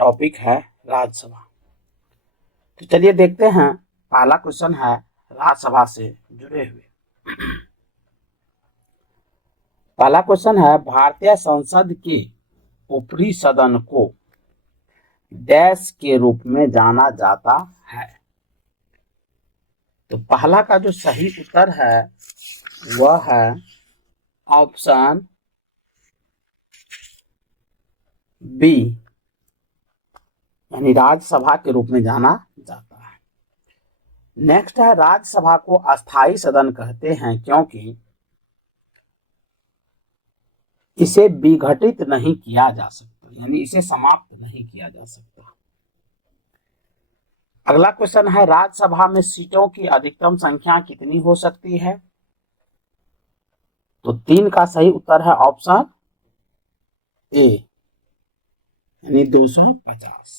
Topic है राज्यसभा। तो चलिए देखते हैं, पहला क्वेश्चन है राज्यसभा से जुड़े हुए। पहला क्वेश्चन है, भारतीय संसद के ऊपरी सदन को डैश के रूप में जाना जाता है। तो पहला का जो सही उत्तर है वह है ऑप्शन बी, यानी राज्यसभा के रूप में जाना जाता है। नेक्स्ट है, राज्यसभा को अस्थायी सदन कहते हैं क्योंकि इसे विघटित नहीं किया जा सकता, यानी इसे समाप्त नहीं किया जा सकता। अगला क्वेश्चन है, राज्यसभा में सीटों की अधिकतम संख्या कितनी हो सकती है? तो 3 का सही उत्तर है ऑप्शन ए, यानी 250।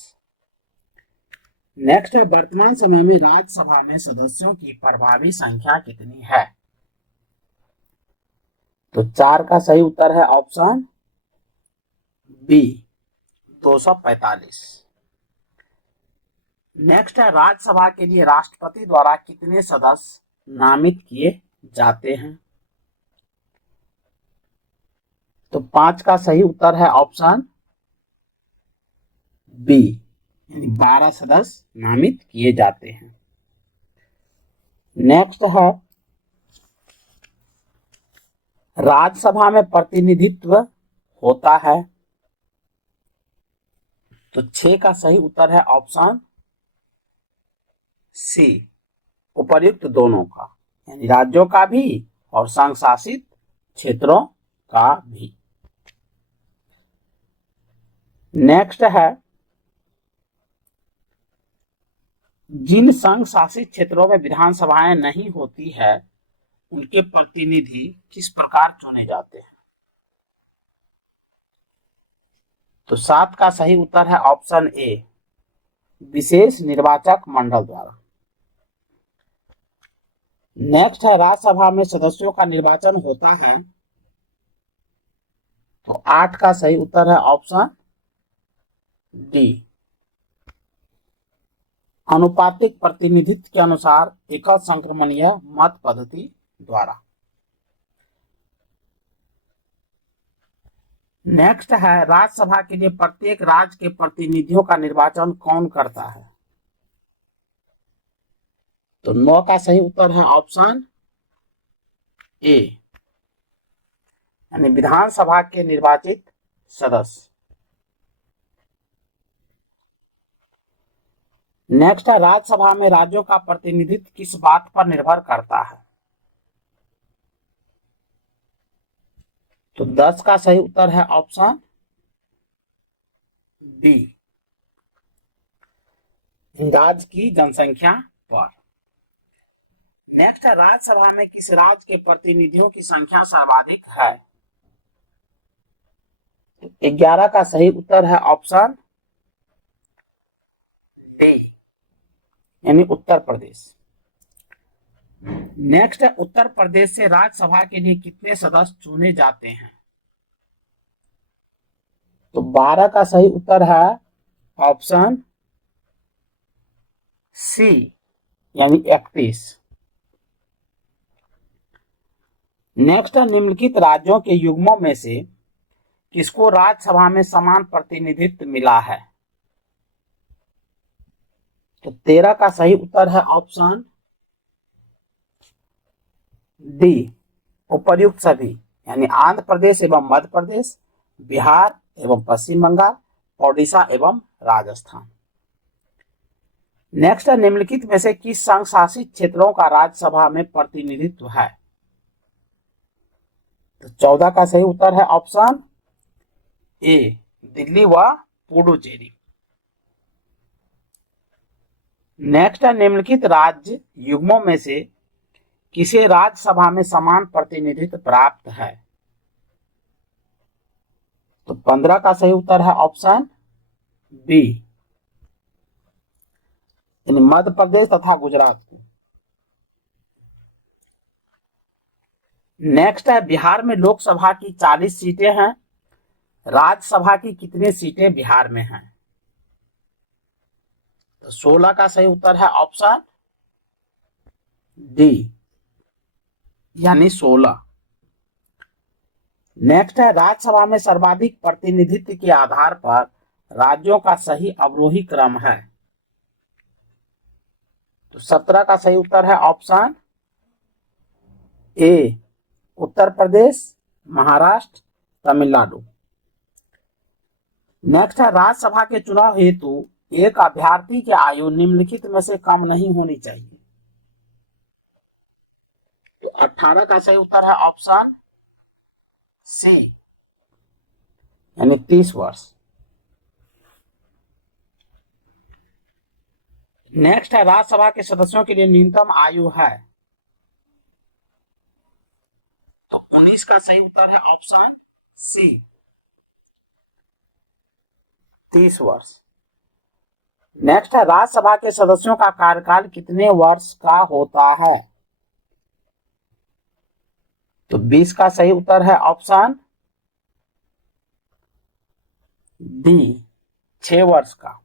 नेक्स्ट है, वर्तमान समय में राज्यसभा में सदस्यों की प्रभावी संख्या कितनी है? तो 4 का सही उत्तर है ऑप्शन बी, 245। नेक्स्ट है, राज्यसभा के लिए राष्ट्रपति द्वारा कितने सदस्य नामित किए जाते हैं? तो 5 का सही उत्तर है ऑप्शन बी, यानी 12 सदस्य नामित किए जाते हैं। नेक्स्ट है, राज्यसभा में प्रतिनिधित्व होता है। तो 6 का सही उत्तर है ऑप्शन सी, उपर्युक्त दोनों का, यानी राज्यों का भी और संघ शासित क्षेत्रों का भी। नेक्स्ट है, जिन संघ शासित क्षेत्रों में विधानसभाएं नहीं होती है उनके प्रतिनिधि किस प्रकार चुने जाते हैं? तो 7 का सही उत्तर है ऑप्शन ए, विशेष निर्वाचक मंडल द्वारा। नेक्स्ट है, राज्यसभा में सदस्यों का निर्वाचन होता है। तो 8 का सही उत्तर है ऑप्शन डी, अनुपातिक प्रतिनिधित्व के अनुसार एकल संक्रमणीय मत पद्धति द्वारा। नेक्स्ट है, राज्यसभा के लिए प्रत्येक राज्य के प्रतिनिधियों का निर्वाचन कौन करता है? तो 9 का सही उत्तर है ऑप्शन ए, यानी विधानसभा के निर्वाचित सदस्य। नेक्स्ट है, राज्यसभा में राज्यों का प्रतिनिधित्व किस बात पर निर्भर करता है? तो 10 का सही उत्तर है ऑप्शन डी, राज्य की जनसंख्या पर। नेक्स्ट है, राज्यसभा में किस राज्य के प्रतिनिधियों की संख्या सर्वाधिक है? 11 का सही उत्तर है ऑप्शन डी, यानी उत्तर प्रदेश। नेक्स्ट है, उत्तर प्रदेश से राज्यसभा के लिए कितने सदस्य चुने जाते हैं? तो 12 का सही उत्तर है ऑप्शन सी, यानी 31। नेक्स्ट है, निम्नलिखित राज्यों के युग्मों में से किसको राज्यसभा में समान प्रतिनिधित्व मिला है? तो 13 का सही उत्तर है ऑप्शन डी, उपर्युक्त सभी, यानी आंध्र प्रदेश एवं मध्य प्रदेश, बिहार एवं पश्चिम बंगाल, ओडिशा एवं राजस्थान। नेक्स्ट है, निम्नलिखित में से किस संघ शासित क्षेत्रों का राज्यसभा में प्रतिनिधित्व है? तो 14 का सही उत्तर है ऑप्शन ए, दिल्ली व पुडुचेरी। नेक्स्ट है, निम्नलिखित राज्य युग्मों में से किसे राज्यसभा में समान प्रतिनिधित्व प्राप्त है? तो 15 का सही उत्तर है ऑप्शन बी, मध्य प्रदेश तथा गुजरात को। नेक्स्ट है, बिहार में लोकसभा की 40 सीटें हैं, राज्यसभा की कितनी सीटें बिहार में हैं? तो 16 का सही उत्तर है ऑप्शन डी, यानी 16। नेक्स्ट है, राज्यसभा में सर्वाधिक प्रतिनिधित्व के आधार पर राज्यों का सही अवरोही क्रम है। तो 17 का सही उत्तर है ऑप्शन ए, उत्तर प्रदेश, महाराष्ट्र, तमिलनाडु। नेक्स्ट है, राज्यसभा के चुनाव हेतु एक अभ्यर्थी की आयु निम्नलिखित में से कम नहीं होनी चाहिए। तो 18 का सही उत्तर है ऑप्शन सी, यानी 30 वर्ष। नेक्स्ट है, राज्यसभा के सदस्यों के लिए न्यूनतम आयु है। तो 19 का सही उत्तर है ऑप्शन सी, 30 वर्ष। नेक्स्ट है, राज्यसभा के सदस्यों का कार्यकाल कितने वर्ष का होता है। तो 20 का सही उत्तर है ऑप्शन डी, 6 वर्ष का।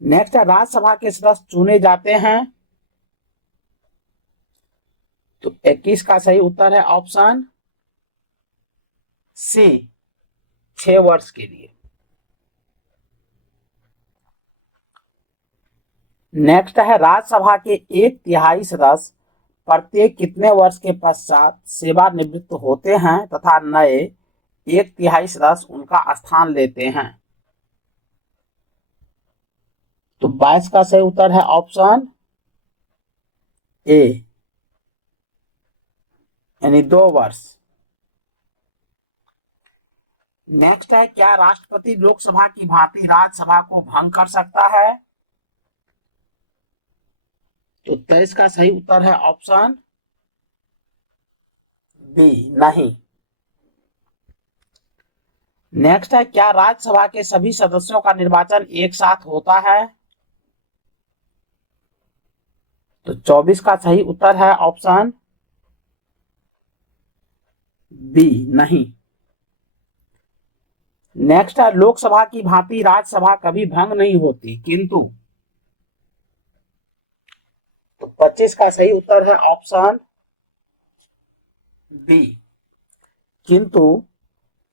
नेक्स्ट है, राज्यसभा के सदस्य चुने जाते हैं। तो 21 का सही उत्तर है ऑप्शन सी, 6 वर्ष के लिए। नेक्स्ट है, राज्यसभा के 1/3 सदस्य प्रत्येक कितने वर्ष के पश्चात सेवानिवृत्त होते हैं तथा नए 1/3 सदस्य उनका स्थान लेते हैं। तो 22 का सही उत्तर है ऑप्शन ए, यानी 2 वर्ष। नेक्स्ट है, क्या राष्ट्रपति लोकसभा की भांति राज्यसभा को भंग कर सकता है। तो 23 का सही उत्तर है ऑप्शन बी, नहीं। नेक्स्ट है, क्या राज्यसभा के सभी सदस्यों का निर्वाचन एक साथ होता है। तो 24 का सही उत्तर है ऑप्शन बी, नहीं। नेक्स्ट है, लोकसभा की भांति राज्यसभा कभी भंग नहीं होती किंतु। तो 25 का सही उत्तर है ऑप्शन बी, किंतु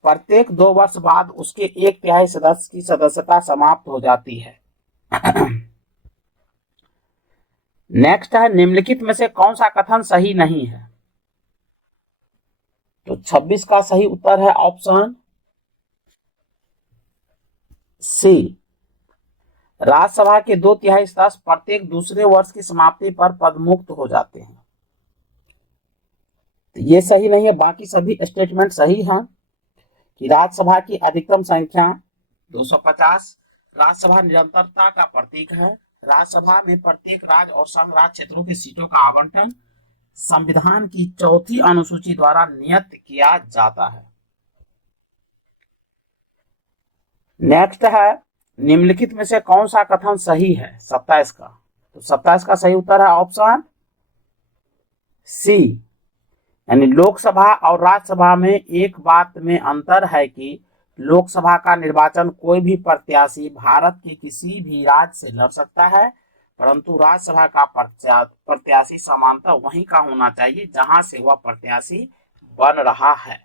प्रत्येक 2 वर्ष बाद उसके 1/3 सदस्य की सदस्यता समाप्त हो जाती है। नेक्स्ट है, निम्नलिखित में से कौन सा कथन सही नहीं है। तो 26 का सही उत्तर है ऑप्शन सी, राज्यसभा के 2/3 सदस्य प्रत्येक दूसरे वर्ष की समाप्ति पर पदमुक्त हो जाते हैं। तो ये सही नहीं है, बाकी सभी स्टेटमेंट सही हैं कि राज्यसभा की अधिकतम संख्या 250, राज्यसभा निरंतरता का प्रतीक है, राज्यसभा में प्रत्येक राज्य और संघ राज्य क्षेत्रों की सीटों का आवंटन संविधान की 4थी अनुसूची द्वारा नियत किया जाता है। नेक्स्ट है, निम्नलिखित में से कौन सा कथन सही है 27 का। तो 27 का सही उत्तर है ऑप्शन सी, यानी लोकसभा और राज्यसभा में एक बात में अंतर है कि लोकसभा का निर्वाचन कोई भी प्रत्याशी भारत के किसी भी राज्य से लड़ सकता है, परंतु राज्यसभा का प्रत्याशी समानतः वहीं का होना चाहिए जहां से वह प्रत्याशी बन रहा है।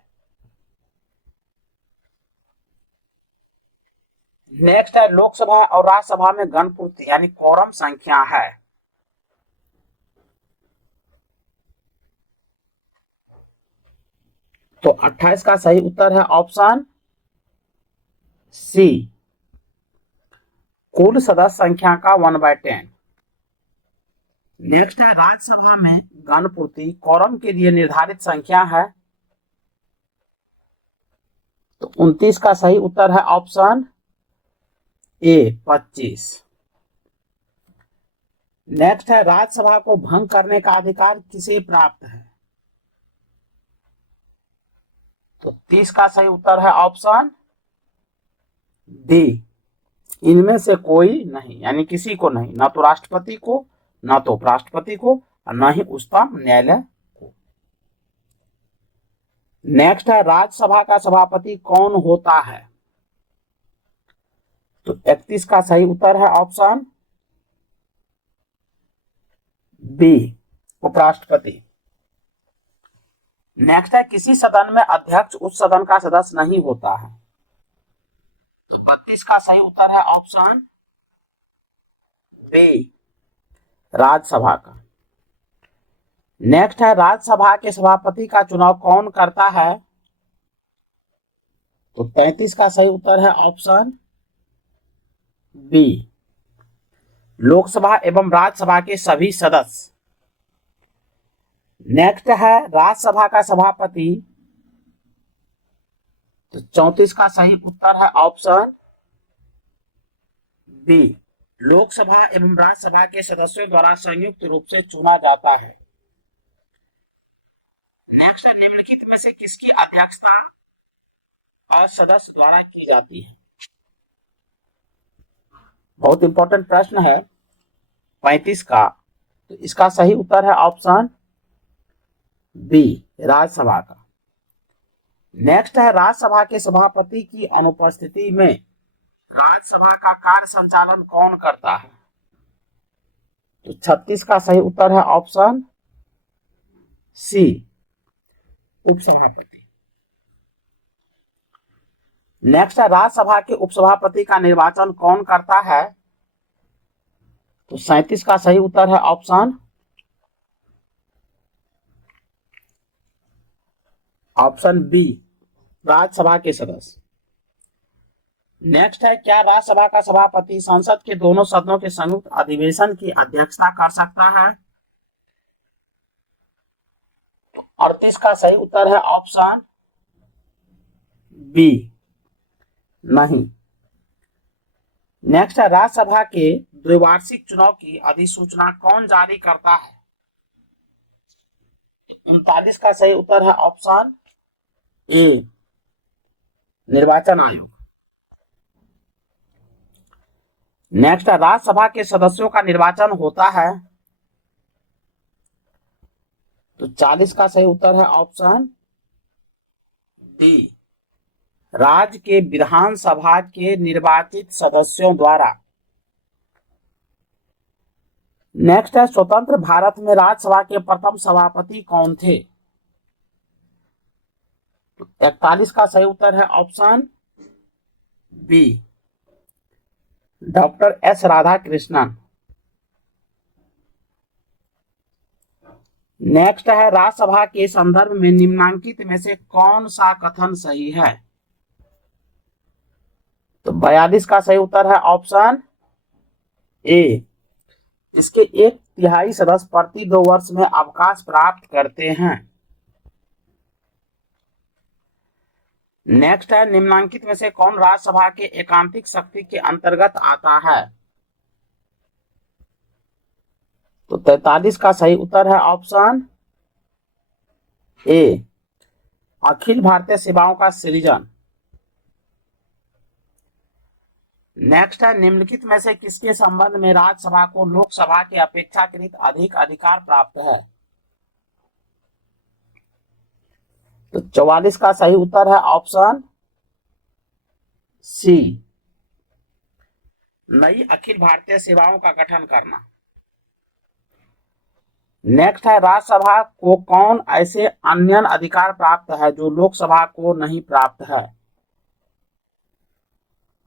नेक्स्ट है, लोकसभा और राज्यसभा में गणपूर्ति यानी कोरम संख्या है। तो 28 का सही उत्तर है ऑप्शन सी, कुल सदस्य संख्या का 1/10। नेक्स्ट है, राज्यसभा में गणपूर्ति कोरम के लिए निर्धारित संख्या है। तो 29 का सही उत्तर है ऑप्शन ए, 25। नेक्स्ट है, राज्यसभा को भंग करने का अधिकार किसे प्राप्त है। तो 30 का सही उत्तर है ऑप्शन डी, इनमें से कोई नहीं, यानी किसी को नहीं, ना तो राष्ट्रपति को, ना तो उपराष्ट्रपति को, और ना ही उच्चतम न्यायालय को। नेक्स्ट है, राज्यसभा का सभापति कौन होता है। तो 31 का सही उत्तर है ऑप्शन बी, उपराष्ट्रपति। नेक्स्ट है, किसी सदन में अध्यक्ष उस सदन का सदस्य नहीं होता है। तो 32 का सही उत्तर है ऑप्शन बी, राज्यसभा का। नेक्स्ट है, राज्यसभा के सभापति का चुनाव कौन करता है। तो 33 का सही उत्तर है ऑप्शन बी, लोकसभा एवं राज्यसभा के सभी सदस्य। नेक्स्ट है, राज्यसभा का सभापति। तो 34 का सही उत्तर है ऑप्शन बी, लोकसभा एवं राज्यसभा के सदस्यों द्वारा संयुक्त रूप से चुना जाता है। नेक्स्ट है, निम्नलिखित में से किसकी अध्यक्षता और सदस्य द्वारा की जाती है। बहुत इंपॉर्टेंट प्रश्न है 35 का। तो इसका सही उत्तर है ऑप्शन बी, राज्यसभा का। नेक्स्ट है, राज्यसभा के सभापति की अनुपस्थिति में राज्यसभा का कार्य संचालन कौन करता है। तो 36 का सही उत्तर है ऑप्शन सी, उपसभापति। नेक्स्ट है, राज्यसभा के उपसभापति का निर्वाचन कौन करता है। तो 37 का सही उत्तर है ऑप्शन बी, राज्यसभा के सदस्य। नेक्स्ट है, क्या राज्यसभा का सभापति संसद के दोनों सदनों के संयुक्त अधिवेशन की अध्यक्षता कर सकता है। तो 38 का सही उत्तर है ऑप्शन बी, नहीं। नेक्स्ट है, राज्यसभा के द्विवार्षिक चुनाव की अधिसूचना कौन जारी करता है। 39 का सही उत्तर है ऑप्शन ए, निर्वाचन आयोग। नेक्स्ट है, राज्यसभा के सदस्यों का निर्वाचन होता है। तो 40 का सही उत्तर है ऑप्शन डी, राज्य के विधानसभा के निर्वाचित सदस्यों द्वारा। नेक्स्ट है, स्वतंत्र भारत में राज्यसभा के प्रथम सभापति कौन थे। 41 का सही उत्तर है option B, doctor S Radhakrishnan. Next है, राज्यसभा के संदर्भ में निम्नांकित में से कौन सा कथन सही है। तो 42 का सही उत्तर है ऑप्शन ए, इसके 1/3 सदस्य प्रति 2 वर्ष में अवकाश प्राप्त करते हैं। नेक्स्ट है, निम्नांकित में से कौन राज्यसभा के एकांतिक शक्ति के अंतर्गत आता है। तो 43 का सही उत्तर है ऑप्शन ए, अखिल भारतीय सेवाओं का सृजन। नेक्स्ट है, निम्नलिखित में से किसके संबंध में राज्यसभा को लोकसभा के अपेक्षाकृत अधिक अधिकार प्राप्त है। तो 44 का सही उत्तर है ऑप्शन सी, नई अखिल भारतीय सेवाओं का गठन करना। नेक्स्ट है, राज्यसभा को कौन ऐसे अन्य अधिकार प्राप्त है जो लोकसभा को नहीं प्राप्त है।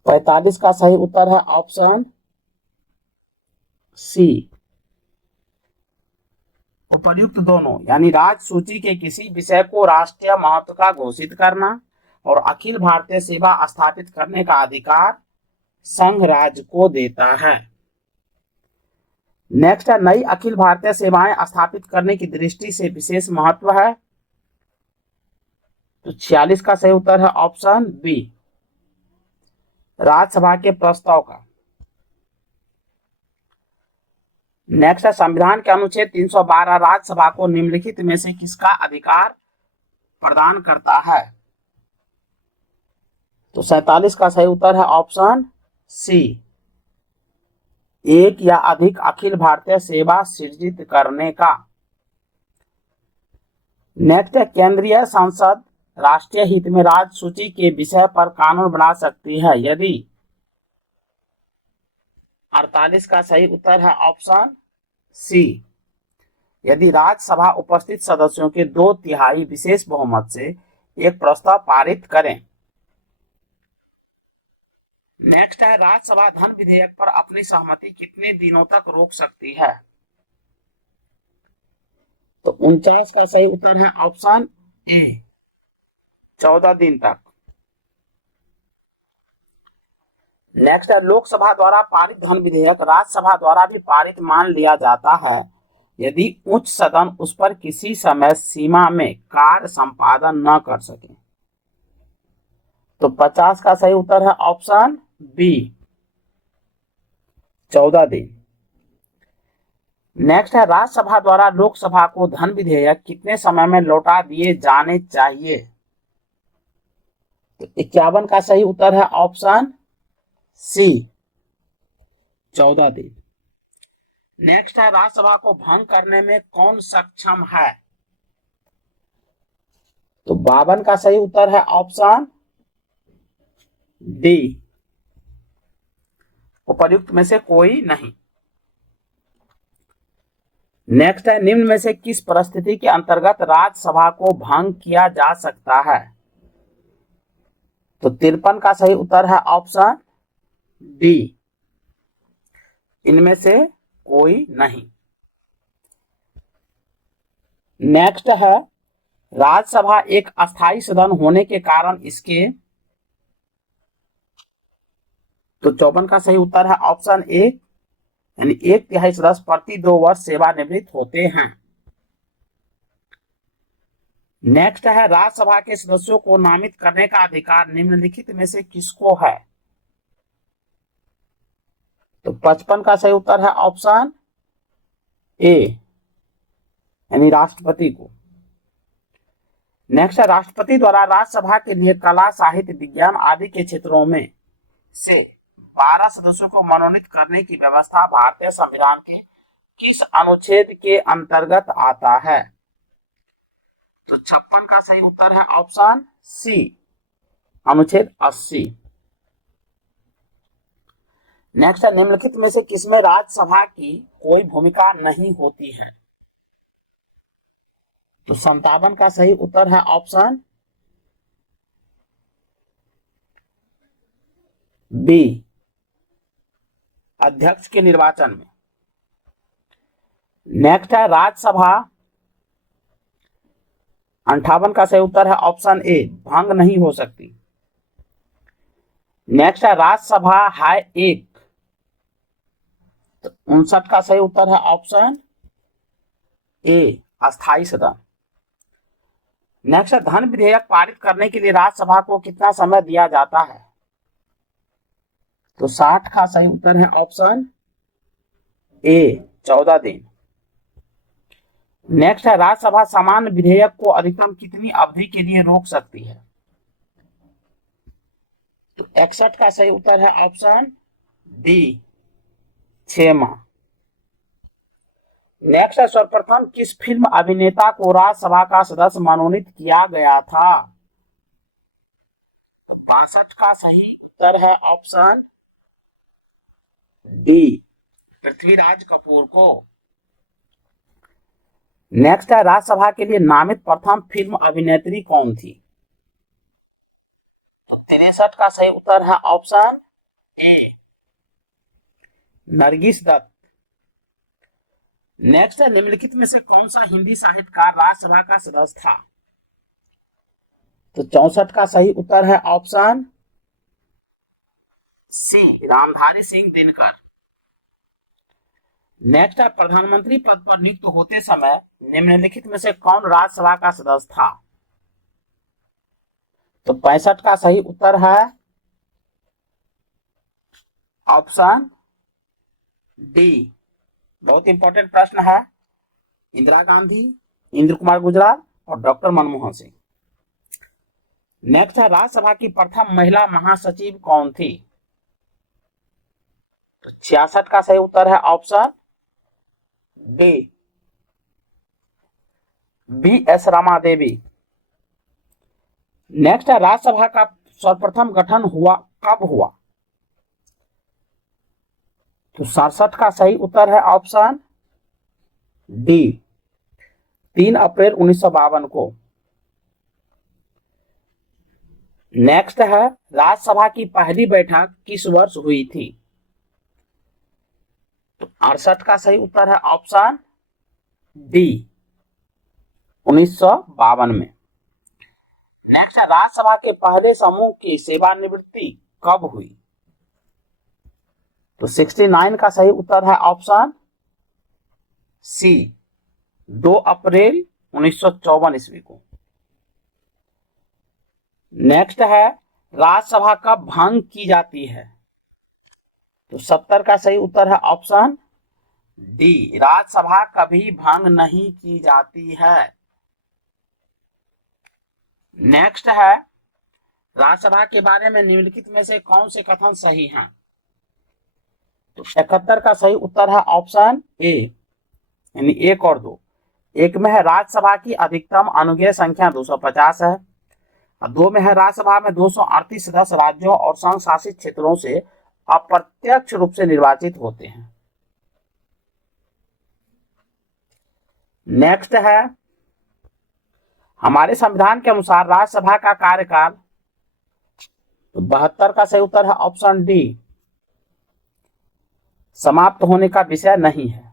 45 का सही उत्तर है ऑप्शन सी, उपर्युक्त दोनों, यानी राज्य सूची के किसी विषय को राष्ट्रीय महत्व का घोषित करना और अखिल भारतीय सेवा स्थापित करने का अधिकार संघ राज्य को देता है। नेक्स्ट है, नई अखिल भारतीय सेवाएं स्थापित करने की दृष्टि से विशेष महत्व है। तो 46 का सही उत्तर है ऑप्शन बी, राज्यसभा के प्रस्ताव का। नेक्स्ट है, संविधान के अनुच्छेद 312 राज्यसभा को निम्नलिखित में से किसका अधिकार प्रदान करता है। तो 47 का सही उत्तर है ऑप्शन सी, एक या अधिक अखिल भारतीय सेवा सृजित करने का। नेक्स्ट है, केंद्रीय संसद राष्ट्रीय हित में राज्य सूची के विषय पर कानून बना सकती है यदि। 48 का सही उत्तर है ऑप्शन सी। यदि राज्यसभा उपस्थित सदस्यों के 2/3 विशेष बहुमत से एक प्रस्ताव पारित करें। नेक्स्ट है राज्यसभा धन विधेयक पर अपनी सहमति कितने दिनों तक रोक सकती है। तो 49 का सही उत्तर है ऑप्शन ए, 14 दिन तक। नेक्स्ट है लोकसभा द्वारा पारित धन विधेयक राज्यसभा द्वारा भी पारित मान लिया जाता है यदि उच्च सदन उस पर किसी समय सीमा में कार्य संपादन न कर सके। तो 50 का सही उत्तर है ऑप्शन बी, 14 दिन। नेक्स्ट है राज्यसभा द्वारा लोकसभा को धन विधेयक कितने समय में लौटा दिए जाने चाहिए। तो 51 का सही उत्तर है ऑप्शन सी, 14 दिन। नेक्स्ट है राज्यसभा को भंग करने में कौन सक्षम है। तो 52 का सही उत्तर है ऑप्शन डी, उपर्युक्त में से कोई नहीं। नेक्स्ट है निम्न में से किस परिस्थिति के अंतर्गत राज्यसभा को भंग किया जा सकता है। तो 53 का सही उत्तर है ऑप्शन डी, इनमें से कोई नहीं। नेक्स्ट है राज्यसभा एक अस्थायी सदन होने के कारण इसके। तो 54 का सही उत्तर है ऑप्शन ए, यानी 1/3 सदस्य प्रति 2 वर्ष सेवानिवृत्त होते हैं। नेक्स्ट है राज्यसभा के सदस्यों को नामित करने का अधिकार निम्नलिखित में से किसको है। तो 55 का सही उत्तर है ऑप्शन ए, यानी राष्ट्रपति को। नेक्स्ट है राष्ट्रपति द्वारा राज्यसभा के लिए कला, साहित्य, विज्ञान आदि के क्षेत्रों में से 12 सदस्यों को मनोनीत करने की व्यवस्था भारतीय संविधान के किस अनुच्छेद के अंतर्गत आता है। तो 56 का सही उत्तर है ऑप्शन सी, अनुच्छेद 80। नेक्स्ट है निम्नलिखित में से किसमें राज्यसभा की कोई भूमिका नहीं होती है। तो 57 का सही उत्तर है ऑप्शन बी, अध्यक्ष के निर्वाचन में। नेक्स्ट है राज्यसभा 58 का सही उत्तर है ऑप्शन ए, भंग नहीं हो सकती। नेक्स्ट है राज्यसभा है एक। तो 59 का सही उत्तर है ऑप्शन ए, अस्थायी सदन। नेक्स्ट है धन विधेयक पारित करने के लिए राज्यसभा को कितना समय दिया जाता है। तो 60 का सही उत्तर है ऑप्शन ए, 14 दिन। नेक्स्ट है राज्यसभा सामान्य विधेयक को अधिकतम कितनी अवधि के लिए रोक सकती है। तो 61 का सही उत्तर है ऑप्शन डी, 6 माह। नेक्स्ट है सर्वप्रथम किस फिल्म अभिनेता को राज्यसभा का सदस्य मनोनीत किया गया था। 62 का सही उत्तर है ऑप्शन डी, पृथ्वीराज कपूर को। नेक्स्ट है राज्यसभा के लिए नामित प्रथम फिल्म अभिनेत्री कौन थी। तो 63 का सही उत्तर है option A, Nargis Dutt. Next है निम्नलिखित में से कौन सा हिंदी साहित्यकार राज्यसभा का सदस्य था। तो 64 का सही उत्तर है option C, Ramdhari Singh Dinkar. Next है प्रधानमंत्री पद पर नियुक्त होते समय निम्नलिखित में से कौन राज्यसभा का सदस्य था। तो 65 का सही उत्तर है ऑप्शन डी, बहुत इंपॉर्टेंट प्रश्न है, इंदिरा गांधी, इंद्र कुमार गुजराल और डॉक्टर मनमोहन सिंह। नेक्स्ट है राज्यसभा की प्रथम महिला महासचिव कौन थी। तो 66 का सही उत्तर है option D, BS. Rama Devi. Next है राज्यसभा का सर्वप्रथम गठन हुआ कब हुआ। तो 67 का सही उत्तर है ऑप्शन डी, 3 अप्रैल 1952 को। नेक्स्ट है राज्यसभा की पहली बैठक किस वर्ष हुई थी? तो 68 का सही उत्तर है ऑप्शन डी, 1952 में। नेक्स्ट है राज्यसभा के पहले समूह की सेवानिवृत्ति कब हुई? तो 69 का सही उत्तर है ऑप्शन सी, 2 अप्रैल 1954 ईस्वी को। नेक्स्ट है राज्यसभा कब भंग की जाती है? तो 70 का सही उत्तर है ऑप्शन डी, राज्यसभा कभी भंग नहीं की जाती है। नेक्स्ट है राज्यसभा के बारे में निम्नलिखित में से कौन से कथन सही हैं? तो 71 का सही उत्तर है ऑप्शन ए, यानी 1 और 2। एक में है राज्यसभा की अधिकतम अनुग्रह संख्या 250 है, और 2 में है राज्यसभा में 238 सदस्य राज्यों और संघ शासित क्षेत्रों से अप्रत्यक्ष रूप से निर्वाचित होते हैं। नेक्स्ट है हमारे संविधान के अनुसार राज्यसभा का कार्यकाल, तो 72 का सही उत्तर है ऑप्शन डी, समाप्त होने का विषय नहीं है।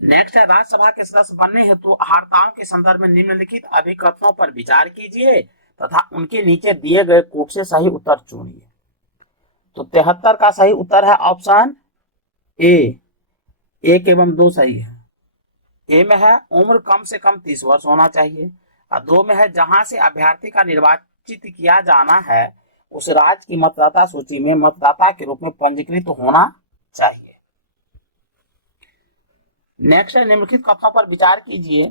नेक्स्ट है राज्यसभा के सदस्य बनने हेतु अर्हताओं के संदर्भ में निम्नलिखित अभिकथनों पर विचार कीजिए तथा उनके नीचे दिए गए कोट से सही उत्तर चुनिए। तो 73 का सही उत्तर है ऑप्शन ए, 1 एवं 2 सही है। ए में है उम्र कम से कम 30 वर्ष होना चाहिए, और 2 में है जहां से अभ्यर्थी का निर्वाचित किया जाना है उस राज्य की मतदाता सूची में मतदाता के रूप में पंजीकृत होना चाहिए। नेक्स्ट है निम्नलिखित कथनों पर विचार कीजिए।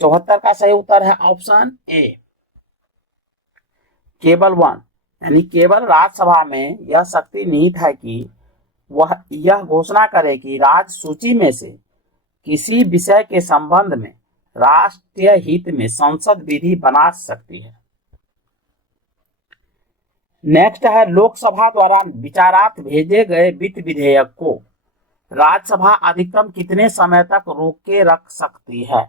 74 का सही उत्तर है ऑप्शन ए, केवल 1, यानी केवल राज्यसभा में यह शक्ति निहित है कि वह यह घोषणा करे कि राज्य सूची में से किसी विषय के संबंध में राष्ट्रीय हित में संसद विधि बना सकती है। नेक्स्ट है लोकसभा द्वारा विचारार्थ भेजे गए वित्त विधेयक को राज्यसभा अधिकतम कितने समय तक रोक के रख सकती है?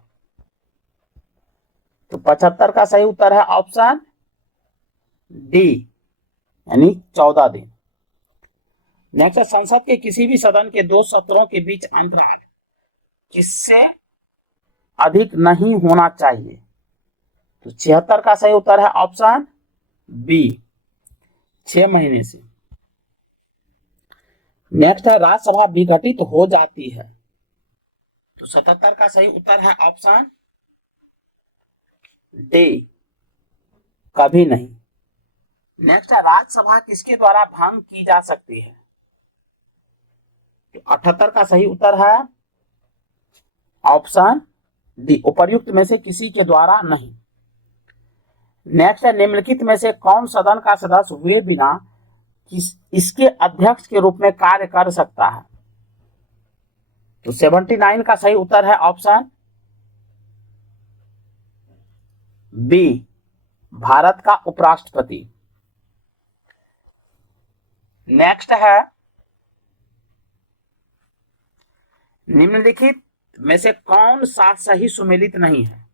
तो 75 का सही उत्तर है ऑप्शन डी, यानी 14 दिन। नेक्स्ट है संसद के किसी भी सदन के 2 सत्रों के बीच अंतराल किससे अधिक नहीं होना चाहिए? तो 76 का सही उत्तर है ऑप्शन बी, 6 महीने से। नेक्स्ट है राज्यसभा विघटित हो जाती है, तो 77 का सही उत्तर है ऑप्शन डी, कभी नहीं। नेक्स्ट है राज्यसभा किसके द्वारा भंग की जा सकती है? तो 78 का सही उत्तर है ऑप्शन डी, उपर्युक्त में से किसी के द्वारा नहीं। नेक्स्ट है निम्नलिखित में से कौन सदन का सदस्य हुए बिना इसके अध्यक्ष के रूप में कार्य कर सकता है? तो 79 का सही उत्तर है ऑप्शन बी, भारत का उपराष्ट्रपति। नेक्स्ट है निम्नलिखित में से कौन सा सही सुमेलित नहीं है?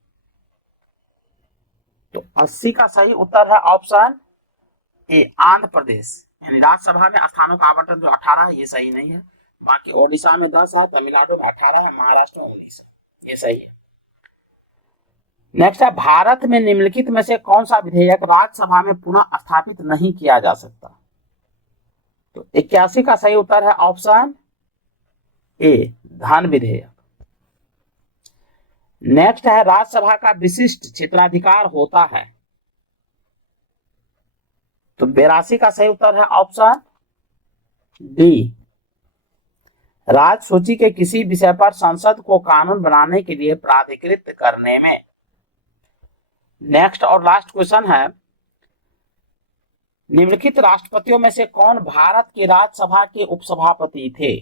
तो 80 का सही उत्तर है ऑप्शन ए, आंध्र प्रदेश, यानी राज्यसभा में स्थानों का आवंटन जो 18 है ये सही नहीं है। बाकी ओडिशा में 10 है, तमिलनाडु में 18 है, महाराष्ट्र में 19 है, ये सही है। नेक्स्ट है भारत में निम्नलिखित में से कौन सा विधेयक राज्यसभा में पुनः स्थापित नहीं किया जा सकता? तो 81 का सही उत्तर है ऑप्शन ए, धन विधेयक। नेक्स्ट है राज्यसभा का विशिष्ट क्षेत्राधिकार होता है, तो 82 का सही उत्तर है ऑप्शन डी, राज्य सूची के किसी विषय पर संसद को कानून बनाने के लिए प्राधिकृत करने में। नेक्स्ट और लास्ट क्वेश्चन है निम्नलिखित राष्ट्रपतियों में से कौन भारत के राज्यसभा के उपसभापति थे?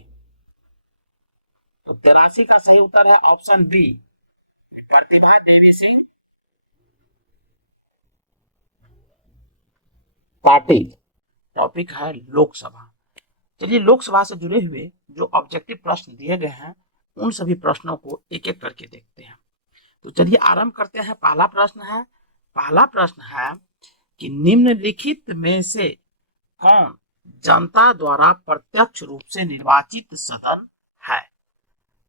तो 83 का सही उत्तर है option B, Pratibha Devi Singh Patil. Topic है लोकसभा। चलिए लोकसभा से जुड़े हुए जो ऑब्जेक्टिव प्रश्न दिए गए हैं उन सभी प्रश्नों को एक एक करके देखते हैं। तो चलिए आरंभ करते हैं। पहला प्रश्न है कि निम्नलिखित में से कौन जनता द्वारा प्रत्यक्ष रूप से निर्वाचित सदन है?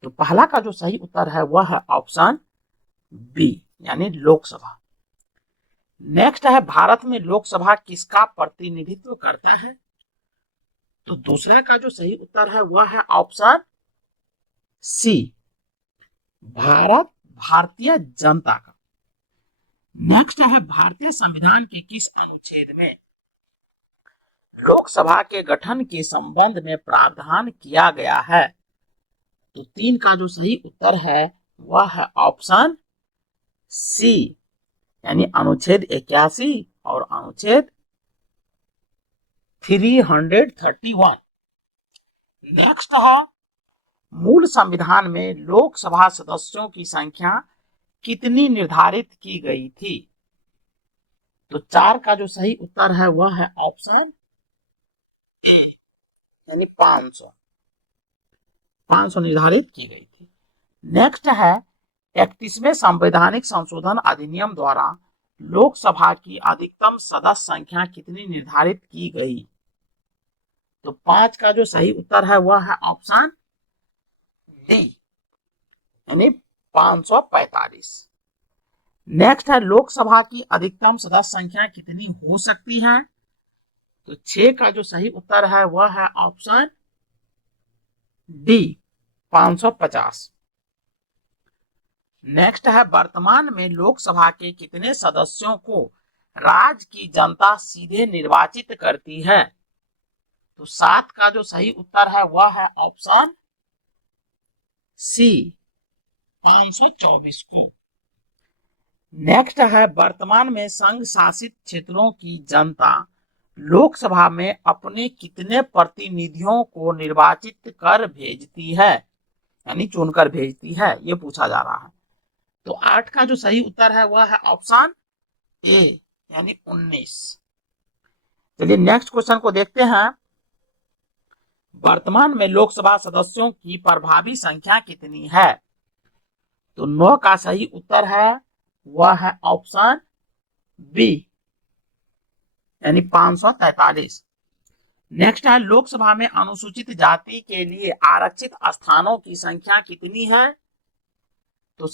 तो पहला का जो सही उत्तर है वह है ऑप्शन बी यानी लोकसभा। नेक्स्ट है भारत में लोकसभा किसका प्रतिनिधित्व करता है? तो दूसरा का जो सही उत्तर है वह है ऑप्शन सी भारतीय जनता का। नेक्स्ट है भारतीय संविधान के किस अनुच्छेद में लोकसभा के गठन के संबंध में प्रावधान किया गया है? तो 3 का जो सही उत्तर है वह है ऑप्शन सी यानी अनुच्छेद 81 और अनुच्छेद 331। नेक्स्ट है मूल संविधान में लोकसभा सदस्यों की संख्या कितनी निर्धारित की गई थी? तो 4 का जो सही उत्तर है वह है ऑप्शन ए यानी 500 निर्धारित की गई थी। नेक्स्ट है 31वें संवैधानिक संशोधन अधिनियम द्वारा लोकसभा की अधिकतम सदस्य संख्या कितनी निर्धारित की गई? तो 5 का जो सही उत्तर है वह है ऑप्शन डी यानी 545। नेक्स्ट है लोकसभा की अधिकतम सदस्य संख्या कितनी हो सकती है? तो 6 का जो सही उत्तर है वह है ऑप्शन डी 550। नेक्स्ट है वर्तमान में लोकसभा के कितने सदस्यों को राज्य की जनता सीधे निर्वाचित करती है? तो 7 का जो सही उत्तर है वह है ऑप्शन सी 524 को। नेक्स्ट है वर्तमान में संघ शासित क्षेत्रों की जनता लोकसभा में अपने कितने प्रतिनिधियों को निर्वाचित कर भेजती है यानी चुनकर भेजती है, ये पूछा जा रहा है। तो 8 का जो सही उत्तर है वह है ऑप्शन ए यानी 19। चलिए नेक्स्ट क्वेश्चन को देखते हैं। वर्तमान में लोकसभा सदस्यों की प्रभावी संख्या कितनी है? तो 9 का सही उत्तर है वह है ऑप्शन बी यानी 543। नेक्स्ट है लोकसभा में अनुसूचित जाति के लिए आरक्षित स्थानों की संख्या कितनी है? तो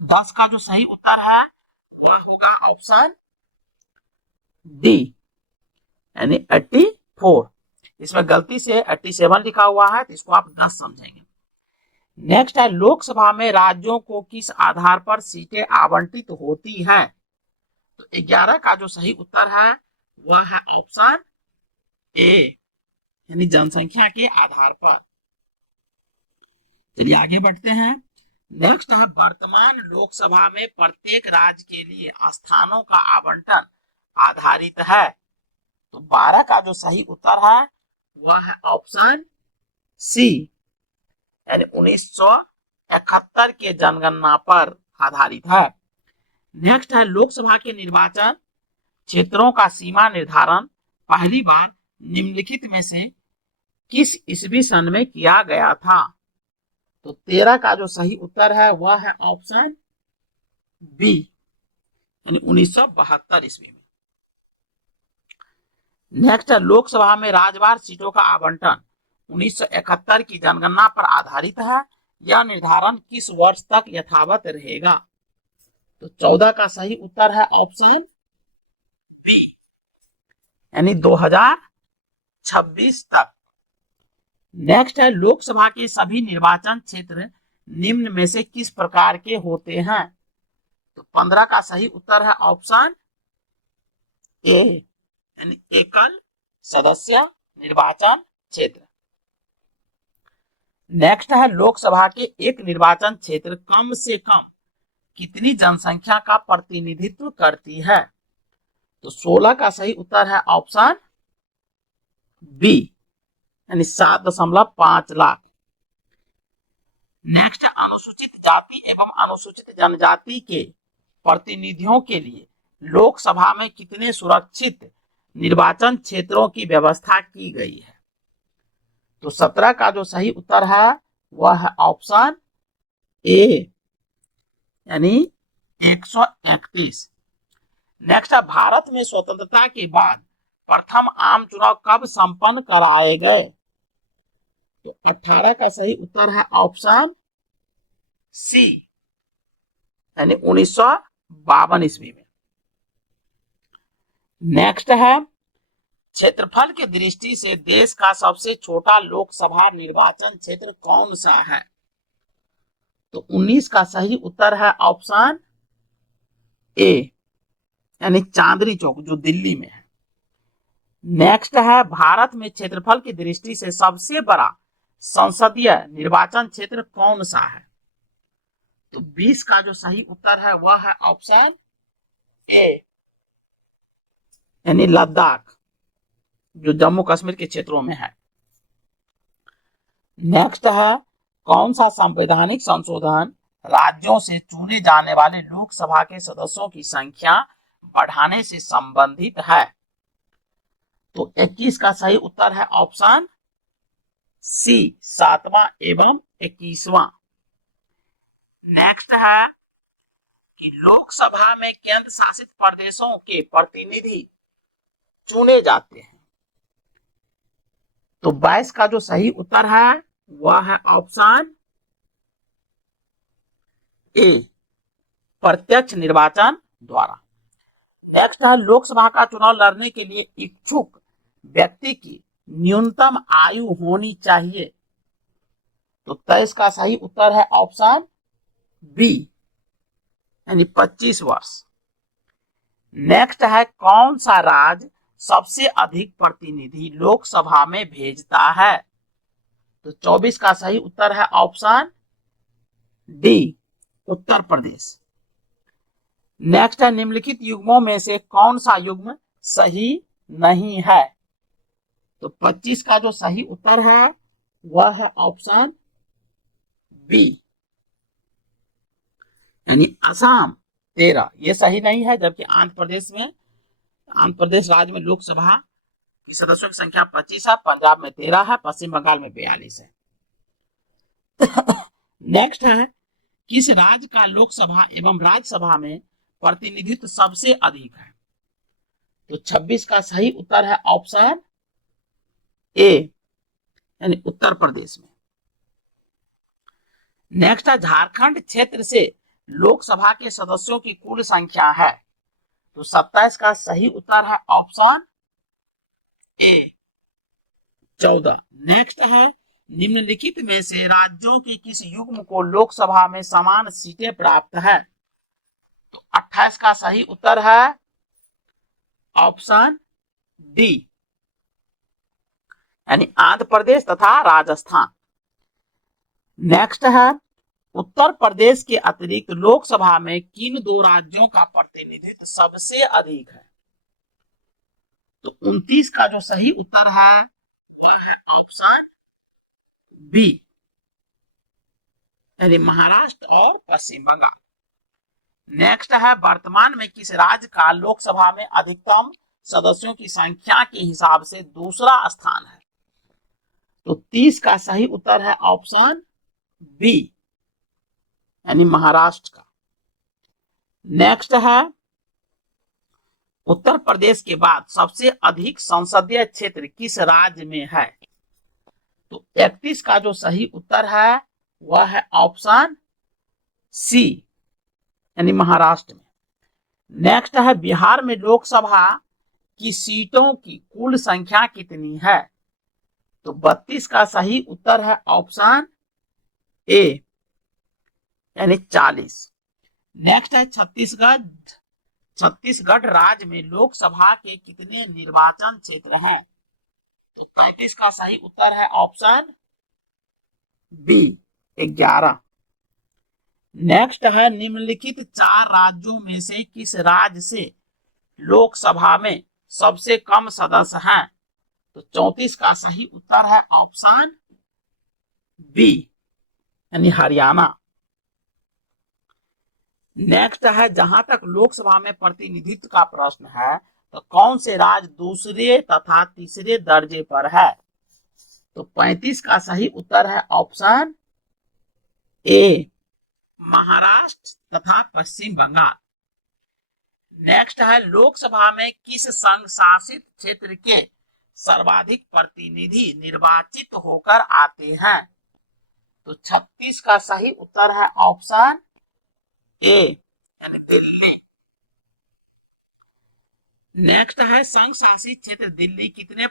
10 का जो सही उत्तर है वह होगा ऑप्शन डी यानी 84। इसमें गलती से 87 लिखा हुआ है तो इसको आप 10 समझेंगे। नेक्स्ट है लोकसभा में राज्यों को किस आधार पर सीटें आवंटित होती हैं? तो 11 का जो सही उत्तर है वह है ऑप्शन ए यानी जनसंख्या के आधार पर। चलिए आगे बढ़ते हैं। नेक्स्ट है वर्तमान लोकसभा में प्रत्येक राज्य के लिए स्थानों का आवंटन आधारित है। तो 12 का जो सही उत्तर है वह है ऑप्शन सी यानी 1971 के जनगणना पर आधारित है। नेक्स्ट है लोकसभा के निर्वाचन क्षेत्रों का सीमा निर्धारण पहली बार निम्नलिखित में से किस ईस्वी सन में किया गया था? तो 13 का जो सही उत्तर है वह है ऑप्शन बी यानी 1972 ईस्वी में। नेक्स्ट है लोकसभा में राज्यवार सीटों का आवंटन 1971 की जनगणना पर आधारित है। यह निर्धारण किस वर्ष तक यथावत रहेगा? तो 14 का सही उत्तर है ऑप्शन बी यानी 2026 तक। नेक्स्ट है लोकसभा के सभी निर्वाचन क्षेत्र निम्न में से किस प्रकार के होते हैं? तो 15 का सही उत्तर है ऑप्शन ए यानी एकल सदस्य निर्वाचन क्षेत्र। नेक्स्ट है लोकसभा के एक निर्वाचन क्षेत्र कम से कम कितनी जनसंख्या का प्रतिनिधित्व करती है? तो 16 का सही उत्तर है ऑप्शन बी यानी 7.5 लाख। नेक्स्ट अनुसूचित जाति एवं अनुसूचित जनजाति के प्रतिनिधियों के लिए लोकसभा में कितने सुरक्षित निर्वाचन क्षेत्रों की व्यवस्था की गई है? तो 17 का जो सही उत्तर है वह है ऑप्शन ए, यानी 131। नेक्स्ट है, भारत में स्वतंत्रता के बाद प्रथम आम चुनाव कब संपन्न कराए गए? तो 18 का सही उत्तर है ऑप्शन सी, यानी 1952 ईस्वी में। नेक्स्ट है, क्षेत्रफल की दृष्टि से देश का सबसे छोटा लोकसभा निर्वाचन क्षेत्र कौन सा है? तो 19 का सही उत्तर है ऑप्शन ए, यानी चांदनी चौक जो दिल्ली में है। नेक्स्ट है, भारत में क्षेत्रफल की दृष्टि से सबसे बड़ा संसदीय निर्वाचन क्षेत्र कौन सा है? तो 20 का जो सही उत्तर है वह है ऑप्शन ए, यानी लद्दाख जो जम्मू कश्मीर के क्षेत्रों में है। नेक्स्ट है, कौन सा संवैधानिक संशोधन राज्यों से चुने जाने वाले लोकसभा के सदस्यों की संख्या बढ़ाने से संबंधित है? तो 21 का सही उत्तर है ऑप्शन सी, 7वां एवं 21वां। नेक्स्ट है कि लोकसभा में केंद्र शासित प्रदेशों के प्रतिनिधि चुने जाते हैं। तो 22 का जो सही उत्तर है वह है ऑप्शन ए, प्रत्यक्ष निर्वाचन द्वारा। नेक्स्ट है, लोकसभा का चुनाव लड़ने के लिए इच्छुक व्यक्ति की न्यूनतम आयु होनी चाहिए। तो 23 का सही उत्तर है ऑप्शन बी, यानी 25 वर्ष। नेक्स्ट है, कौन सा राज्य सबसे अधिक प्रतिनिधि लोकसभा में भेजता है? तो 24 का सही उत्तर है option D, Uttar Pradesh. Next है, निम्नलिखित युग्मों में से कौन सा युग्म सही नहीं है? तो 25 का जो सही उत्तर है वह है ऑप्शन बी, यानी असम 13, ये सही नहीं है। जबकि आंध्र प्रदेश राज्य में लोकसभा की सदस्यों की संख्या 25 है, पंजाब में 13 है, पश्चिम बंगाल में 42 है। नेक्स्ट है, किस राज्य का लोकसभा एवं राज्यसभा में प्रतिनिधित्व सबसे अधिक है? तो 26 का सही उत्तर है ऑप्शन ए, यानी उत्तर प्रदेश में। नेक्स्ट है, झारखंड क्षेत्र से लोकसभा के सदस्यों की कुल संख्या है? तो 27 का सही उत्तर है ऑप्शन ए, 14। नेक्स्ट है, निम्नलिखित में से राज्यों के किस युग्म को लोकसभा में समान सीटें प्राप्त है? तो 28 का सही उत्तर है ऑप्शन डी, यानी आंध्र प्रदेश तथा राजस्थान। नेक्स्ट है, उत्तर प्रदेश के अतिरिक्त लोकसभा में किन दो राज्यों का प्रतिनिधित्व सबसे अधिक है? तो 29 का जो सही उत्तर है वह है ऑप्शन बी, यानी महाराष्ट्र और पश्चिम बंगाल। नेक्स्ट है, वर्तमान में किस राज्य का लोकसभा में अधिकतम सदस्यों की संख्या के हिसाब से दूसरा स्थान है? तो 30 का सही उत्तर है ऑप्शन बी, यानी महाराष्ट्र का। नेक्स्ट है, उत्तर प्रदेश के बाद सबसे अधिक संसदीय क्षेत्र किस राज्य में है? तो 31 का जो सही उत्तर है वह है ऑप्शन सी, यानी महाराष्ट्र में। नेक्स्ट है, बिहार में लोकसभा की सीटों की कुल संख्या कितनी है? तो 32 का सही उत्तर है ऑप्शन ए, यानी 40। नेक्स्ट है, छत्तीसगढ़ राज्य में लोकसभा के कितने निर्वाचन क्षेत्र हैं? तो 35 का सही उत्तर है ऑप्शन बी, 11। नेक्स्ट है, निम्नलिखित 4 राज्यों में से किस राज्य से लोकसभा में सबसे कम सदस्य हैं? तो 34 का सही उत्तर है ऑप्शन बी, यानी हरियाणा। नेक्स्ट है, जहां तक लोकसभा में प्रतिनिधित्व का प्रश्न है तो कौन से राज्य दूसरे तथा तीसरे दर्जे पर है? तो 35 का सही उत्तर है ऑप्शन ए, महाराष्ट्र तथा पश्चिम बंगाल। नेक्स्ट है, लोकसभा में किस संघ शासित क्षेत्र के सर्वाधिक प्रतिनिधि निर्वाचित होकर आते हैं? तो 36 का सही उत्तर है ऑप्शन ए, यानी दिल्ली। नेक्स्ट है, संघ शासित क्षेत्र दिल्ली कितने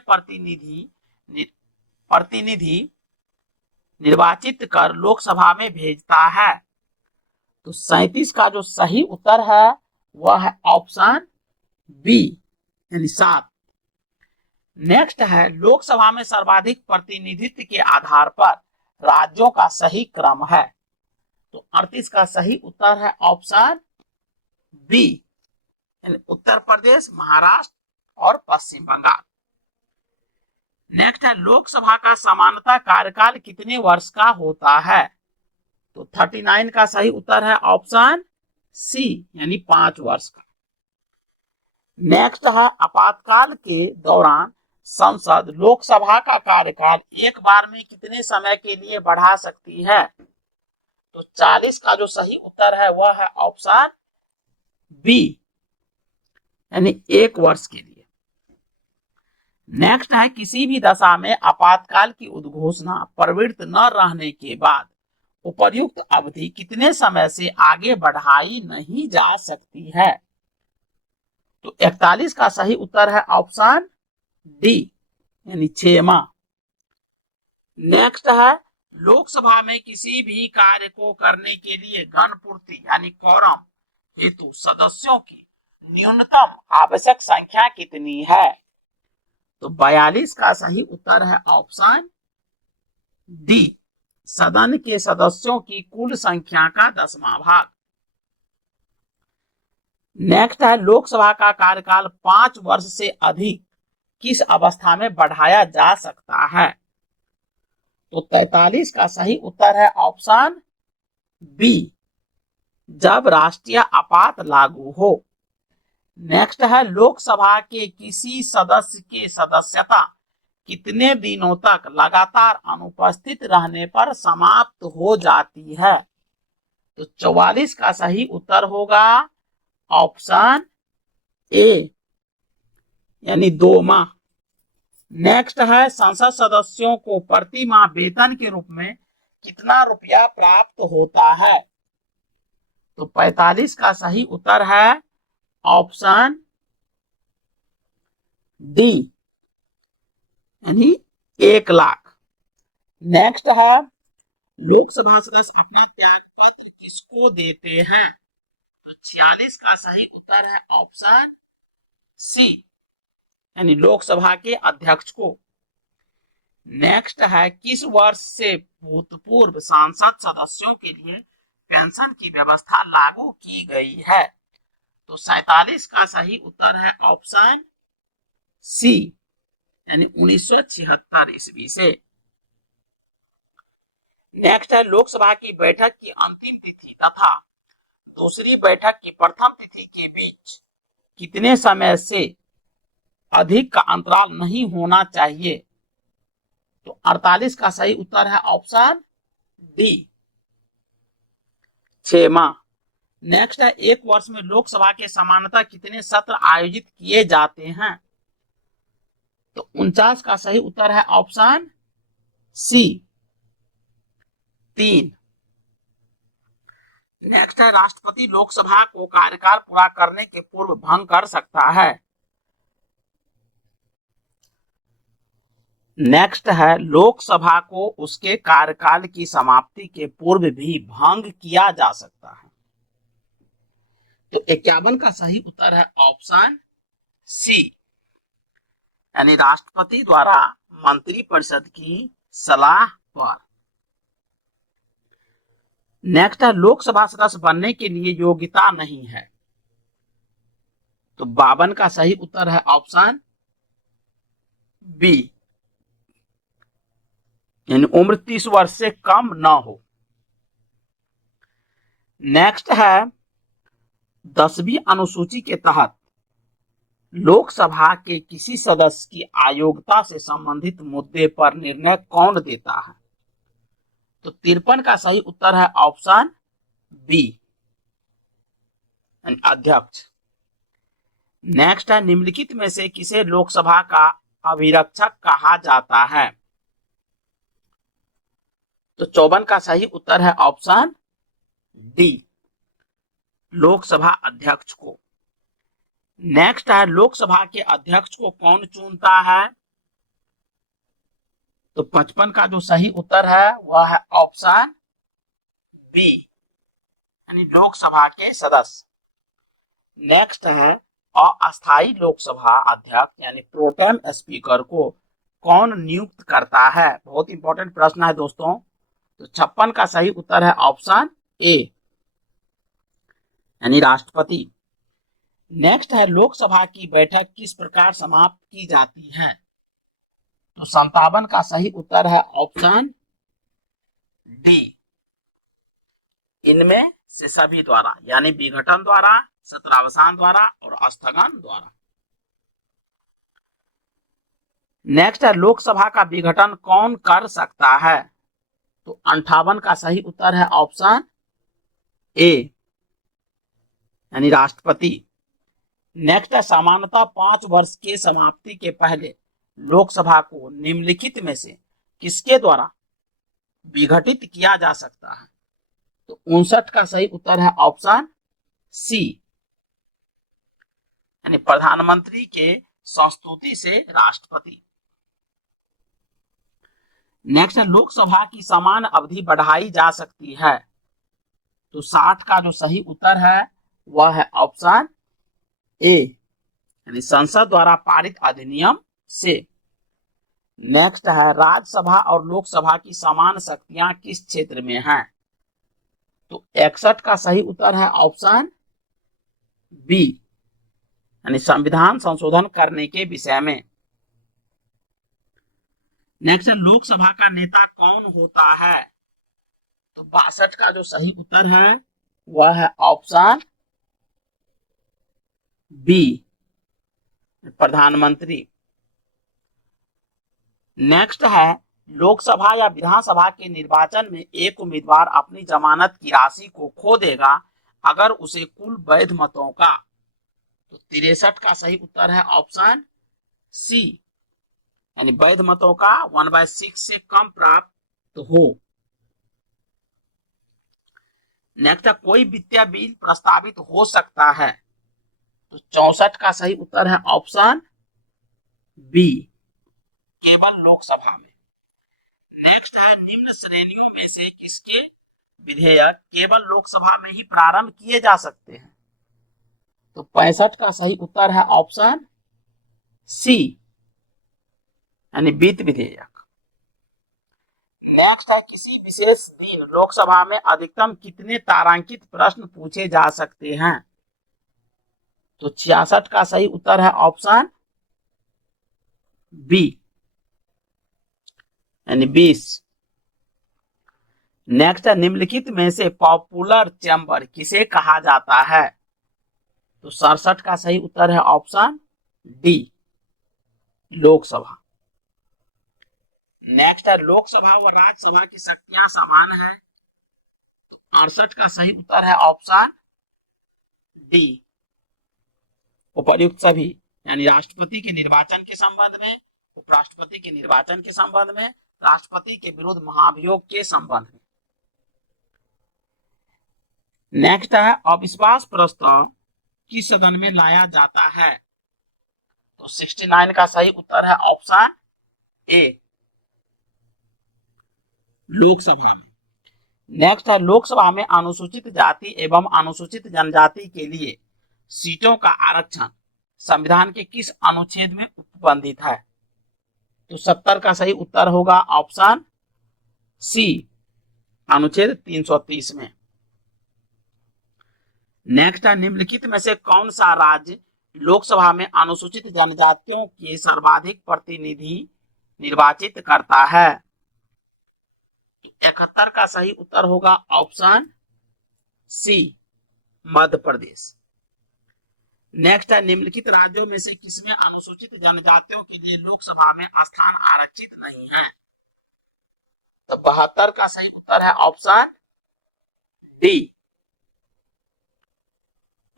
प्रतिनिधि निर्वाचित कर लोकसभा में भेजता है? तो 37 का जो सही उत्तर है वह है ऑप्शन बी, यानी 7। नेक्स्ट है, लोकसभा में सर्वाधिक प्रतिनिधित्व के आधार पर राज्यों का सही क्रम है? तो 38 का सही उत्तर है ऑप्शन बी, यानी उत्तर प्रदेश, महाराष्ट्र और पश्चिम बंगाल। नेक्स्ट है, लोकसभा का सामान्यतः कार्यकाल कितने वर्ष का होता है? तो 39 का सही उत्तर है ऑप्शन सी, यानी 5 वर्ष का। नेक्स्ट है, आपातकाल के दौरान संसद लोकसभा का कार्यकाल एक बार में कितने समय के लिए बढ़ा सकती है? तो 40 का जो सही उत्तर है वह है ऑप्शन बी, यानी 1 वर्ष के लिए। नेक्स्ट है, किसी भी दशा में आपातकाल की उद्घोषणा प्रवृत्त न रहने के बाद उपर्युक्त अवधि कितने समय से आगे बढ़ाई नहीं जा सकती है? तो 41 का सही उत्तर है ऑप्शन डी, यानी 6 माह। नेक्स्ट है, लोकसभा में किसी भी कार्य को करने के लिए गणपूर्ति यानी कोरम हेतु सदस्यों की न्यूनतम आवश्यक संख्या कितनी है? तो 42 का सही उत्तर है ऑप्शन डी, सदन के सदस्यों की कुल संख्या का 10वां भाग। नेक्स्ट है, लोकसभा का कार्यकाल 5 वर्ष से अधिक किस अवस्था में बढ़ाया जा सकता है? तो 43 का सही उत्तर है ऑप्शन बी, जब राष्ट्रीय आपात लागू हो। नेक्स्ट है, लोकसभा के किसी सदस्य की सदस्यता कितने दिनों तक लगातार अनुपस्थित रहने पर समाप्त हो जाती है? तो 44 का सही उत्तर होगा ऑप्शन ए, यानी 2 माह। नेक्स्ट है, संसद सदस्यों को प्रति माह वेतन के रूप में कितना रुपया प्राप्त होता है? तो 45 का सही उत्तर है ऑप्शन डी, यानी 1 लाख। नेक्स्ट है, लोकसभा सदस्य अपना त्याग पत्र किसको देते हैं? तो 46 का सही उत्तर है ऑप्शन सी, यानी लोकसभा के अध्यक्ष को। नेक्स्ट है, किस वर्ष से भूतपूर्व सांसद सदस्यों के लिए पेंशन की व्यवस्था लागू की गई है? तो 47 का सही उत्तर है ऑप्शन सी, यानी 1976 ईस्वी से। नेक्स्ट है, लोकसभा की बैठक की अंतिम तिथि तथा दूसरी बैठक की प्रथम तिथि के बीच कितने समय से अधिक का अंतराल नहीं होना चाहिए? तो 48 का सही उत्तर है ऑप्शन डी, 6 माह। नेक्स्ट है, 1 वर्ष में लोकसभा के सामान्यतः कितने सत्र आयोजित किए जाते हैं? तो 49 का सही उत्तर है ऑप्शन सी, 3। नेक्स्ट है, राष्ट्रपति लोकसभा को कार्यकाल पूरा करने के पूर्व भंग कर सकता है? नेक्स्ट है, लोकसभा को उसके कार्यकाल की समाप्ति के पूर्व भी भंग किया जा सकता है। तो 51 का सही उत्तर है ऑप्शन सी, यानी राष्ट्रपति द्वारा मंत्रिपरिषद की सलाह पर। नेक्स्ट है, लोकसभा सदस्य बनने के लिए योग्यता नहीं है? तो 52 का सही उत्तर है ऑप्शन बी, यानी उम्र 30 वर्ष से कम ना हो। नेक्स्ट है, 10वीं अनुसूची के तहत लोकसभा के किसी सदस्य की अयोग्यता से संबंधित मुद्दे पर निर्णय कौन देता है? तो 53 का सही उत्तर है ऑप्शन बी, अध्यक्ष। नेक्स्ट है, निम्नलिखित में से किसे लोकसभा का अभिरक्षक कहा जाता है? तो 54 का सही उत्तर है ऑप्शन डी, लोकसभा अध्यक्ष को। नेक्स्ट है, लोकसभा के अध्यक्ष को कौन चुनता है? तो 55 का जो सही उत्तर है वह है ऑप्शन बी, यानी लोकसभा के सदस्य। नेक्स्ट है, अस्थायी लोकसभा अध्यक्ष यानी प्रोटेम स्पीकर को कौन नियुक्त करता है? बहुत इंपॉर्टेंट प्रश्न है दोस्तों। तो 56 का सही उत्तर है ऑप्शन ए, यानी राष्ट्रपति। नेक्स्ट है, लोकसभा की बैठक किस प्रकार समाप्त की जाती है? तो 57 का सही उत्तर है ऑप्शन डी, इनमें से सभी द्वारा, यानी विघटन द्वारा, सत्रावसान द्वारा और स्थगन द्वारा। नेक्स्ट है, लोकसभा का विघटन कौन कर सकता है? तो 58 का सही उत्तर है ऑप्शन ए, यानी राष्ट्रपति। नेक्स्ट है, सामान्यतः 5 वर्ष के समाप्ति के पहले लोकसभा को निम्नलिखित में से किसके द्वारा विघटित किया जा सकता है? तो 59 का सही उत्तर है ऑप्शन सी, यानी प्रधानमंत्री के संस्तुति से राष्ट्रपति। नेक्स्ट है, लोकसभा की समान अवधि बढ़ाई जा सकती है? तो 60 का जो सही उत्तर है वह है ऑप्शन ए, यानी संसद द्वारा पारित अधिनियम से। नेक्स्ट है, राज्यसभा और लोकसभा की समान शक्तियां किस क्षेत्र में हैं? तो 61 का सही उत्तर है ऑप्शन बी, यानी संविधान संशोधन करने के विषय में। नेक्स्ट है, लोकसभा का नेता कौन होता है? तो 62 का जो सही उत्तर है वह है ऑप्शन बी, प्रधानमंत्री। नेक्स्ट है, लोकसभा या विधानसभा के निर्वाचन में एक उम्मीदवार अपनी जमानत की राशि को खो देगा अगर उसे कुल वैध मतों का, तो 63 का सही उत्तर है ऑप्शन सी, यानी वैध मतों का 1/6 से कम प्राप्त हो। नेक्स्ट है, कोई वित्तीय बिल प्रस्तावित हो सकता है? तो 64 का सही उत्तर है ऑप्शन बी, केवल लोकसभा में। नेक्स्ट है, निम्न श्रेणियों में से किसके विधेयक केवल लोकसभा में ही प्रारंभ किए जा सकते हैं? तो 65 का सही उत्तर है ऑप्शन सी, यानी वित्त विधेयक। नेक्स्ट है, किसी विशेष दिन लोकसभा में अधिकतम कितने तारांकित प्रश्न पूछे जा सकते हैं? तो 66 का सही उत्तर है ऑप्शन बी, यानी 20। नेक्स्ट है, निम्नलिखित में से पॉपुलर चैम्बर किसे कहा जाता है? तो 67 का सही उत्तर है ऑप्शन डी, लोकसभा। नेक्स्ट है, लोकसभा व राज्यसभा की शक्तियां समान है? तो 68 का सही उत्तर है ऑप्शन डी, उपर्युक्त सभी, यानी राष्ट्रपति के निर्वाचन के संबंध में, उपराष्ट्रपति के निर्वाचन के संबंध में, राष्ट्रपति के विरुद्ध महाभियोग के संबंध में। नेक्स्ट है, अविश्वास प्रस्ताव किस सदन में लाया जाता है? तो 69 का सही उत्तर है ऑप्शन ए, लोकसभा में। नेक्स्ट है, लोकसभा में अनुसूचित जाति एवं अनुसूचित जनजाति के लिए सीटों का आरक्षण संविधान के किस अनुच्छेद में उपबंधित है? तो 70 का सही उत्तर होगा ऑप्शन सी, अनुच्छेद 330 में। नेक्स्ट है, निम्नलिखित में से कौन सा राज्य लोकसभा में अनुसूचित जनजातियों के सर्वाधिक प्रतिनिधि निर्वाचित करता है? 71 का सही उत्तर होगा option C, Madhya Pradesh. Next है निम्नलिखित राज्यों में से किसमें अनुसूचित जनजातियों के लिए लोकसभा में स्थान आरक्षित नहीं है? तो 72 का सही उत्तर है ऑप्शन डी,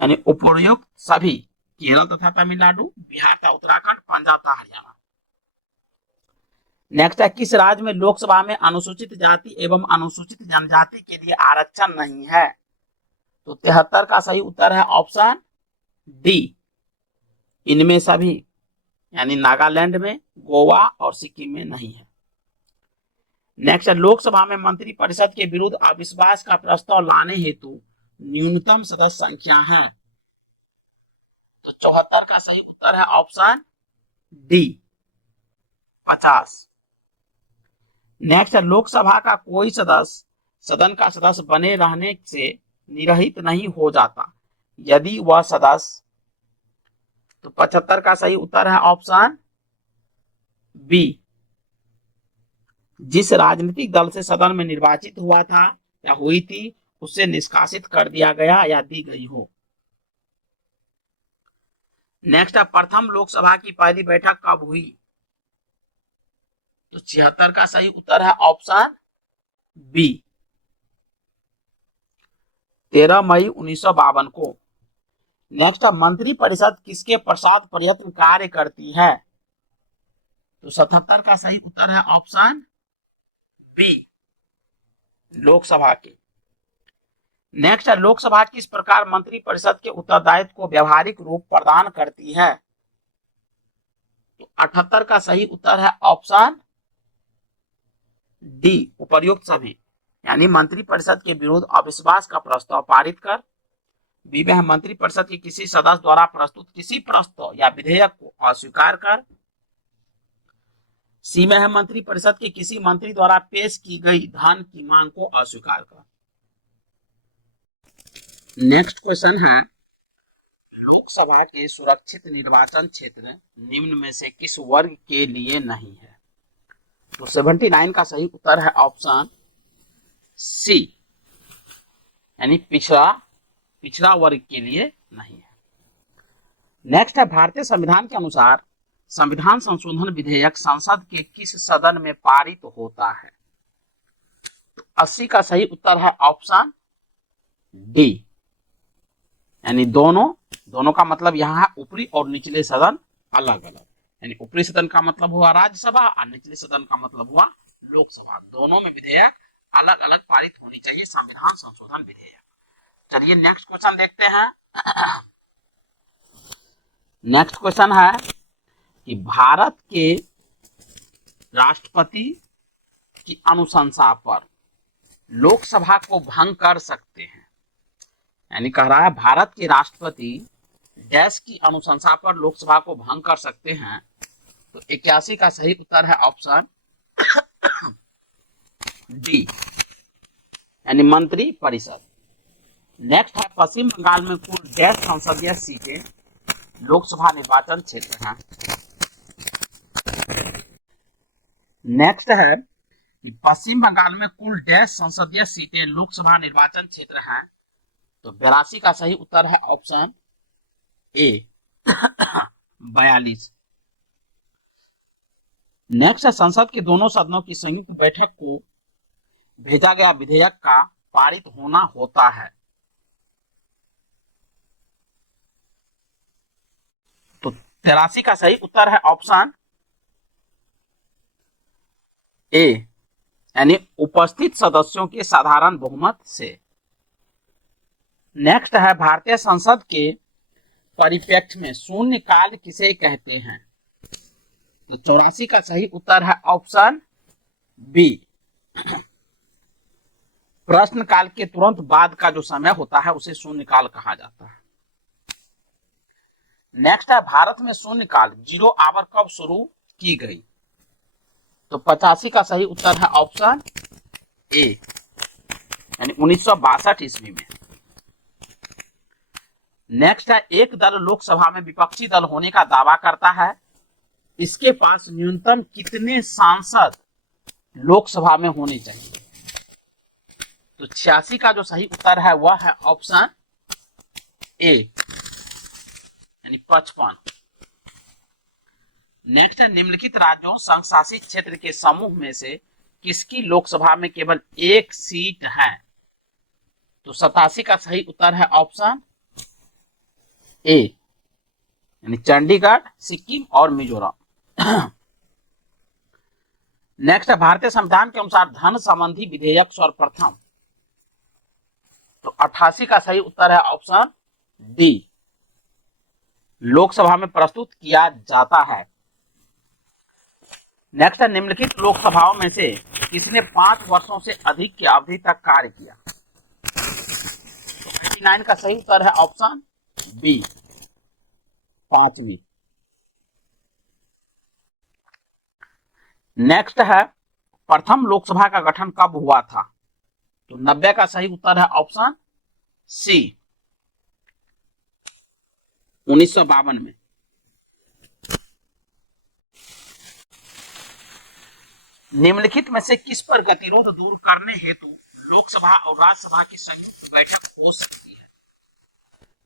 यानी उपर्युक्त सभी, केरल तथा तमिलनाडु, बिहार तथा उत्तराखंड, पंजाब तथा हरियाणा। नेक्स्ट है किस राज्य में लोकसभा में अनुसूचित जाति एवं अनुसूचित जनजाति के लिए आरक्षण नहीं है? तो 73 का सही उत्तर है ऑप्शन डी, इनमें सभी, यानी नागालैंड में, गोवा और सिक्किम में नहीं है। नेक्स्ट है लोकसभा में मंत्रिपरिषद के विरुद्ध अविश्वास का प्रस्ताव लाने हेतु न्यूनतम सदस्य संख्या है? तो 74 का सही उत्तर है ऑप्शन डी, 50। नेक्स्ट है लोकसभा का कोई सदस्य सदन का सदस्य बने रहने से निरहित नहीं हो जाता यदि वह सदस्य, तो 75 का सही उत्तर है ऑप्शन बी, जिस राजनीतिक दल से सदन में निर्वाचित हुआ था या हुई थी उससे निष्कासित कर दिया गया या दी गई हो। नेक्स्ट है प्रथम लोकसभा की पहली बैठक कब हुई? तो 76 का सही उत्तर है ऑप्शन बी, 13 मई 1952 को। नेक्स्ट मंत्रिपरिषद किसके पश्चात प्रयत्न कार्य करती है? तो 77 का सही उत्तर है ऑप्शन बी, लोकसभा के। नेक्स्ट है लोकसभा किस प्रकार मंत्रिपरिषद के उत्तरदायित्व को व्यवहारिक रूप प्रदान करती है? तो 78 का सही उत्तर है ऑप्शन डी, उपर्युक्त सभी, यानी मंत्रिपरिषद के विरुद्ध अविश्वास का प्रस्ताव पारित कर, बी में मंत्रिपरिषद के किसी सदस्य द्वारा प्रस्तुत किसी प्रस्ताव या विधेयक को अस्वीकार कर, सी में है मंत्रिपरिषद के किसी मंत्री द्वारा पेश की गई धन की मांग को अस्वीकार कर। नेक्स्ट क्वेश्चन है लोकसभा के सुरक्षित निर्वाचन क्षेत्र निम्न में से किस वर्ग के लिए नहीं है? तो 79 का सही उत्तर है ऑप्शन सी, यानी पिछड़ा वर्ग के लिए नहीं है। नेक्स्ट है भारतीय संविधान के अनुसार संविधान संशोधन विधेयक संसद के किस सदन में पारित होता है? तो 80 का सही उत्तर है ऑप्शन डी, यानी दोनों का मतलब यहाँ है ऊपरी और निचले सदन अलग अलग, यानी ऊपरी सदन का मतलब हुआ राज्यसभा और निचले सदन का मतलब हुआ लोकसभा। दोनों में विधेयक अलग अलग पारित होनी चाहिए, संविधान संशोधन विधेयक। चलिए नेक्स्ट क्वेश्चन देखते हैं। नेक्स्ट क्वेश्चन है कि भारत के राष्ट्रपति की अनुशंसा पर लोकसभा को भंग कर सकते हैं, यानी कह रहा है भारत के राष्ट्रपति डैश की अनुशंसा पर लोकसभा को भंग कर सकते हैं। तो 81 का सही उत्तर है ऑप्शन डी, यानी मंत्री परिषद। नेक्स्ट है पश्चिम बंगाल में कुल डैश संसदीय सीटें लोकसभा निर्वाचन क्षेत्र हैं? नेक्स्ट है कि पश्चिम बंगाल में कुल डैश संसदीय सीटें लोकसभा निर्वाचन क्षेत्र हैं? तो 82 का सही उत्तर है ऑप्शन ए, 42। नेक्स्ट है संसद के दोनों सदनों की संयुक्त बैठक को भेजा गया विधेयक का पारित होना होता है? तो 83 का सही उत्तर है ऑप्शन ए, यानी उपस्थित सदस्यों के साधारण बहुमत से। नेक्स्ट है भारतीय संसद के परिप्रेक्ष्य में शून्यकाल किसे कहते हैं? तो 84 का सही उत्तर है ऑप्शन बी, प्रश्नकाल के तुरंत बाद का जो समय होता है उसे शून्यकाल कहा जाता है। नेक्स्ट है भारत में शून्यकाल जीरो आवर कब शुरू की गई? तो 85 का सही उत्तर है ऑप्शन ए, यानी 1962 ईस्वी में। नेक्स्ट है एक दल लोकसभा में विपक्षी दल होने का दावा करता है, इसके पास न्यूनतम कितने सांसद लोकसभा में होने चाहिए? तो 86 का जो सही उत्तर है वह है ऑप्शन ए, यानी 55। नेक्स्ट है निम्नलिखित राज्यों संघ शासित क्षेत्र के समूह में से किसकी लोकसभा में केवल एक सीट है? तो 87 का सही उत्तर है ऑप्शन ए, यानी चंडीगढ़, सिक्किम और मिजोरम। नेक्स्ट है भारतीय संविधान के अनुसार धन संबंधी विधेयक सर्वप्रथम, तो 88 का सही उत्तर है ऑप्शन डी, लोकसभा में प्रस्तुत किया जाता है। नेक्स्ट है निम्नलिखित लोकसभाओं में से किसने 5 वर्षों से अधिक की अवधि तक कार्य किया? तो 89 का सही उत्तर है ऑप्शन बी, 5वीं। नेक्स्ट है प्रथम लोकसभा का गठन कब हुआ था? तो 90 का सही उत्तर है ऑप्शन सी, 1952 में। निम्नलिखित में से किस पर गतिरोध दूर करने हेतु लोकसभा और राज्यसभा की संयुक्त बैठक हो सकती है?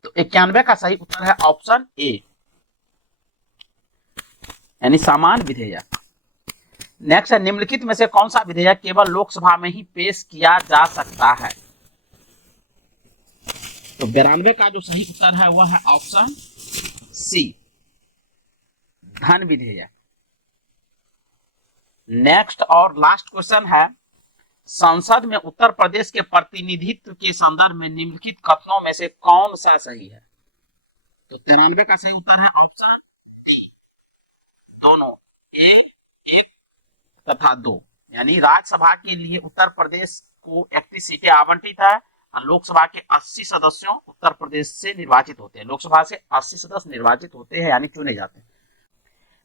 तो 91 का सही उत्तर है ऑप्शन ए, यानी समान विधेयक। नेक्स्ट है निम्नलिखित में से कौन सा विधेयक केवल लोकसभा में ही पेश किया जा सकता है? तो 92 का जो सही उत्तर है वह है ऑप्शन सी, धन विधेयक। नेक्स्ट और लास्ट क्वेश्चन है संसद में उत्तर प्रदेश के प्रतिनिधित्व के संदर्भ में निम्नलिखित कथनों में से कौन सा सही है? तो 93 का सही उत्तर है ऑप्शन डी, दोनों, एक तथा 2, यानी राज्यसभा के लिए उत्तर प्रदेश को 31 सीटें आवंटित है और लोकसभा के 80 सदस्यों उत्तर प्रदेश से निर्वाचित होते हैं। लोकसभा से 80 सदस्य निर्वाचित होते हैं, यानी चुने जाते हैं।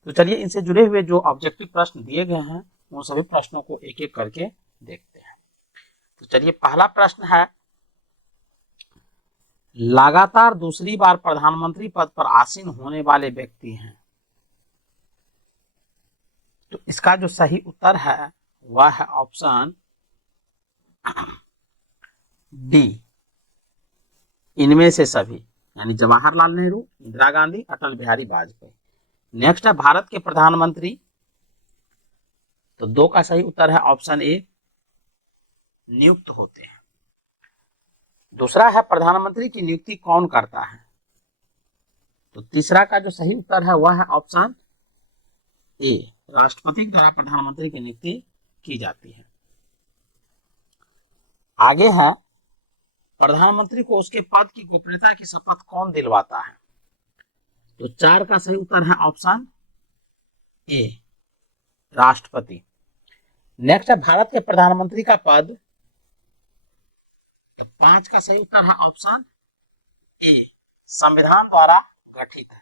तो चलिए इनसे जुड़े हुए जो ऑब्जेक्टिव प्रश्न दिए गए हैं उन सभी प्रश्नों को एक एक करके देखते हैं। तो चलिए पहला प्रश्न है, लगातार दूसरी बार प्रधानमंत्री पद पर आसीन होने वाले व्यक्ति हैं। तो इसका जो सही उत्तर है वह है ऑप्शन डी, इनमें से सभी, यानी जवाहरलाल नेहरू, इंदिरा गांधी, अटल बिहारी वाजपेयी। नेक्स्ट है भारत के प्रधानमंत्री, तो 2 का सही उत्तर है ऑप्शन ए, नियुक्त होते हैं। दूसरा है प्रधानमंत्री की नियुक्ति कौन करता है? तो तीसरा का जो सही उत्तर है वह है ऑप्शन ए, राष्ट्रपति द्वारा प्रधानमंत्री की नियुक्ति की जाती है। आगे है प्रधानमंत्री को उसके पद की गोपनीयता की शपथ कौन दिलवाता है? तो 4 का सही उत्तर है ऑप्शन ए, राष्ट्रपति। नेक्स्ट है भारत के प्रधानमंत्री का पद, तो 5 का सही उत्तर है ऑप्शन ए, संविधान द्वारा गठित है।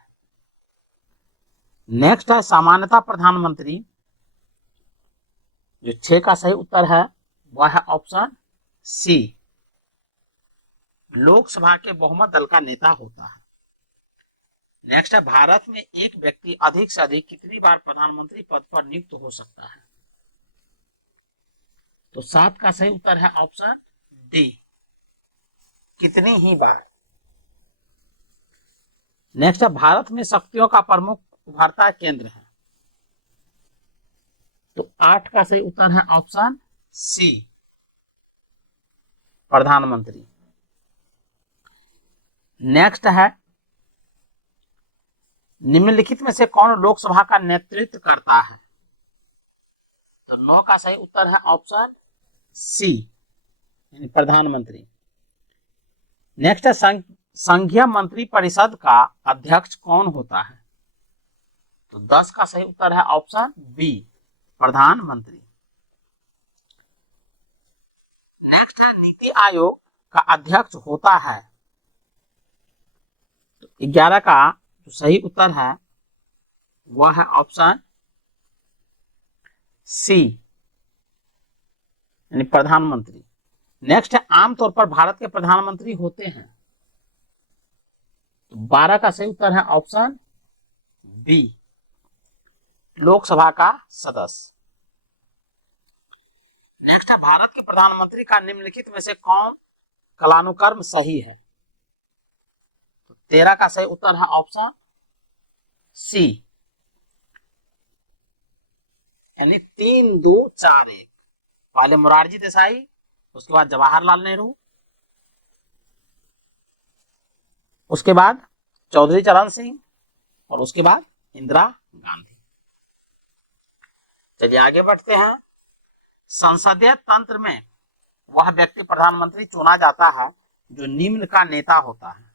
नेक्स्ट है सामान्यतः प्रधानमंत्री, जो 6 का सही उत्तर है वह है ऑप्शन सी, लोकसभा के बहुमत दल का नेता होता है। नेक्स्ट है भारत में एक व्यक्ति अधिक से अधिक कितनी बार प्रधानमंत्री पद पर नियुक्त हो सकता है? तो 7 का सही उत्तर है ऑप्शन डी, कितनी ही बार। नेक्स्ट है भारत में शक्तियों का प्रमुख उभरता केंद्र है। तो 8 का सही उत्तर है ऑप्शन सी, प्रधानमंत्री। नेक्स्ट है निम्नलिखित में से कौन लोकसभा का नेतृत्व करता है? तो 9 का सही उत्तर है ऑप्शन सी, यानी प्रधानमंत्री। नेक्स्ट है संघीय मंत्री परिषद का अध्यक्ष कौन होता है? तो 10 का सही उत्तर है ऑप्शन बी, प्रधानमंत्री। नेक्स्ट है नीति आयोग का अध्यक्ष होता है। तो 11 का जो सही उत्तर है वह है ऑप्शन सी, यानी प्रधानमंत्री। नेक्स्ट है आमतौर पर भारत के प्रधानमंत्री होते हैं। तो 12 का सही उत्तर है ऑप्शन बी, लोकसभा का सदस्य। नेक्स्ट है भारत के प्रधानमंत्री का निम्नलिखित में से कौन कालानुक्रम सही है? तो 13 का सही उत्तर है ऑप्शन सी, यानी 3-2-4-1। पहले मोरारजी देसाई, उसके बाद जवाहरलाल नेहरू, उसके बाद चौधरी चरण सिंह और उसके बाद इंदिरा गांधी। चलिए आगे बढ़ते हैं। संसदीय तंत्र में वह व्यक्ति प्रधानमंत्री चुना जाता है जो निम्न का नेता होता है।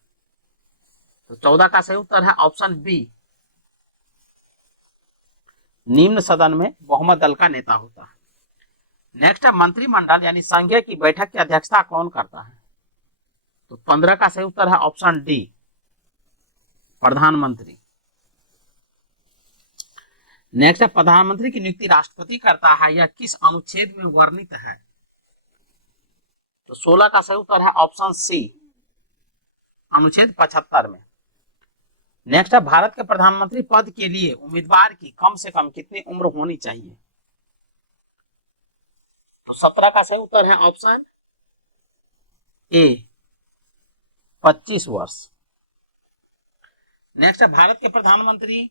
तो 14 का सही उत्तर है ऑप्शन बी, निम्न सदन में बहुमत दल का नेता होता है। नेक्स्ट है मंत्रिमंडल यानी संघीय की बैठक की अध्यक्षता कौन करता है? तो 15 का सही उत्तर है ऑप्शन डी, प्रधानमंत्री। नेक्स्ट है प्रधानमंत्री की नियुक्ति राष्ट्रपति करता है, यह किस अनुच्छेद में वर्णित है? तो 16 का सही उत्तर है ऑप्शन सी, अनुच्छेद 75 में। नेक्स्ट है भारत के प्रधानमंत्री पद के लिए उम्मीदवार की कम से कम कितनी उम्र होनी चाहिए? तो 17 का सही उत्तर है ऑप्शन ए, 25 वर्ष। नेक्स्ट है भारत के प्रधानमंत्री,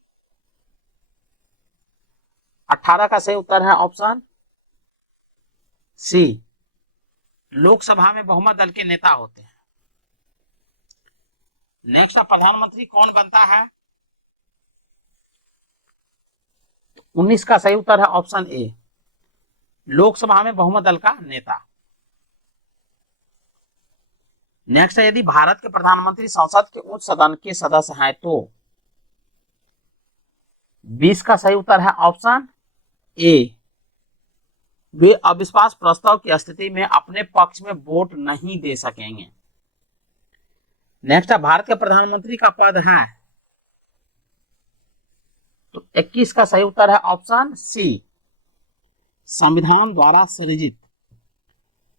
18 का सही उत्तर है ऑप्शन सी, लोकसभा में बहुमत दल के नेता होते हैं। नेक्स्ट प्रधानमंत्री कौन बनता है? 19 का सही उत्तर है ऑप्शन ए, लोकसभा में बहुमत दल का नेता। नेक्स्ट है यदि भारत के प्रधानमंत्री संसद के उच्च सदन के सदस्य हैं तो 20 का सही उत्तर है ऑप्शन ए, वे अविश्वास प्रस्ताव की स्थिति में अपने पक्ष में वोट नहीं दे सकेंगे। नेक्स्ट है भारत के प्रधानमंत्री का पद है, तो 21 का सही उत्तर है ऑप्शन सी, संविधान द्वारा सृजित।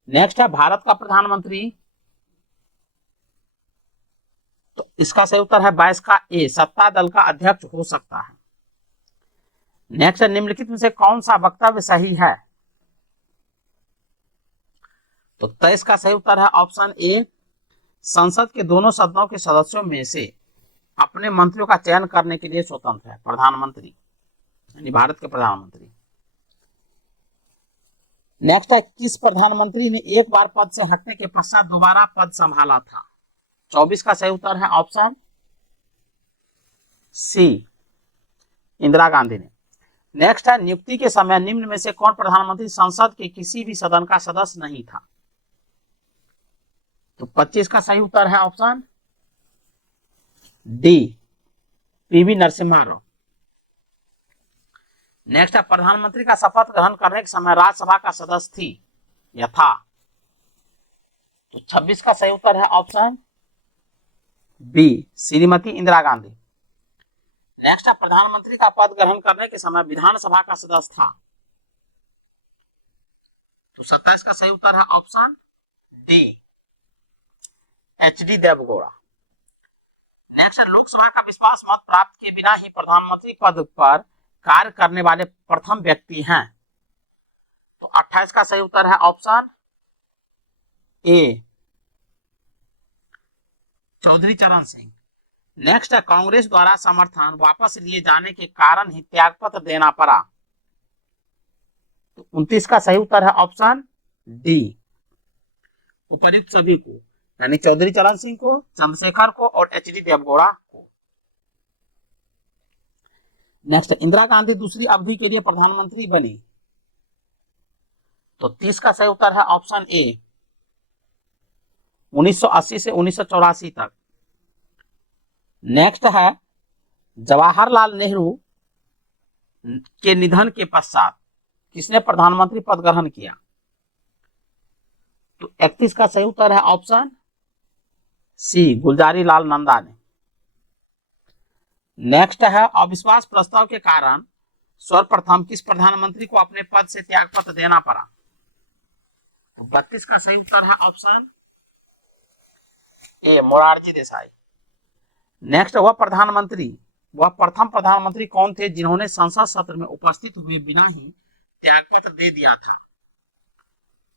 नेक्स्ट है भारत का प्रधानमंत्री, तो इसका सही उत्तर है 22 का ए, सत्ता दल का अध्यक्ष हो सकता है। नेक्स्ट है निम्नलिखित में से कौन सा वक्तव्य सही है? तो 23 का सही उत्तर है ऑप्शन ए, संसद के दोनों सदनों के सदस्यों में से अपने मंत्रियों का चयन करने के लिए स्वतंत्र है प्रधानमंत्री, यानी भारत के प्रधानमंत्री। नेक्स्ट है किस प्रधानमंत्री ने एक बार पद से हटने के पश्चात दोबारा पद संभाला था? 24 का सही उत्तर है ऑप्शन सी, इंदिरा गांधी ने। नेक्स्ट है नियुक्ति के समय निम्न में से कौन प्रधानमंत्री संसद के किसी भी सदन का सदस्य नहीं था? तो 25 का सही उत्तर है option D, PV Narasimha Rao. Next है प्रधानमंत्री का शपथ ग्रहण करने के समय राज्यसभा का सदस्य थी या था? तो 26 का सही उत्तर है option B, Shrimati Indira Gandhi. Next है प्रधानमंत्री का पद ग्रहण करने के समय विधानसभा का सदस्य था? तो 27 का सही उत्तर है option D, H D. Deve Gowda. Next है लोकसभा का विश्वास मत प्राप्त किए बिना ही प्रधानमंत्री पद पर कार्य करने वाले प्रथम व्यक्ति हैं? तो 28 का सही उत्तर है ऑप्शन ए, चौधरी चरण सिंह। नेक्स्ट है कांग्रेस द्वारा समर्थन वापस लिए जाने के कारण ही त्यागपत्र देना पड़ा? तो 29 का सही उत्तर है ऑप्शन डी, उपर्युक्त सभी को, यानी चौधरी चरण सिंह को, चंद्रशेखर को और एच.डी. देवगौड़ा को। नेक्स्ट इंदिरा गांधी दूसरी अवधि के लिए प्रधानमंत्री बनी? तो 30 का सही उत्तर है ऑप्शन ए, 1980 से 1984 तक। नेक्स्ट है जवाहरलाल नेहरू के निधन के पश्चात किसने प्रधानमंत्री पद ग्रहण किया? तो 31 का सही उत्तर है ऑप्शन सी, गुलजारी लाल नंदा ने। नेक्स्ट है अविश्वास प्रस्ताव के कारण सर्वप्रथम किस प्रधानमंत्री को अपने पद से त्यागपत्र देना पड़ा? 32 का सही उत्तर है ऑप्शन ए, मोरारजी देसाई। नेक्स्ट वह प्रथम प्रधानमंत्री कौन थे जिन्होंने संसद सत्र में उपस्थित हुए बिना ही त्यागपत्र दे दिया था?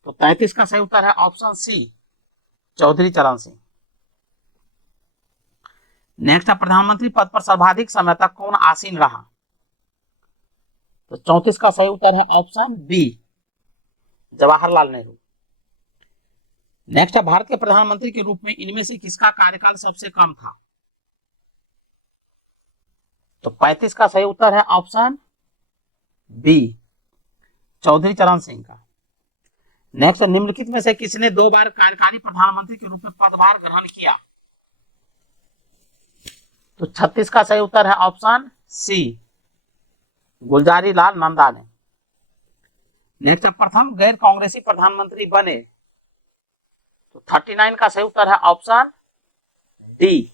तो 33 का सही उत्तर है ऑप्शन सी, चौधरी चरण सिंह। नेक्स्ट है प्रधानमंत्री पद पर सर्वाधिक समय तक कौन आसीन रहा? तो 34 का सही उत्तर है option B, Jawaharlal Nehru. Next है भारत के प्रधानमंत्री के रूप में इनमें से किसका कार्यकाल सबसे कम था? तो 35 का सही उत्तर है ऑप्शन बी, चौधरी चरण सिंह का। नेक्स्ट, निम्नलिखित में से किसने 2 बार कार्यकारी प्रधानमंत्री के रूप में पदभार ग्रहण किया? तो 36 का सही उत्तर है ऑप्शन सी, गुलजारी लाल नंदा ने। नेक्स्ट, प्रथम गैर कांग्रेसी प्रधानमंत्री बने? तो 39 का सही उत्तर है option D,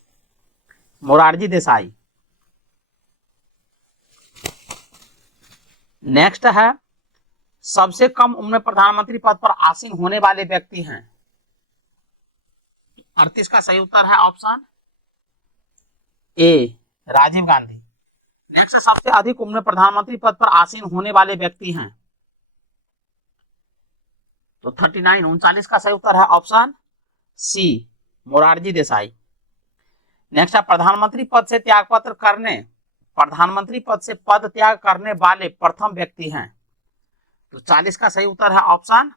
Morarji Desai. Next है सबसे कम उम्र में प्रधानमंत्री पद पर आसीन होने वाले व्यक्ति हैं? 38 का सही उत्तर है option A, Rajiv Gandhi. Next, सबसे अधिक उम्र में प्रधानमंत्री पद पर आसीन होने वाले व्यक्ति हैं? तो 39, 39 का सही उत्तर है option C, Morarji Desai. Next, प्रधानमंत्री पद से पद त्याग करने वाले प्रथम व्यक्ति हैं? तो 40 का सही उत्तर है option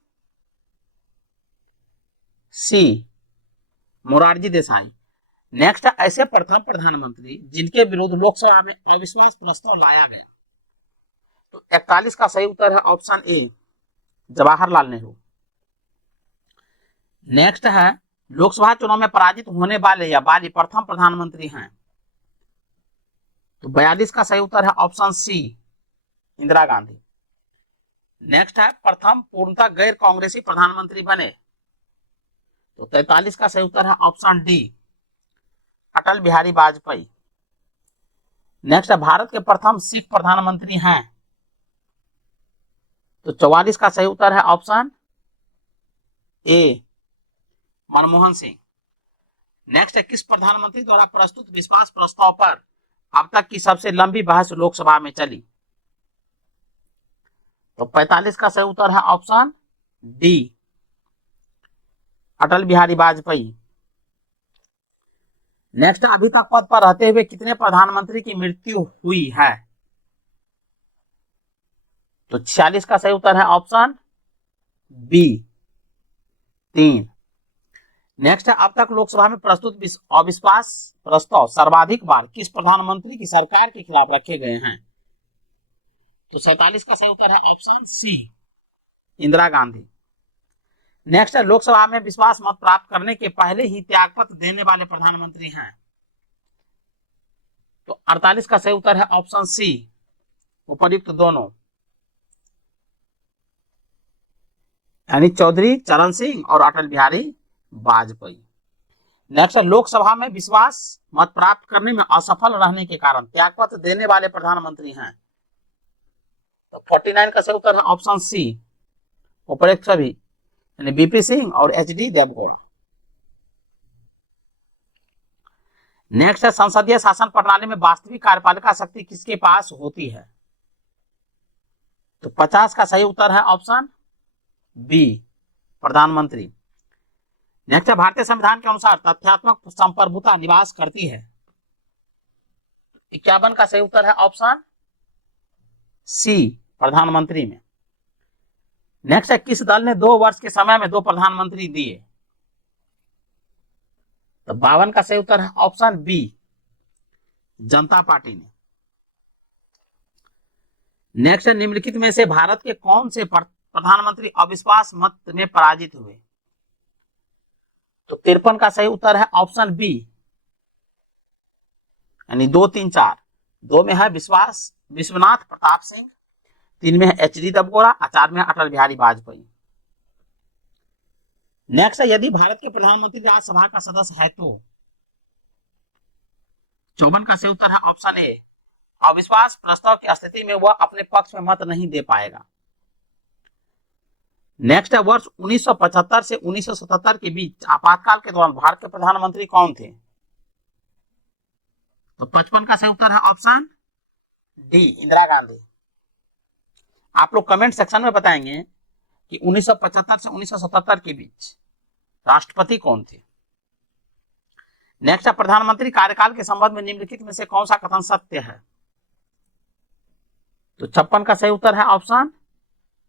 C, Morarji Desai. Next, ऐसे प्रथम प्रधानमंत्री जिनके विरुद्ध लोकसभा में अविश्वास प्रस्ताव लाया गया? तो 41 का सही उत्तर है ऑप्शन ए, जवाहरलाल नेहरू। नेक्स्ट है लोकसभा चुनाव में पराजित होने वाले या वाली प्रथम प्रधानमंत्री हैं? तो 42 का सही उत्तर है option C, Indira Gandhi. Next है प्रथम पूर्णतः गैर कांग्रेसी प्रधानमंत्री बने? तो 43 का सही उत्तर है option D, Atal Bihari Vajpayee. Next है भारत के प्रथम सिख प्रधानमंत्री हैं? तो 44 का सही उत्तर है ऑप्शन ए, मनमोहन सिंह। नेक्स्ट है किस प्रधानमंत्री द्वारा प्रस्तुत विश्वास प्रस्ताव पर अब तक की सबसे लंबी बहस लोकसभा में चली? तो 45 का सही उत्तर है option D, Atal Bihari Vajpayee. Next, अभी तक पद पर रहते हुए कितने प्रधानमंत्री की मृत्यु हुई है? तो 46 का सही उत्तर है ऑप्शन बी, 3। नेक्स्ट है अब तक लोकसभा में प्रस्तुत अविश्वास प्रस्ताव सर्वाधिक बार किस प्रधानमंत्री की सरकार के खिलाफ रखे गए हैं? तो 47 का सही उत्तर है option C, Indira Gandhi. Next है लोकसभा में विश्वास मत प्राप्त करने के पहले ही त्यागपत्र देने वाले प्रधानमंत्री हैं? तो 48 का सही उत्तर है ऑप्शन सी, उपर्युक्त दोनों, यानी चौधरी चरण सिंह और अटल बिहारी वाजपेयी। नेक्स्ट, लोकसभा में विश्वास मत प्राप्त करने में असफल रहने के कारण त्यागपत्र देने वाले प्रधानमंत्री हैं? तो 49 का सही उत्तर है ऑप्शन सी, उपरोक्त सभी, यानी बीपी सिंह और एचडी देवगौड़ा। नेक्स्ट है संसदीय शासन प्रणाली में वास्तविक कार्यपालिका शक्ति किसके पास होती है? तो 50 का सही उत्तर है ऑप्शन बी, प्रधानमंत्री। नेक्स्ट है भारतीय संविधान के अनुसार तथ्यात्मक संप्रभुता निवास करती है? 51 का सही उत्तर है ऑप्शन सी, प्रधानमंत्री में। नेक्स्ट है किस दल ने 2 वर्ष के समय में 2 प्रधानमंत्री दिए? तो 52 का सही उत्तर है ऑप्शन बी, जनता पार्टी ने। नेक्स्ट है निम्नलिखित में से भारत के कौन से प्रधानमंत्री अविश्वास मत में पराजित हुए? तो 53 का सही उत्तर है ऑप्शन बी, यानी 2, 3, 4। 2 में है विश्वनाथ प्रताप सिंह, 3 में है एचडी देवगौड़ा और 4 में है अटल बिहारी वाजपेयी। नेक्स्ट है यदि भारत के प्रधानमंत्री राज्यसभा का सदस्य है तो? 54 का सही उत्तर है ऑप्शन ए, अविश्वास प्रस्ताव की स्थिति में वह अपने पक्ष में मत नहीं दे पाएगा। नेक्स्ट है वर्ष 1975 से 1977 के बीच आपातकाल के दौरान भारत के प्रधानमंत्री कौन थे? तो 55 का सही उत्तर है ऑप्शन डी, इंदिरा गांधी। आप लोग कमेंट सेक्शन में बताएंगे कि 1975 से 1977 के बीच राष्ट्रपति कौन थे। नेक्स्ट है प्रधानमंत्री कार्यकाल के संबंध में निम्नलिखित में से कौन सा कथन सत्य है? तो 56 का सही उत्तर है ऑप्शन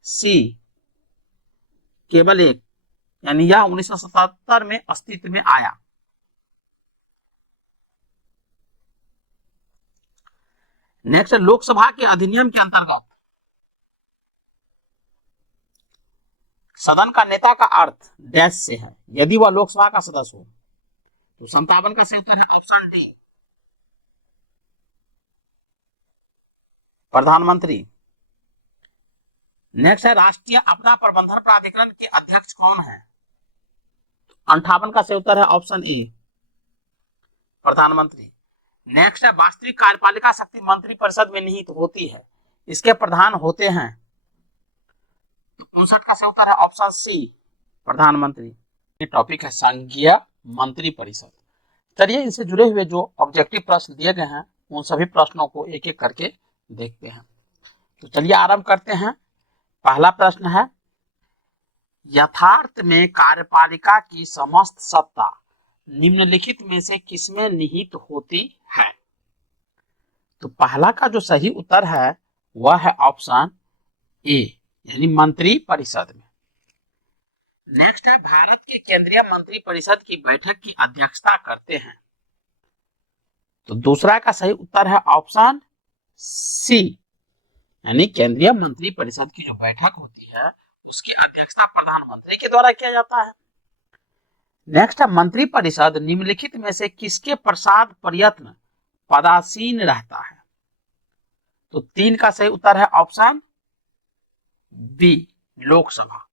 सी, केवल एक, यानी यह 1977 में अस्तित्व में आया। नेक्स्ट लोकसभा के अधिनियम के अंतर्गत सदन का नेता का अर्थ डैश से है यदि वह लोकसभा का सदस्य हो। तो 57 का सही उत्तर है ऑप्शन डी, प्रधानमंत्री। नेक्स्ट है राष्ट्रीय आपदा प्रबंधन प्राधिकरण के अध्यक्ष कौन है? 58 का सही उत्तर है ऑप्शन ए, प्रधानमंत्री। नेक्स्ट है वास्तविक कार्यपालिका शक्ति मंत्री परिषद में निहित होती है, इसके प्रधान होते हैं। 59 का सही उत्तर है ऑप्शन सी, प्रधानमंत्री। ये टॉपिक है संघीय मंत्री परिषद। चलिए इनसे जुड़े हुए जो ऑब्जेक्टिव प्रश्न दिए गए हैं उन सभी प्रश्नों को एक एक करके देखते हैं। तो चलिए आरंभ करते हैं। पहला प्रश्न है यथार्थ में कार्यपालिका की समस्त सत्ता निम्नलिखित में से किसमें निहित होती है? तो पहला का जो सही उत्तर है वह है ऑप्शन ए, यानी मंत्री परिषद में। नेक्स्ट है भारत के केंद्रीय मंत्री परिषद की बैठक की अध्यक्षता करते हैं। तो दूसरा का सही उत्तर है ऑप्शन सी, यानी केंद्रीय मंत्री परिषद की जो बैठक होती है उसकी अध्यक्षता प्रधानमंत्री के द्वारा किया जाता है। नेक्स्ट है मंत्री परिषद निम्नलिखित में से किसके प्रसाद प्रयत्न पदासीन रहता है? तो 3 का सही उत्तर है ऑप्शन बी, लोकसभा।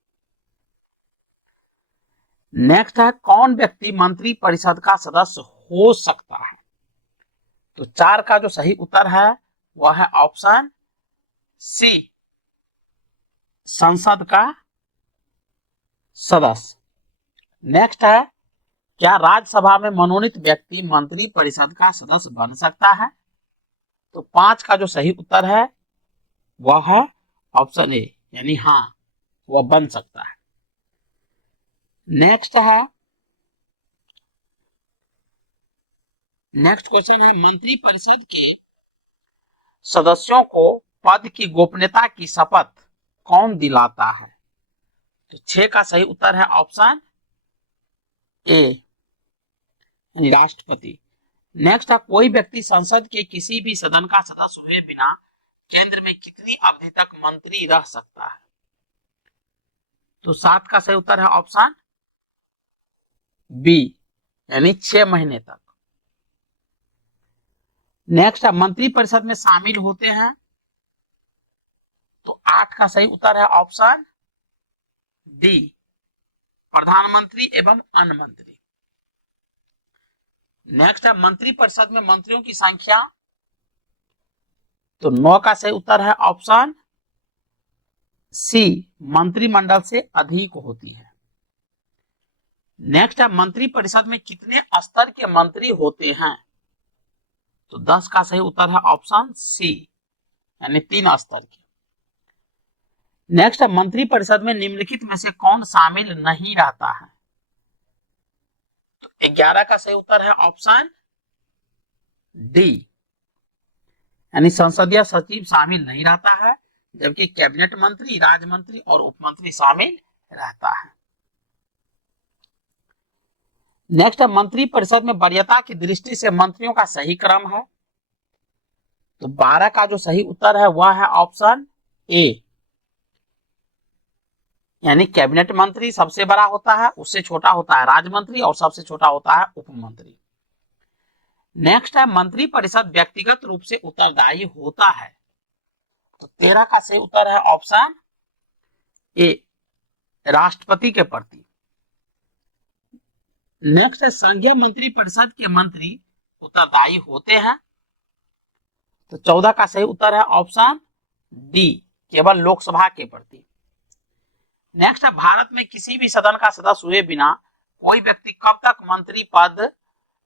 नेक्स्ट है कौन व्यक्ति मंत्री परिषद का सदस्य हो सकता है? तो 4 का जो सही उत्तर है वह है ऑप्शन सी, संसद का सदस्य। नेक्स्ट है क्या राज्यसभा में मनोनीत व्यक्ति मंत्री परिषद का सदस्य बन सकता है? तो 5 का जो सही उत्तर है वह है ऑप्शन ए, यानी हाँ वह बन सकता है। नेक्स्ट क्वेश्चन है मंत्री परिषद के सदस्यों को पद की गोपनीयता की शपथ कौन दिलाता है? तो 6 का सही उत्तर है ऑप्शन ए, राष्ट्रपति। नेक्स्ट है कोई व्यक्ति संसद के किसी भी सदन का सदस्य हुए बिना केंद्र में कितनी अवधि तक मंत्री रह सकता है? तो 7 का सही उत्तर है ऑप्शन बी, यानी 6 महीने तक। नेक्स्ट है मंत्री परिषद में शामिल होते हैं। तो 8 का सही उत्तर है ऑप्शन डी, प्रधानमंत्री एवं अन्य मंत्री। नेक्स्ट है मंत्री परिषद में मंत्रियों की संख्या। तो 9 का सही उत्तर है ऑप्शन सी, मंत्रिमंडल से अधिक होती है। नेक्स्ट है मंत्री परिषद में कितने स्तर के मंत्री होते हैं? तो 10 का सही उत्तर है ऑप्शन सी, यानी 3 स्तर के। नेक्स्ट है मंत्री परिषद में निम्नलिखित में से कौन शामिल नहीं रहता है? तो 11 का सही उत्तर है ऑप्शन डी, यानी संसदीय सचिव शामिल नहीं रहता है, जबकि कैबिनेट मंत्री, राज्य मंत्री और उप मंत्री शामिल रहता है। नेक्स्ट है मंत्री परिषद में वरीयता की दृष्टि से मंत्रियों का सही क्रम है। तो 12 का जो सही उत्तर है वह है ऑप्शन ए, यानी कैबिनेट मंत्री सबसे बड़ा होता है, उससे छोटा होता है राज्य मंत्री और सबसे छोटा होता है उप मंत्री। नेक्स्ट है मंत्री परिषद व्यक्तिगत रूप से उत्तरदायी होता है। तो 13 का सही उत्तर है ऑप्शन ए, राष्ट्रपति के प्रति। नेक्स्ट है संघीय मंत्री परिषद के मंत्री उत्तरदायी होते हैं। तो 14 का सही उत्तर है ऑप्शन डी, केवल लोकसभा के प्रति। नेक्स्ट है भारत में किसी भी सदन का सदस्य हुए बिना कोई व्यक्ति कब तक मंत्री पद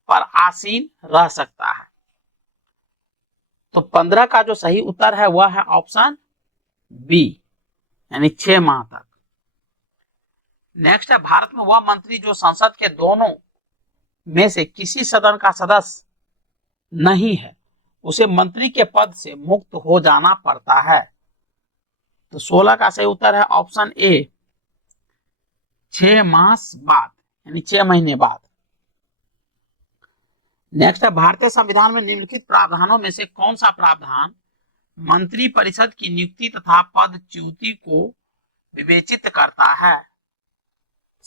पर आसीन रह सकता है? तो 15 का जो सही उत्तर है वह है ऑप्शन बी, यानी 6 माह तक। नेक्स्ट है भारत में वह मंत्री जो संसद के दोनों में से किसी सदन का सदस्य नहीं है, उसे मंत्री के पद से मुक्त हो जाना पड़ता है। तो 16 का सही उत्तर है ऑप्शन ए, 6 मास बाद, यानी 6 महीने बाद। नेक्स्ट है, भारतीय संविधान में निम्नलिखित प्रावधानों में से कौन सा प्रावधान मंत्री परिषद की नियुक्ति तथा पदच्युति को विवेचित करता है?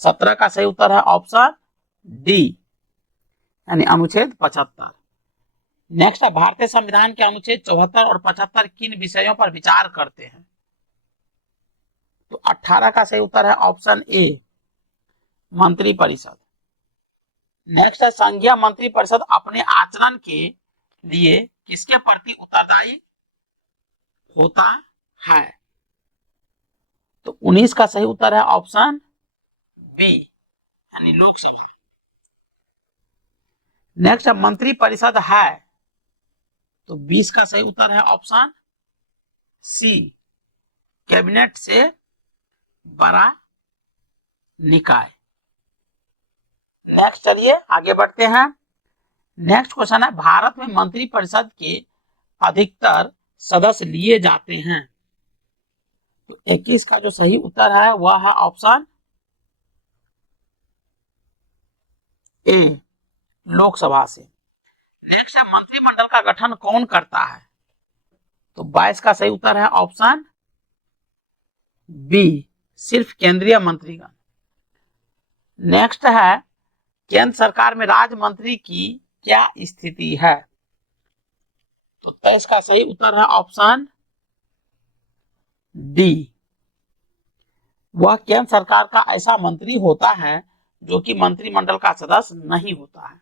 17 का सही उत्तर है ऑप्शन डी, यानी अनुच्छेद 75। नेक्स्ट है, भारतीय संविधान के अनुच्छेद 74 और 75 किन विषयों पर विचार करते हैं? तो 18 का सही उत्तर है ऑप्शन ए, मंत्री परिषद। नेक्स्ट है, संघीय मंत्री परिषद अपने आचरण के लिए किसके प्रति उत्तरदायी होता है? तो 19 का सही उत्तर है ऑप्शन बी, यानी लोकसभा। नेक्स्ट है, मंत्री परिषद है, तो 20 का सही उत्तर है ऑप्शन सी, कैबिनेट से बड़ा निकाय। नेक्स्ट चलिए आगे बढ़ते हैं। नेक्स्ट क्वेश्चन है, भारत में मंत्री परिषद के अधिकतर सदस्य लिए जाते हैं। तो 21 का जो सही उत्तर है वह है ऑप्शन ए, लोकसभा से। नेक्स्ट है, मंत्रिमंडल का गठन कौन करता है? तो 22 का सही उत्तर है ऑप्शन बी, सिर्फ केंद्रीय मंत्रीगण। नेक्स्ट है, केंद्र सरकार में राज्य मंत्री की क्या स्थिति है? तो 23 का सही उत्तर है ऑप्शन डी, वह केंद्र सरकार का ऐसा मंत्री होता है जो कि मंत्रिमंडल का सदस्य नहीं होता है।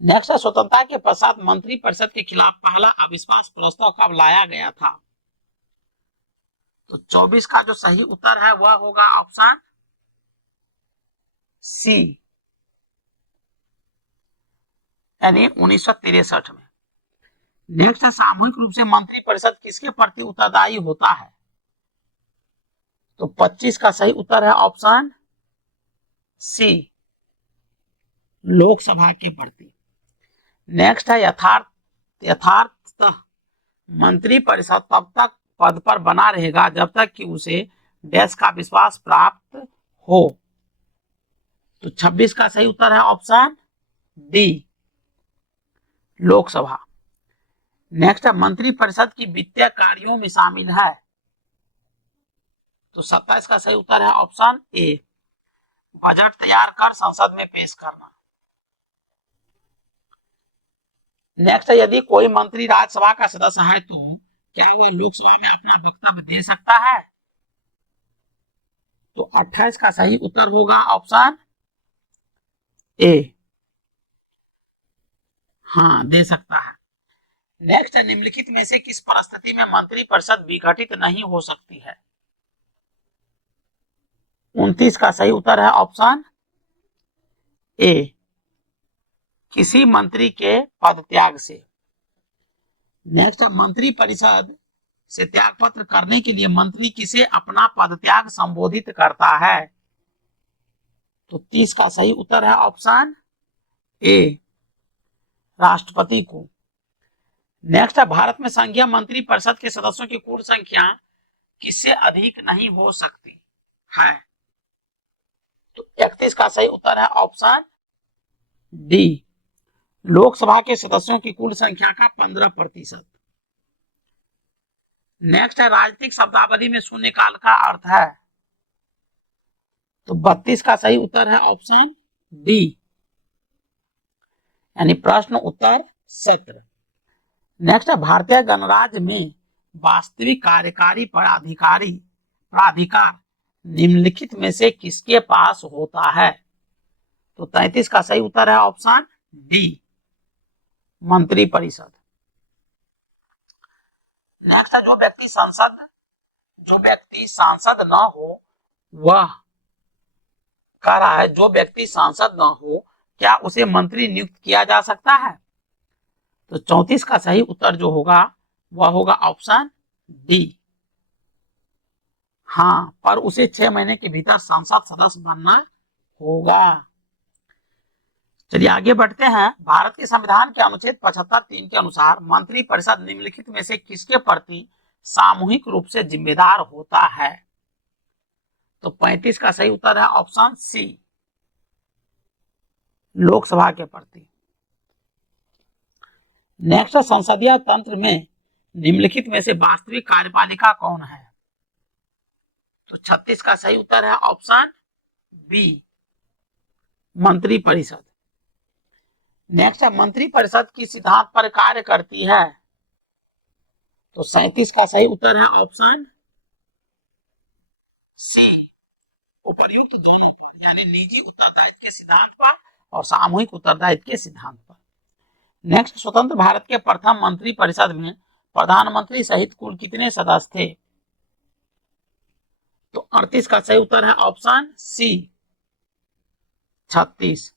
नेक्स्ट है, स्वतंत्रता के पश्चात मंत्री परिषद के खिलाफ पहला अविश्वास प्रस्ताव कब लाया गया था? तो 24 का जो सही उत्तर है वह होगा ऑप्शन सी, यानी 1963 में। नेक्स्ट है, सामूहिक रूप से मंत्री परिषद किसके प्रति उत्तरदायी होता है? तो 25 का सही उत्तर है ऑप्शन सी, लोकसभा के प्रति। नेक्स्ट है, यथार्थतः मंत्री परिषद तब तक पद पर बना रहेगा जब तक कि उसे डैश का विश्वास प्राप्त हो। तो 26 का सही उत्तर है ऑप्शन डी, लोकसभा। नेक्स्ट है, मंत्री परिषद की वित्तीय कार्यों में शामिल है। तो 27 का सही उत्तर है ऑप्शन ए, बजट तैयार कर संसद में पेश करना। नेक्स्ट है, यदि कोई मंत्री राज्यसभा का सदस्य है तो क्या वह लोकसभा में अपना वक्तव्य दे सकता है? तो 28 का सही उत्तर होगा ऑप्शन ए, हाँ दे सकता है। नेक्स्ट है, निम्नलिखित में से किस परिस्थिति में मंत्री परिषद विघटित नहीं हो सकती है? 29 का सही उत्तर है ऑप्शन ए, किसी मंत्री के पद त्याग से। नेक्स्ट है, मंत्री परिषद से त्यागपत्र करने के लिए मंत्री किसे अपना पद त्याग संबोधित करता है? तो 30 का सही उत्तर है ऑप्शन ए, राष्ट्रपति को। नेक्स्ट है, भारत में संघीय मंत्री परिषद के सदस्यों की कुल संख्या किससे अधिक नहीं हो सकती है? तो 31 का सही उत्तर है ऑप्शन डी, लोकसभा के सदस्यों की कुल संख्या का 15%। नेक्स्ट है, राजनीतिक शब्दावली में शून्यकाल का अर्थ है। तो 32 का सही उत्तर है ऑप्शन डी, यानी प्रश्न उत्तर सत्र। नेक्स्ट है, भारतीय गणराज्य में वास्तविक कार्यकारी प्राधिकार निम्नलिखित में से किसके पास होता है? तो 33 का सही उत्तर है ऑप्शन डी, मंत्री परिषद। नेक्स्ट है, जो व्यक्ति सांसद न हो वह कह रहा है, जो व्यक्ति सांसद न हो क्या उसे मंत्री नियुक्त किया जा सकता है? तो 34 का सही उत्तर जो होगा वह होगा ऑप्शन डी, हाँ, पर उसे 6 महीने के भीतर संसद सदस्य बनना होगा। चलिए आगे बढ़ते हैं। भारत के संविधान के अनुच्छेद 75(3) के अनुसार मंत्रिपरिषद निम्नलिखित में से किसके प्रति सामूहिक रूप से जिम्मेदार होता है? तो 35 का सही उत्तर है ऑप्शन सी, लोकसभा के प्रति। नेक्स्ट, संसदीय तंत्र में निम्नलिखित में से वास्तविक कार्यपालिका कौन है? तो 36 का सही उत्तर है ऑप्शन बी, मंत्रिपरिषद। नेक्स्ट है, मंत्रिपरिषद किस सिद्धांत पर कार्य करती है? तो 37 का सही उत्तर है ऑप्शन सी, उपर्युक्त दोनों पर, यानी निजी उत्तरदायित्व के सिद्धांत पर और सामूहिक उत्तरदायित्व के सिद्धांत पर। नेक्स्ट, स्वतंत्र भारत के प्रथम मंत्रिपरिषद में प्रधानमंत्री सहित कुल कितने सदस्य थे? तो 38 का सही उत्तर है ऑप्शन सी, 36।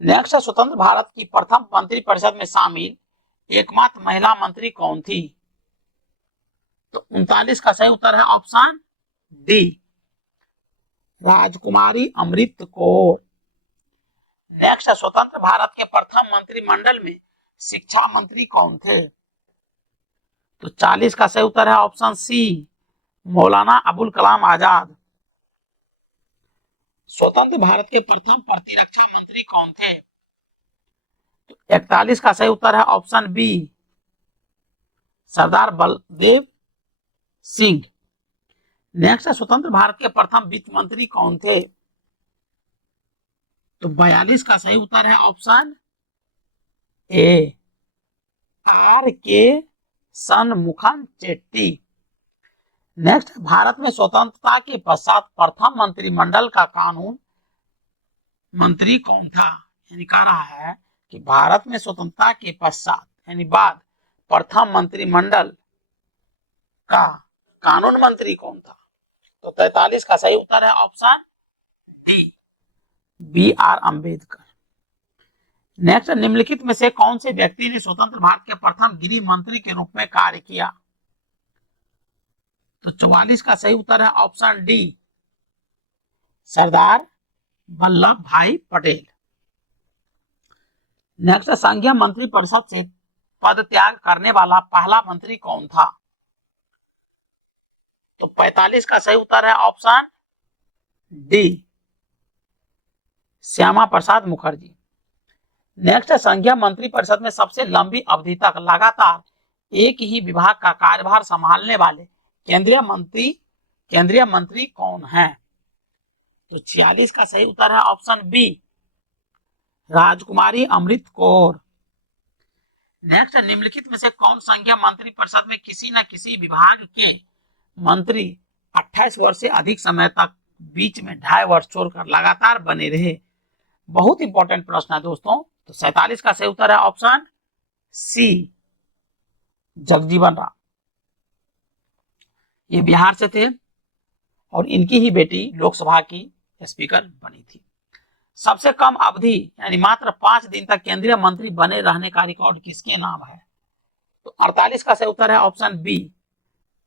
नेक्स्ट, स्वतंत्र भारत की प्रथम मंत्रिपरिषद में शामिल एकमात्र महिला मंत्री कौन थी? तो 39 का सही उत्तर है ऑप्शन डी, राजकुमारी अमृत कौर। नेक्स्ट, स्वतंत्र भारत के प्रथम मंत्रिमंडल में शिक्षा मंत्री कौन थे? तो 40 का सही उत्तर है ऑप्शन सी, मौलाना अबुल कलाम आजाद। स्वतंत्र भारत के प्रथम प्रतिरक्षा मंत्री कौन थे? तो 41 का सही उत्तर है ऑप्शन बी, सरदार बलदेव सिंह। नेक्स्ट, स्वतंत्र भारत के प्रथम वित्त मंत्री कौन थे? तो 42 का सही उत्तर है ऑप्शन ए, आर के सनमुखम चेट्टी। नेक्स्ट, भारत में स्वतंत्रता के पश्चात प्रथम मंत्रिमंडल का कानून मंत्री कौन था? यानी कह रहा है कि भारत में स्वतंत्रता के पश्चात यानी बाद प्रथम मंत्रिमंडल का कानून मंत्री कौन था? तो 43 का सही उत्तर है option D, B R Ambedkar. Next, निम्नलिखित में से कौन से व्यक्ति ने स्वतंत्र भारत के प्रथम गृह मंत्री के रूप में कार्य किया? तो 44 का सही उत्तर है ऑप्शन डी, सरदार वल्लभ भाई पटेल। नेक्स्ट, संघीय मंत्रिपरिषद से पद त्याग करने वाला पहला मंत्री कौन था? तो 45 का सही उत्तर है option D, Shyama Prasad Mukherjee. Next, संघीय मंत्रिपरिषद में सबसे लंबी अवधि तक लगातार एक ही विभाग का कार्यभार संभालने वाले केंद्रीय मंत्री कौन है? तो 46 का सही उत्तर है ऑप्शन बी, राजकुमारी अमृत कौर। नेक्स्ट, निम्नलिखित में से कौन संघीय मंत्रिपरिषद में किसी न किसी विभाग के मंत्री 28 वर्ष से अधिक समय तक बीच में 2.5 वर्ष छोड़कर लगातार बने रहे? बहुत इंपॉर्टेंट प्रश्न है दोस्तों। तो 47 का सही उत्तर है ऑप्शन सी, जगजीवन राम। ये बिहार से थे और इनकी ही बेटी लोकसभा की स्पीकर बनी थी। सबसे कम अवधि यानी मात्र 5 दिन तक केंद्रीय मंत्री बने रहने का रिकॉर्ड किसके नाम है? तो 48 का सही उत्तर है ऑप्शन बी,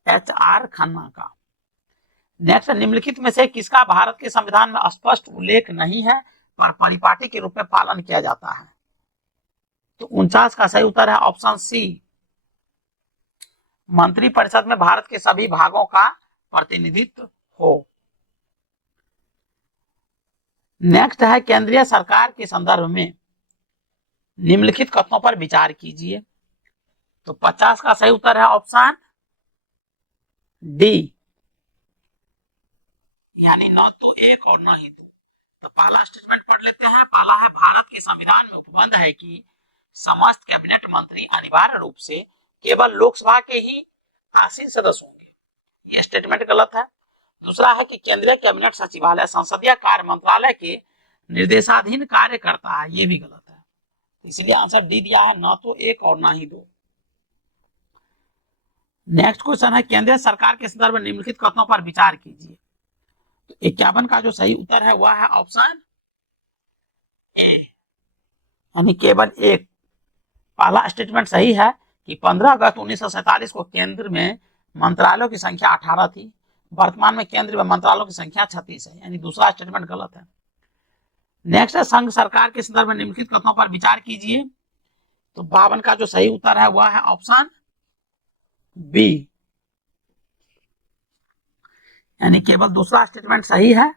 HR खन्ना का। नेक्स्ट, निम्नलिखित में से किसका भारत के संविधान में स्पष्ट उल्लेख नहीं है पर परिपाटी के रूप में पालन किया जाता है? तो 49 का सही उत्तर है ऑप्शन सी, मंत्रिपरिषद में भारत के सभी भागों का प्रतिनिधित्व हो। नेक्स्ट है, केंद्रीय सरकार के संदर्भ में निम्नलिखित कथनों पर विचार कीजिए। तो 50 का सही उत्तर है ऑप्शन डी, यानी न तो एक और न ही दो। तो पहला स्टेटमेंट पढ़ लेते हैं। पहला है, भारत के संविधान में उपबंध है कि समस्त कैबिनेट मंत्री अनिवार्य रूप से केवल लोकसभा के ही आसीन सदस्य होंगे। यह स्टेटमेंट गलत है। दूसरा है कि केंद्रीय कैबिनेट सचिवालय संसदीय कार्य मंत्रालय के निर्देशाधीन कार्य करता है। यह भी गलत है। इसलिए आंसर डी दिया है, न तो एक और न ही दो। नेक्स्ट क्वेश्चन है, केंद्रीय सरकार के संदर्भ में निम्नलिखित कथनों पर विचार कीजिए। तो 51 का जो सही उत्तर है वह है ऑप्शन ए, यानी केवल एक। पहला स्टेटमेंट सही है कि 15 अगस्त 1947 को केंद्र में मंत्रालयों की संख्या 18 थी। वर्तमान में केंद्र में मंत्रालयों की संख्या 36 है, यानी दूसरा स्टेटमेंट गलत है। नेक्स्ट है संघ सरकार के संदर्भ में निम्नलिखित कथनों पर विचार कीजिए। तो 52 का जो सही उत्तर है वह है ऑप्शन बी, यानी केवल दूसरा स्टेटमेंट सही है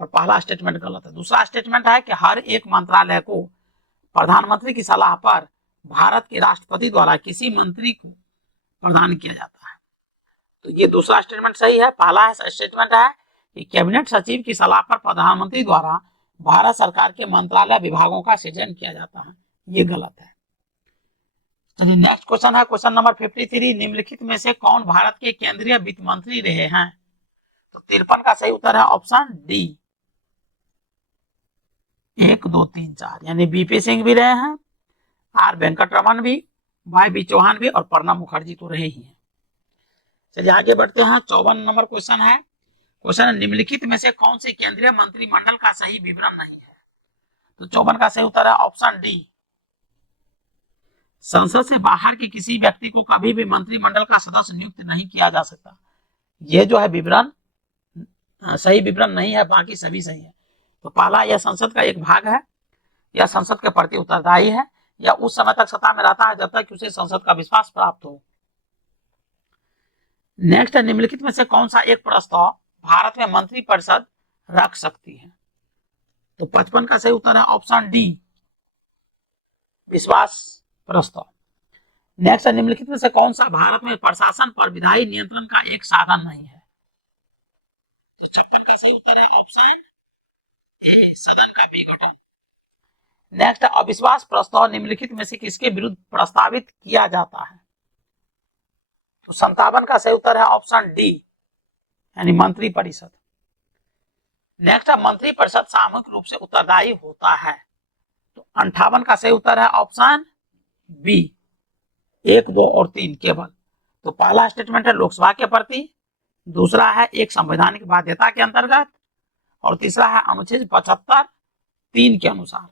और पहला स्टेटमेंट गलत है। दूसरा स्टेटमेंट है कि हर एक मंत्रालय को प्रधानमंत्री की सलाह पर भारत के राष्ट्रपति द्वारा किसी मंत्री को प्रदान किया जाता है। तो ये दूसरा स्टेटमेंट सही है। पहला स्टेटमेंट है कि कैबिनेट सचिव की सलाह पर प्रधानमंत्री द्वारा भारत सरकार के मंत्रालय विभागों का सृजन किया जाता है, ये गलत है। चलिए नेक्स्ट क्वेश्चन है क्वेश्चन नंबर 53, निम्नलिखित में से कौन भारत के केंद्रीय वित्त मंत्री रहे हैं? तो 53 का सही उत्तर है ऑप्शन डी, 1 2 3 4, यानी बीपी सिंह भी रहे हैं, आर वेंकटरमन भी, वाई बी चौहान भी और प्रणब मुखर्जी तो रहे ही हैं। चलिए आगे बढ़ते हैं। 54 नंबर क्वेश्चन है, क्वेश्चन निम्नलिखित में से कौन से केंद्रीय मंत्रिमंडल का सही विवरण नहीं है? तो 54 का सही उत्तर है ऑप्शन डी, संसद से बाहर के किसी व्यक्ति को कभी भी मंत्रिमंडल का सदस्य नियुक्त नहीं किया जा सकता। यह जो है विवरण सही विवरण नहीं है, बाकी सभी सही है। तो पहला, यह संसद का एक भाग है, यह संसद के प्रति उत्तरदायी है, या उस समय तक सत्ता में रहता है जब तक उसे संसद का विश्वास प्राप्त हो। नेक्स्ट है, निम्नलिखित में से कौन सा एक प्रस्ताव भारत में मंत्रिपरिषद रख सकती है? तो 55 का सही उत्तर है ऑप्शन डी, विश्वास प्रस्ताव। नेक्स्ट है, निम्नलिखित में से कौन सा भारत में प्रशासन पर विधायी नियंत्रण का एक साधन नहीं है? तो 56 का सही उत्तर है ऑप्शन ए, सदन का विघटन। नेक्स्ट, अविश्वास प्रस्ताव निम्नलिखित में से किसके विरुद्ध प्रस्तावित किया जाता है? तो 57 का सही उत्तर है ऑप्शन डी, यानी मंत्रिपरिषद। नेक्स्ट है, मंत्रिपरिषद सामूहिक रूप से उत्तरदायी होता है। तो 58 का सही उत्तर है ऑप्शन बी, 1 2 और 3 केवल। तो पहला स्टेटमेंट है लोकसभा के प्रति, दूसरा है एक संवैधानिक बाध्यता के अंतर्गत, और तीसरा है अनुच्छेद 75 3 के अनुसार,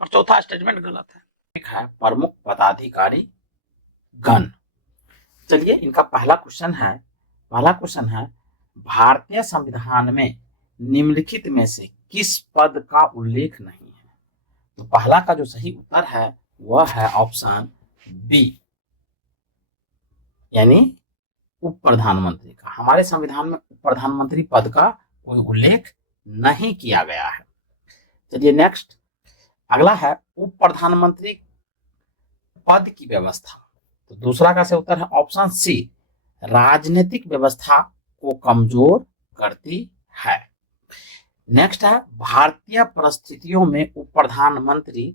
और चौथा स्टेटमेंट गलत है। एक है प्रमुख पदाधिकारी गण। चलिए इनका पहला क्वेश्चन है भारतीय संविधान में निम्नलिखित में से किस पद का उल्लेख नहीं है? तो पहला का जो सही उत्तर है वह है ऑप्शन बी, यानी उप प्रधानमंत्री का। हमारे संविधान में उप प्रधानमंत्री पद का कोई उल्लेख नहीं किया गया है। चलिए नेक्स्ट, अगला है उप प्रधानमंत्री पद की व्यवस्था। तो दूसरा का सही उत्तर है ऑप्शन सी, राजनीतिक व्यवस्था को कमजोर करती है। नेक्स्ट है, भारतीय परिस्थितियों में उप प्रधानमंत्री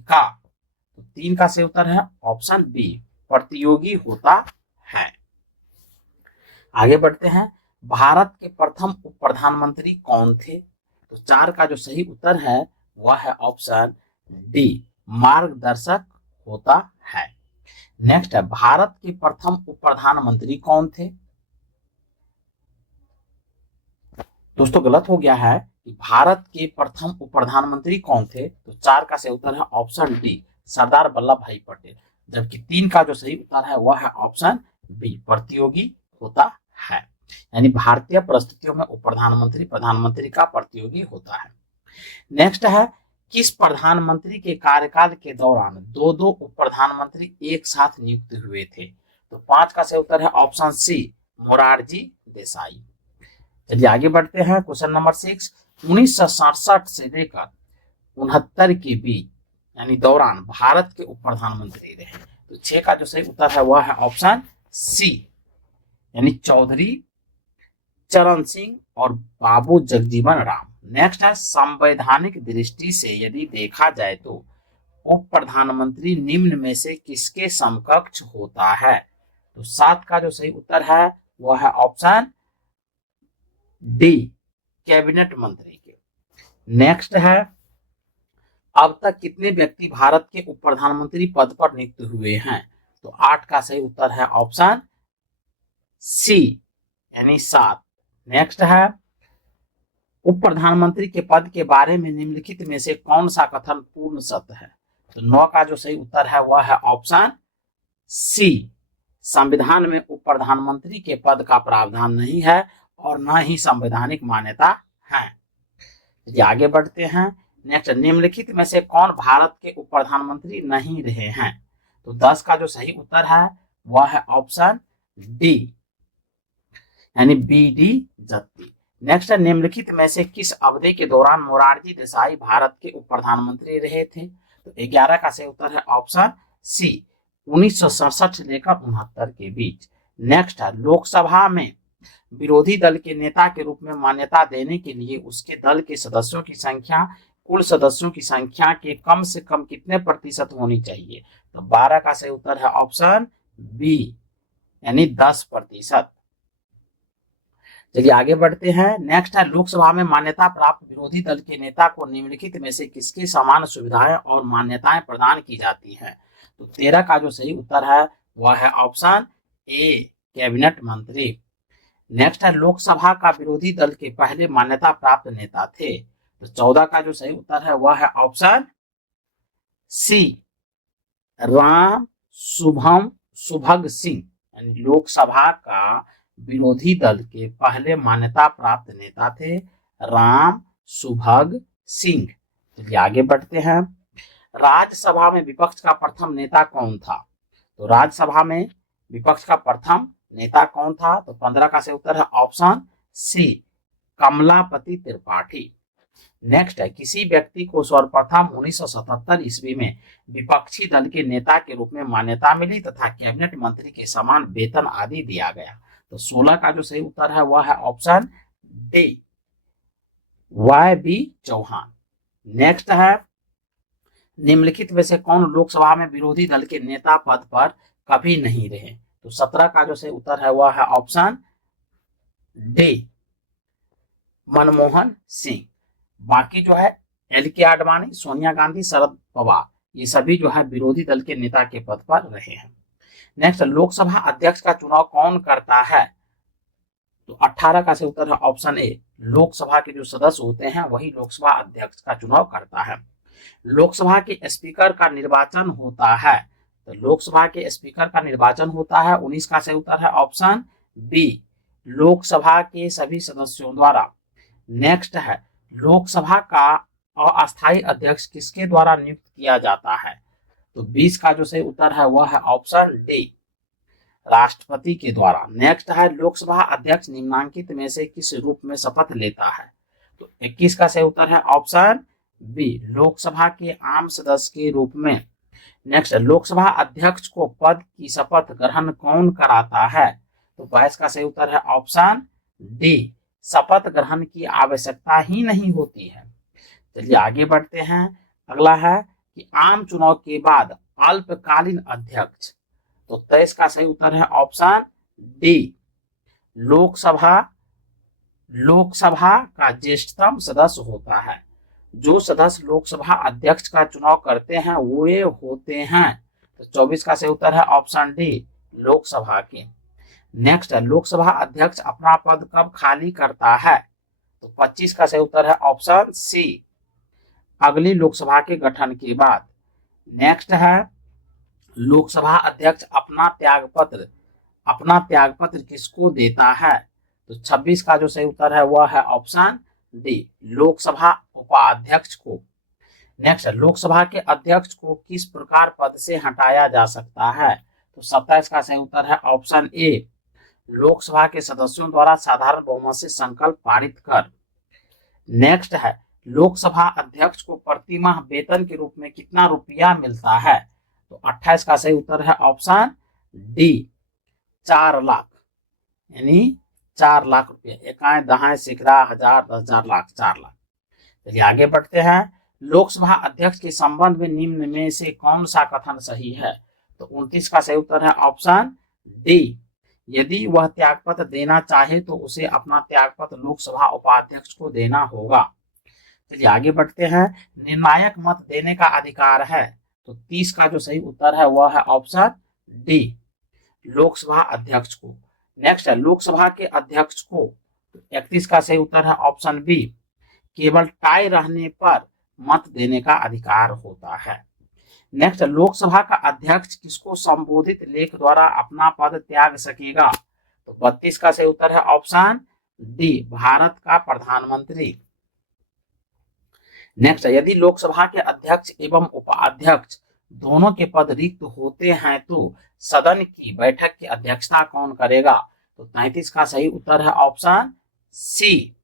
का। तो 3 का सही उत्तर है ऑप्शन बी, प्रतियोगी होता है। आगे बढ़ते हैं, भारत के प्रथम उप प्रधानमंत्री कौन थे? तो 4 का जो सही उत्तर है वह है ऑप्शन डी, मार्गदर्शक होता है। नेक्स्ट है, भारत के प्रथम उप प्रधानमंत्री कौन थे? दोस्तों गलत हो गया है कि भारत के प्रथम उप प्रधानमंत्री कौन थे। तो 4 का सही उत्तर है ऑप्शन डी, सरदार वल्लभ भाई पटेल। जबकि 3 का जो सही उत्तर है वह है ऑप्शन बी, प्रतियोगी होता है, यानी भारतीय परिस्थितियों में उप प्रधानमंत्री का प्रतियोगी होता है। नेक्स्ट है, किस प्रधानमंत्री के कार्यकाल के दौरान 2 उप प्रधानमंत्री एक साथ नियुक्त हुए थे? तो 5 का सही उत्तर है ऑप्शन सी, मोरारजी देसाई। चलिए आगे बढ़ते हैं, क्वेश्चन नंबर 6, 1967 से लेकर 69 के बीच यानी दौरान भारत के उप प्रधानमंत्री रहे। तो 6 का जो सही उत्तर है वह है ऑप्शन सी, यानी चौधरी चरण सिंह और बाबू जगजीवन राम। नेक्स्ट है, संवैधानिक दृष्टि से यदि देखा जाए तो उप प्रधानमंत्री निम्न में से किसके समकक्ष होता है? तो 7 का जो सही उत्तर है वह है ऑप्शन डी, कैबिनेट मंत्री के। नेक्स्ट है, अब तक कितने व्यक्ति भारत के उप प्रधानमंत्री पद पर नियुक्त हुए हैं? तो 8 का सही उत्तर है ऑप्शन सी, यानी 7। नेक्स्ट है, उप प्रधानमंत्री के पद के बारे में निम्नलिखित में से कौन सा कथन पूर्ण सत्य है? तो 9 का जो सही उत्तर है वह है ऑप्शन सी, संविधान में उप प्रधानमंत्री के पद का प्रावधान नहीं है और न ही संवैधानिक मान्यता है। चलिए आगे बढ़ते हैं। नेक्स्ट, निम्नलिखित में से कौन भारत के उप प्रधानमंत्री नहीं रहे हैं? तो 10 का जो सही उत्तर है वह है ऑप्शन डी, यानी बी डी जत्ती। नेक्स्ट है, निम्नलिखित में से किस अवधि के दौरान मोरारजी देसाई भारत के उप प्रधानमंत्री रहे थे? तो 11 का सही उत्तर है ऑप्शन सी, 1967 से लेकर 69 के बीच। नेक्स्ट है, लोकसभा में विरोधी दल के नेता के रूप में मान्यता देने के लिए उसके दल के सदस्यों की संख्या कुल सदस्यों की संख्या के कम से कम कितने प्रतिशत होनी चाहिए? तो 12 का सही उत्तर है ऑप्शन बी, यानी 10%। चलिए आगे बढ़ते हैं। नेक्स्ट है, लोकसभा में मान्यता प्राप्त विरोधी दल के नेता को निम्नलिखित में से किसकी समान सुविधाएं और मान्यताएं प्रदान की जाती हैं? तो 13 का जो सही उत्तर है वह है ऑप्शन ए, कैबिनेट मंत्री। नेक्स्ट है, लोकसभा का विरोधी दल के पहले मान्यता प्राप्त नेता थे? तो 14 का जो सही उत्तर है वह है ऑप्शन सी, राम शुभम सुभग सिंह, यानी लोकसभा का विरोधी दल के पहले मान्यता प्राप्त नेता थे राम सुभग सिंह। चलिए आगे बढ़ते हैं। राज्यसभा में विपक्ष का प्रथम नेता कौन था? तो राज्यसभा में विपक्ष का प्रथम नेता कौन था? तो 15 का सही उत्तर है option C, Kamlapati Tripathi. Next है, किसी व्यक्ति को सर्वप्रथम 1977 ईस्वी में विपक्षी दल के नेता के रूप में मान्यता मिली तथा कैबिनेट मंत्री के समान वेतन आदि दिया गया? तो 16 का जो सही उत्तर है वह है option D, Y B Chavan. Next है, निम्नलिखित में से कौन लोकसभा में विरोधी दल के नेता पद पर कभी नहीं रहे? तो 17 का जो सही उत्तर है वह है ऑप्शन डी, मनमोहन सिंह। बाकी जो है एल के आडवाणी, सोनिया गांधी, शरद पवार, ये सभी जो है विरोधी दल के नेता के पद पर रहे हैं। नेक्स्ट, लोकसभा अध्यक्ष का चुनाव कौन करता है? तो 18 का सही उत्तर है ऑप्शन ए, लोकसभा के जो सदस्य होते हैं वही लोकसभा अध्यक्ष का चुनाव करता है। लोकसभा के स्पीकर का निर्वाचन होता है? तो लोकसभा के स्पीकर का निर्वाचन होता है। 19 का सही उत्तर है ऑप्शन बी, लोकसभा के सभी सदस्यों द्वारा। नेक्स्ट है, लोकसभा का अस्थायी अध्यक्ष किसके द्वारा नियुक्त किया जाता है? तो 20 का जो सही उत्तर है वह है ऑप्शन डी, राष्ट्रपति के द्वारा। नेक्स्ट है, लोकसभा अध्यक्ष निम्नांकित में से किस रूप में शपथ लेता है? तो 21 का सही उत्तर है ऑप्शन बी, लोकसभा के आम सदस्य के रूप में। नेक्स्ट, लोकसभा अध्यक्ष को पद की शपथ ग्रहण कौन कराता है? तो 22 का सही उत्तर है ऑप्शन डी, शपथ ग्रहण की आवश्यकता ही नहीं होती है। चलिए आगे बढ़ते हैं। अगला है कि आम चुनाव के बाद अल्पकालीन अध्यक्ष। तो 23 का सही उत्तर है ऑप्शन डी, लोकसभा का ज्येष्ठतम सदस्य होता है। जो सदस्य लोकसभा अध्यक्ष का चुनाव करते हैं वे होते हैं। तो 24 का सही उत्तर है ऑप्शन डी, लोकसभा के। नेक्स्ट है, लोकसभा अध्यक्ष अपना पद कब खाली करता है? तो 25 का सही उत्तर है ऑप्शन सी, अगली लोकसभा के गठन के बाद। नेक्स्ट है, लोकसभा अध्यक्ष अपना त्यागपत्र किसको देता है? तो 26 का जो सही उत्तर है वह है ऑप्शन डी, लोकसभा उपाध्यक्ष को। नेक्स्ट, लोकसभा के अध्यक्ष को किस प्रकार पद से हटाया जा सकता है? तो 27 का सही उत्तर है ऑप्शन ए, लोकसभा के सदस्यों द्वारा साधारण बहुमत से संकल्प पारित कर। नेक्स्ट है, लोकसभा अध्यक्ष को प्रतिमाह वेतन के रूप में कितना रुपया मिलता है? तो 28 का सही उत्तर है ऑप्शन डी, 4 लाख, यानी 4 लाख रुपया। एकाएं दहाएं सैकड़ा हजार 10,000 लाख, 4 लाख। चलिए आगे बढ़ते हैं। लोकसभा अध्यक्ष के संबंध में निम्न में से कौन सा कथन सही है? तो 29 का सही उत्तर है ऑप्शन डी, यदि वह त्यागपत्र देना चाहे तो उसे अपना त्यागपत्र लोकसभा उपाध्यक्ष को देना होगा। चलिए आगे बढ़ते हैं। निर्णायक मत देने का अधिकार है? तो 30 का जो सही उत्तर है वह है ऑप्शन डी, लोकसभा अध्यक्ष को। नेक्स्ट है, लोकसभा के अध्यक्ष को। तो 31 का सही उत्तर है ऑप्शन बी, केवल टाई रहने पर मत देने का अधिकार होता है। नेक्स्ट, लोकसभा का अध्यक्ष किसको संबोधित लेख द्वारा अपना पद त्याग सकेगा? तो 32 का सही उत्तर है ऑप्शन डी, भारत का प्रधानमंत्री। नेक्स्ट, यदि लोकसभा के अध्यक्ष एवं उपाध्यक्ष दोनों के पद रिक्त होते हैं तो सदन की बैठक की अध्यक्षता कौन करेगा? तो 33 का सही उत्तर है ऑप्शन सी,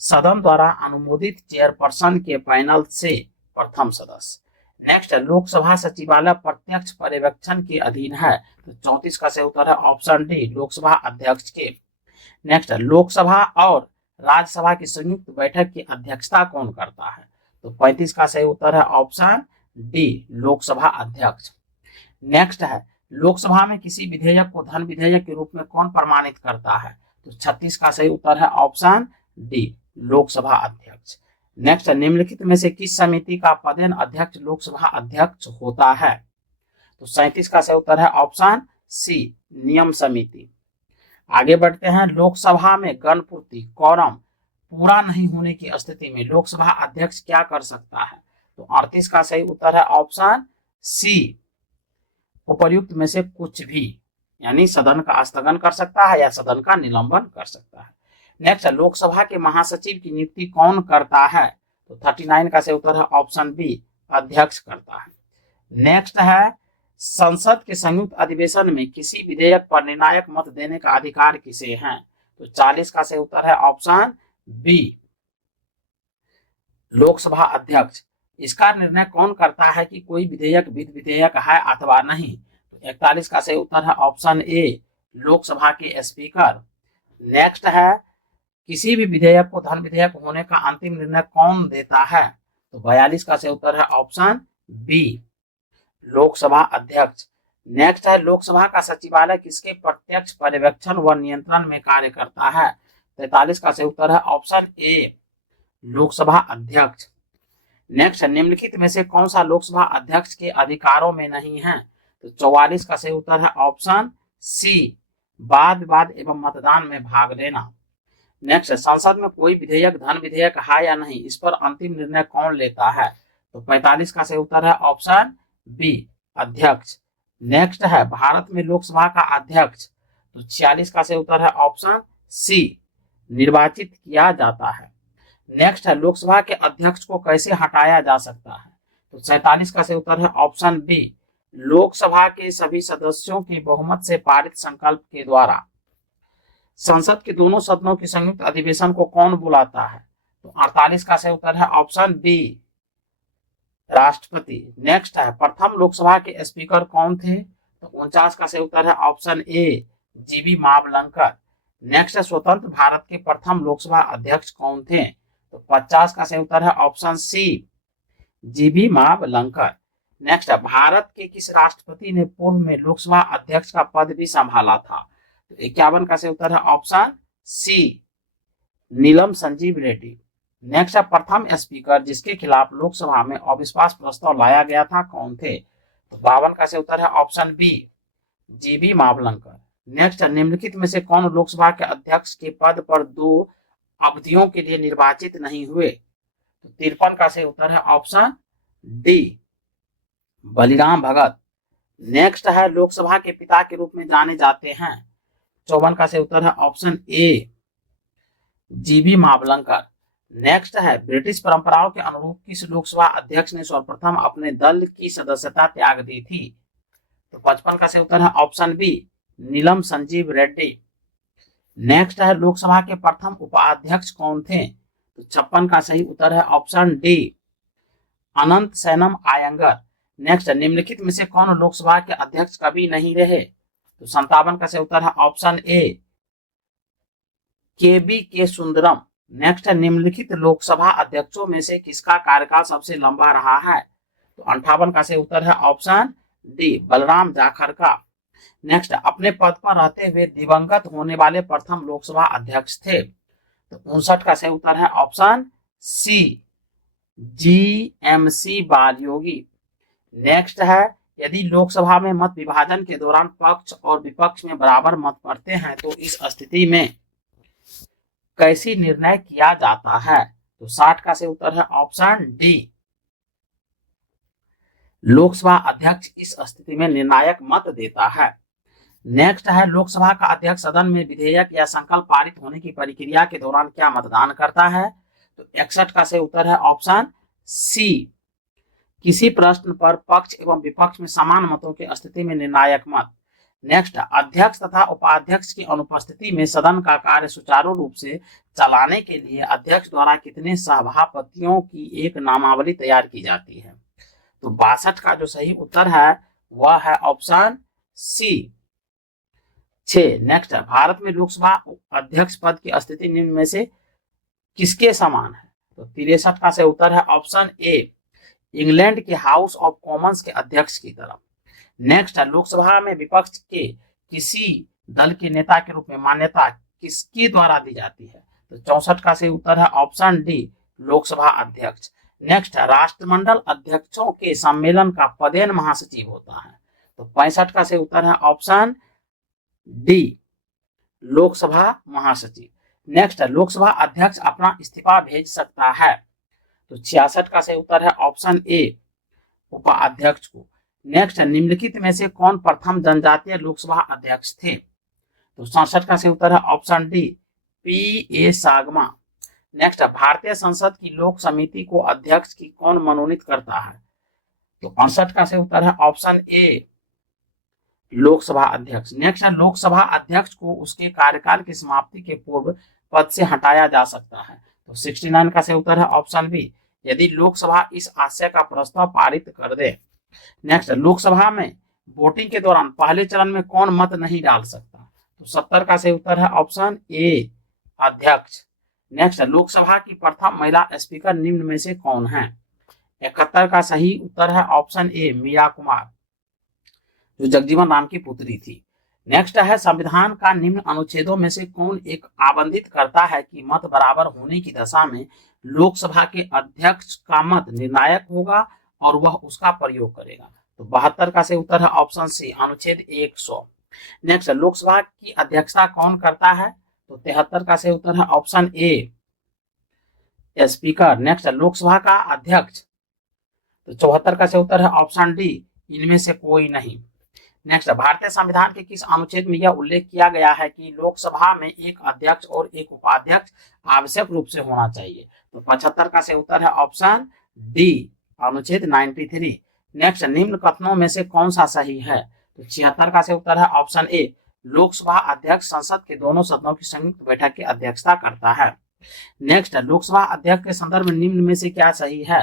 सदन द्वारा अनुमोदित चेयरपर्सन के पैनल से प्रथम सदस्य। नेक्स्ट, लोकसभा सचिवालय प्रत्यक्ष पर्यवेक्षण के अधीन है, तो 34 का सही उत्तर है ऑप्शन डी, लोकसभा अध्यक्ष के। नेक्स्ट, लोकसभा और राज्यसभा की संयुक्त बैठक की अध्यक्षता कौन करता है? तो 35 का सही उत्तर है ऑप्शन डी, लोकसभा अध्यक्ष। नेक्स्ट है, लोकसभा में किसी विधेयक को धन विधेयक के रूप में कौन प्रमाणित करता है? तो 36 का सही उत्तर है ऑप्शन डी, लोकसभा अध्यक्ष। नेक्स्ट, निम्नलिखित में से किस समिति का पदेन अध्यक्ष लोकसभा अध्यक्ष होता है? तो 37 का सही उत्तर है ऑप्शन सी, नियम समिति। आगे बढ़ते हैं, लोकसभा में गणपूर्ति कोरम पूरा नहीं होने की स्थिति में लोकसभा अध्यक्ष क्या कर सकता है? तो 38 का सही उत्तर है ऑप्शन सी, उपर्युक्त में से कुछ भी, यानी सदन का स्थगन कर सकता है या सदन का निलंबन कर सकता है। नेक्स्ट, लोकसभा के महासचिव की नियुक्ति कौन करता है? तो 39 का सही उत्तर है ऑप्शन बी, अध्यक्ष करता है। नेक्स्ट है, संसद के संयुक्त अधिवेशन में किसी विधेयक पर निर्णायक मत देने का अधिकार किसे है? तो 40 का सही उत्तर है ऑप्शन बी, लोकसभा अध्यक्ष। इसका निर्णय कौन करता है कि कोई विधेयक विध विधेयक है अथवा नहीं? तो 41 का सही उत्तर है ऑप्शन ए, लोकसभा के स्पीकर। नेक्स्ट है, किसी भी विधेयक को धन विधेयक होने का अंतिम निर्णय कौन देता है? तो 42 का सही उत्तर है ऑप्शन बी, लोकसभा अध्यक्ष। नेक्स्ट है, लोकसभा का सचिवालय किसके प्रत्यक्ष पर्यवेक्षण व नियंत्रण में कार्य करता है? 43 का सही उत्तर है ऑप्शन ए, लोकसभा अध्यक्ष। नेक्स्ट, निम्नलिखित में से कौन सा लोकसभा अध्यक्ष के अधिकारों में नहीं है? तो 44 का सही उत्तर है ऑप्शन सी, वाद विवाद एवं मतदान में भाग लेना। नेक्स्ट, संसद में कोई विधेयक धन विधेयक है या नहीं, इस पर अंतिम निर्णय कौन लेता है? तो 45 का सही उत्तर है ऑप्शन बी, अध्यक्ष। नेक्स्ट है, भारत में लोकसभा का अध्यक्ष, तो 46 का सही उत्तर है ऑप्शन सी, निर्वाचित किया जाता है। नेक्स्ट है, लोकसभा के अध्यक्ष को कैसे हटाया जा सकता है? तो 47 का सही उत्तर है ऑप्शन बी, लोकसभा के सभी सदस्यों की बहुमत से पारित संकल्प के द्वारा। संसद के दोनों सदनों के संयुक्त अधिवेशन को कौन बुलाता है? तो 48 का सही उत्तर है ऑप्शन बी, राष्ट्रपति। नेक्स्ट है, प्रथम लोकसभा के स्पीकर कौन थे? तो 49 का सही उत्तर है ऑप्शन ए, जीबी मावलंकर। नेक्स्ट है, स्वतंत्र भारत के प्रथम लोकसभा अध्यक्ष कौन थे? तो 50 का सही उत्तर है option C, GB Mavalankar. Next है, भारत के किस राष्ट्रपति ने पूर्व में लोकसभा अध्यक्ष का पद भी संभाला था? तो 51 का सही उत्तर है ऑप्शन सी, नीलम संजीव रेड्डी। नेक्स्ट है, प्रथम स्पीकर जिसके खिलाफ लोकसभा में अविश्वास प्रस्ताव लाया गया था कौन थे? तो 52 का सही उत्तर है option B, GB Mavalankar. Next, निम्नलिखित में से कौन लोकसभा के अध्यक्ष के पद पर 2 अवधियों के लिए निर्वाचित नहीं हुए? तो 53 का सही उत्तर है ऑप्शन डी, बलिराम भगत। नेक्स्ट है, लोकसभा के पिता के रूप में जाने जाते हैं? 54 का सही उत्तर है ऑप्शन ए, जीबी मावलंकर। नेक्स्ट है, ब्रिटिश परंपराओं के अनुरूप किस लोकसभा अध्यक्ष ने सर्वप्रथम अपने दल की सदस्यता त्याग दी थी? तो 55 का सही उत्तर है ऑप्शन बी, नीलम संजीव रेड्डी। नेक्स्ट है, लोकसभा के प्रथम उपाध्यक्ष कौन थे? तो 56 का सही उत्तर है ऑप्शन डी, अनंत सैनम आयंगर। नेक्स्ट, निम्नलिखित में से कौन लोकसभा के अध्यक्ष कभी नहीं रहे? तो 57 का सही उत्तर है ऑप्शन ए, केबी के सुंदरम। नेक्स्ट है, निम्नलिखित लोकसभा अध्यक्षों में से किसका कार्यकाल सबसे लंबा रहा है? तो 58 का सही उत्तर है ऑप्शन डी, बलराम जाखड़ का। नेक्स्ट, अपने पद पर रहते हुए दिवंगत होने वाले प्रथम लोकसभा अध्यक्ष थे? तो 59 का सही उत्तर है option C, GMC Balayogi. Next है, यदि लोकसभा में मत विभाजन के दौरान पक्ष और विपक्ष में बराबर मत पड़ते हैं तो इस स्थिति में कैसी निर्णय किया जाता है? तो 60 का सही उत्तर है ऑप्शन डी, लोकसभा अध्यक्ष इस स्थिति में निर्णायक मत देता है। नेक्स्ट है, लोकसभा का अध्यक्ष सदन में विधेयक या संकल्प पारित होने की प्रक्रिया के दौरान क्या मतदान करता है? तो 61 का सही उत्तर है ऑप्शन सी। किसी प्रश्न पर पक्ष एवं विपक्ष में समान मतों की स्थिति में निर्णायक मत। नेक्स्ट, अध्यक्ष तथा उपाध्यक्ष की अनुपस्थिति में सदन का कार्य सुचारू रूप से चलाने के लिए अध्यक्ष द्वारा कितने सभापतियों की एक नामावली तैयार की जाती है? तो 62 का जो सही उत्तर है वह है ऑप्शन सी 6। नेक्स्ट, भारत में लोकसभा अध्यक्ष पद की स्थिति निम्न में से किसके समान है? तो 63 का सही उत्तर है ऑप्शन ए, इंग्लैंड के हाउस ऑफ कॉमन्स के अध्यक्ष की तरफ। नेक्स्ट, लोकसभा में विपक्ष के किसी दल के नेता के रूप में मान्यता किसके द्वारा दी जाती है? तो 64 का सही उत्तर है ऑप्शन डी, लोकसभा अध्यक्ष। नेक्स्ट, राष्ट्रमंडल अध्यक्षों के सम्मेलन का पदेन महासचिव होता है। तो 65 का सही उत्तर है ऑप्शन डी, लोकसभा महासचिव। नेक्स्ट, लोकसभा अध्यक्ष अपना इस्तीफा भेज सकता है। तो 66 का सही उत्तर है ऑप्शन ए, उपाध्यक्ष को। नेक्स्ट, निम्नलिखित में से कौन प्रथम जनजातीय लोकसभा अध्यक्ष थे? तो 67 का सही उत्तर है ऑप्शन डी, पी.ए. सागमा। नेक्स्ट, भारतीय संसद की लोक समिति को अध्यक्ष की कौन मनोनीत करता है? तो 68 का सही उत्तर है ऑप्शन ए, लोकसभा अध्यक्ष। नेक्स्ट, लोकसभा अध्यक्ष को उसके कार्यकाल की समाप्ति के पूर्व पद से हटाया जा सकता है। तो 69 का सही उत्तर है ऑप्शन बी, यदि लोकसभा इस आशय का प्रस्ताव पारित कर दे। नेक्स्ट, लोकसभा में वोटिंग के दौरान पहले चरण में कौन मत नहीं डाल सकता? तो 70 का सही उत्तर है ऑप्शन ए, अध्यक्ष। नेक्स्ट, लोकसभा की प्रथम महिला स्पीकर निम्न में से कौन है? 71 का सही उत्तर है ऑप्शन ए, मीरा कुमार, जो जगजीवन राम की पुत्री थी। नेक्स्ट है, संविधान का निम्न अनुच्छेदों में से कौन एक आबंधित करता है कि मत बराबर होने की दशा में लोकसभा के अध्यक्ष का मत निर्णायक होगा और वह उसका प्रयोग करेगा? तो 72 का सही उत्तर है ऑप्शन सी, अनुच्छेद 100। नेक्स्ट, लोकसभा की अध्यक्षता कौन करता है? तो 73 का सही उत्तर है ऑप्शन ए, स्पीकर। नेक्स्ट, लोकसभा का अध्यक्ष। तो 74 का सही उत्तर है ऑप्शन डी, इनमें से कोई नहीं। नेक्स्ट, भारतीय संविधान के किस अनुच्छेद में यह उल्लेख किया गया है कि लोकसभा में एक अध्यक्ष और एक उपाध्यक्ष आवश्यक रूप से होना चाहिए? तो 75 का सही उत्तर है ऑप्शन डी, अनुच्छेद 93। नेक्स्ट, निम्न कथनों में से कौन सा सही है? तो 76 का सही उत्तर है ऑप्शन ए, लोकसभा अध्यक्ष संसद के दोनों सदनों की संयुक्त बैठक की अध्यक्षता करता है। नेक्स्ट, लोकसभा अध्यक्ष के संदर्भ में निम्न में से क्या सही है?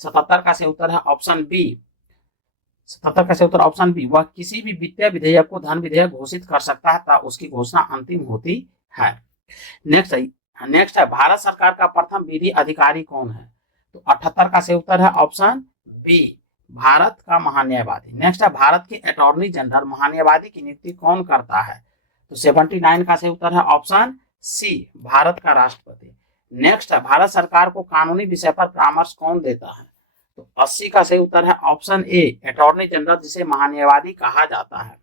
77 का सही उत्तर है ऑप्शन बी, 77 का सही उत्तर ऑप्शन बी, वह किसी भी वित्तीय विधेयक को धन विधेयक घोषित कर सकता है तथा उसकी घोषणा अंतिम होती है। नेक्स्ट है, भारत सरकार का प्रथम विधि अधिकारी कौन है? तो 78 का सही उत्तर है ऑप्शन बी, भारत का महान्यायवादी। नेक्स्ट है, भारत के अटॉर्नी जनरल महान्यायवादी की नियुक्ति कौन करता है? तो 79 का सही उत्तर है ऑप्शन सी, भारत का राष्ट्रपति। नेक्स्ट है, भारत सरकार को कानूनी विषय पर परामर्श कौन देता है? तो 80 का सही उत्तर है ऑप्शन ए, अटॉर्नी जनरल, जिसे महान्यायवादी कहा जाता है।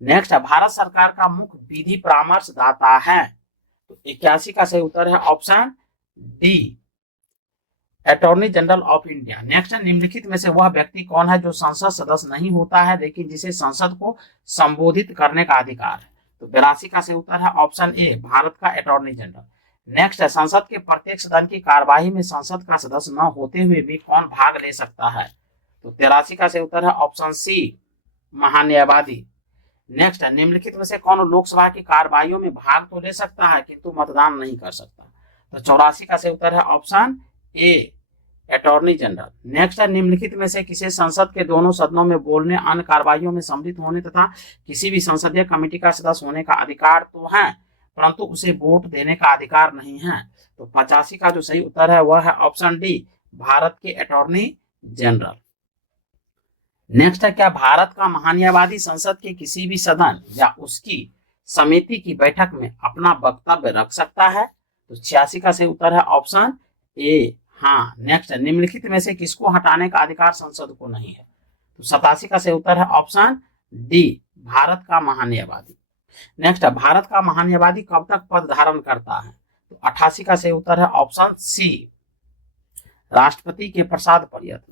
नेक्स्ट है, भारत सरकार का मुख्य विधि परामर्शदाता है? तो 81 का सही उत्तर है option D, attorney general of India. Next, निम्नलिखित में से वह व्यक्ति कौन है जो संसद सदस्य नहीं होता है लेकिन जिसे संसद को संबोधित करने का अधिकार है? तो 82 का सही उत्तर है ऑप्शन ए, भारत का अटॉर्नी जनरल। नेक्स्ट है, संसद के प्रत्येक सदन की कार्यवाही में संसद का सदस्य न होते हुए भी कौन भाग ले सकता है? तो 83 का सही उत्तर है ऑप्शन सी, महान्यायवादी। नेक्स्ट है, निम्नलिखित में से कौन लोकसभा की कार्यवाही में भाग तो ले सकता है किंतु मतदान नहीं कर सकता? तो 84 का सही उत्तर है ऑप्शन ए, अटॉर्नी जनरल। नेक्स्ट है, निम्नलिखित में से किसे संसद के दोनों सदनों में बोलने, अन्य कार्यवाहियों में सम्मिलित होने तथा किसी भी संसदीय कमेटी का सदस्य होने का अधिकार तो है परंतु उसे वोट देने का अधिकार नहीं है? तो 85 का जो सही उत्तर है वह है ऑप्शन डी, भारत के अटॉर्नी जनरल। नेक्स्ट है, क्या भारत का महान्यायवादी संसद के किसी भी सदन या उसकी समिति की बैठक में अपना वक्तव्य रख सकता है? तो 86 का सही उत्तर है ऑप्शन ए, हाँ। नेक्स्ट, निम्नलिखित में से किसको हटाने का अधिकार संसद को नहीं है? तो 87 का सही उत्तर है ऑप्शन डी, भारत का महान्यायवादी। नेक्स्ट, भारत का महान्यायवादी कब तक पद धारण करता है? तो 88 का सही उत्तर है ऑप्शन सी, राष्ट्रपति के प्रसाद पर्यंत।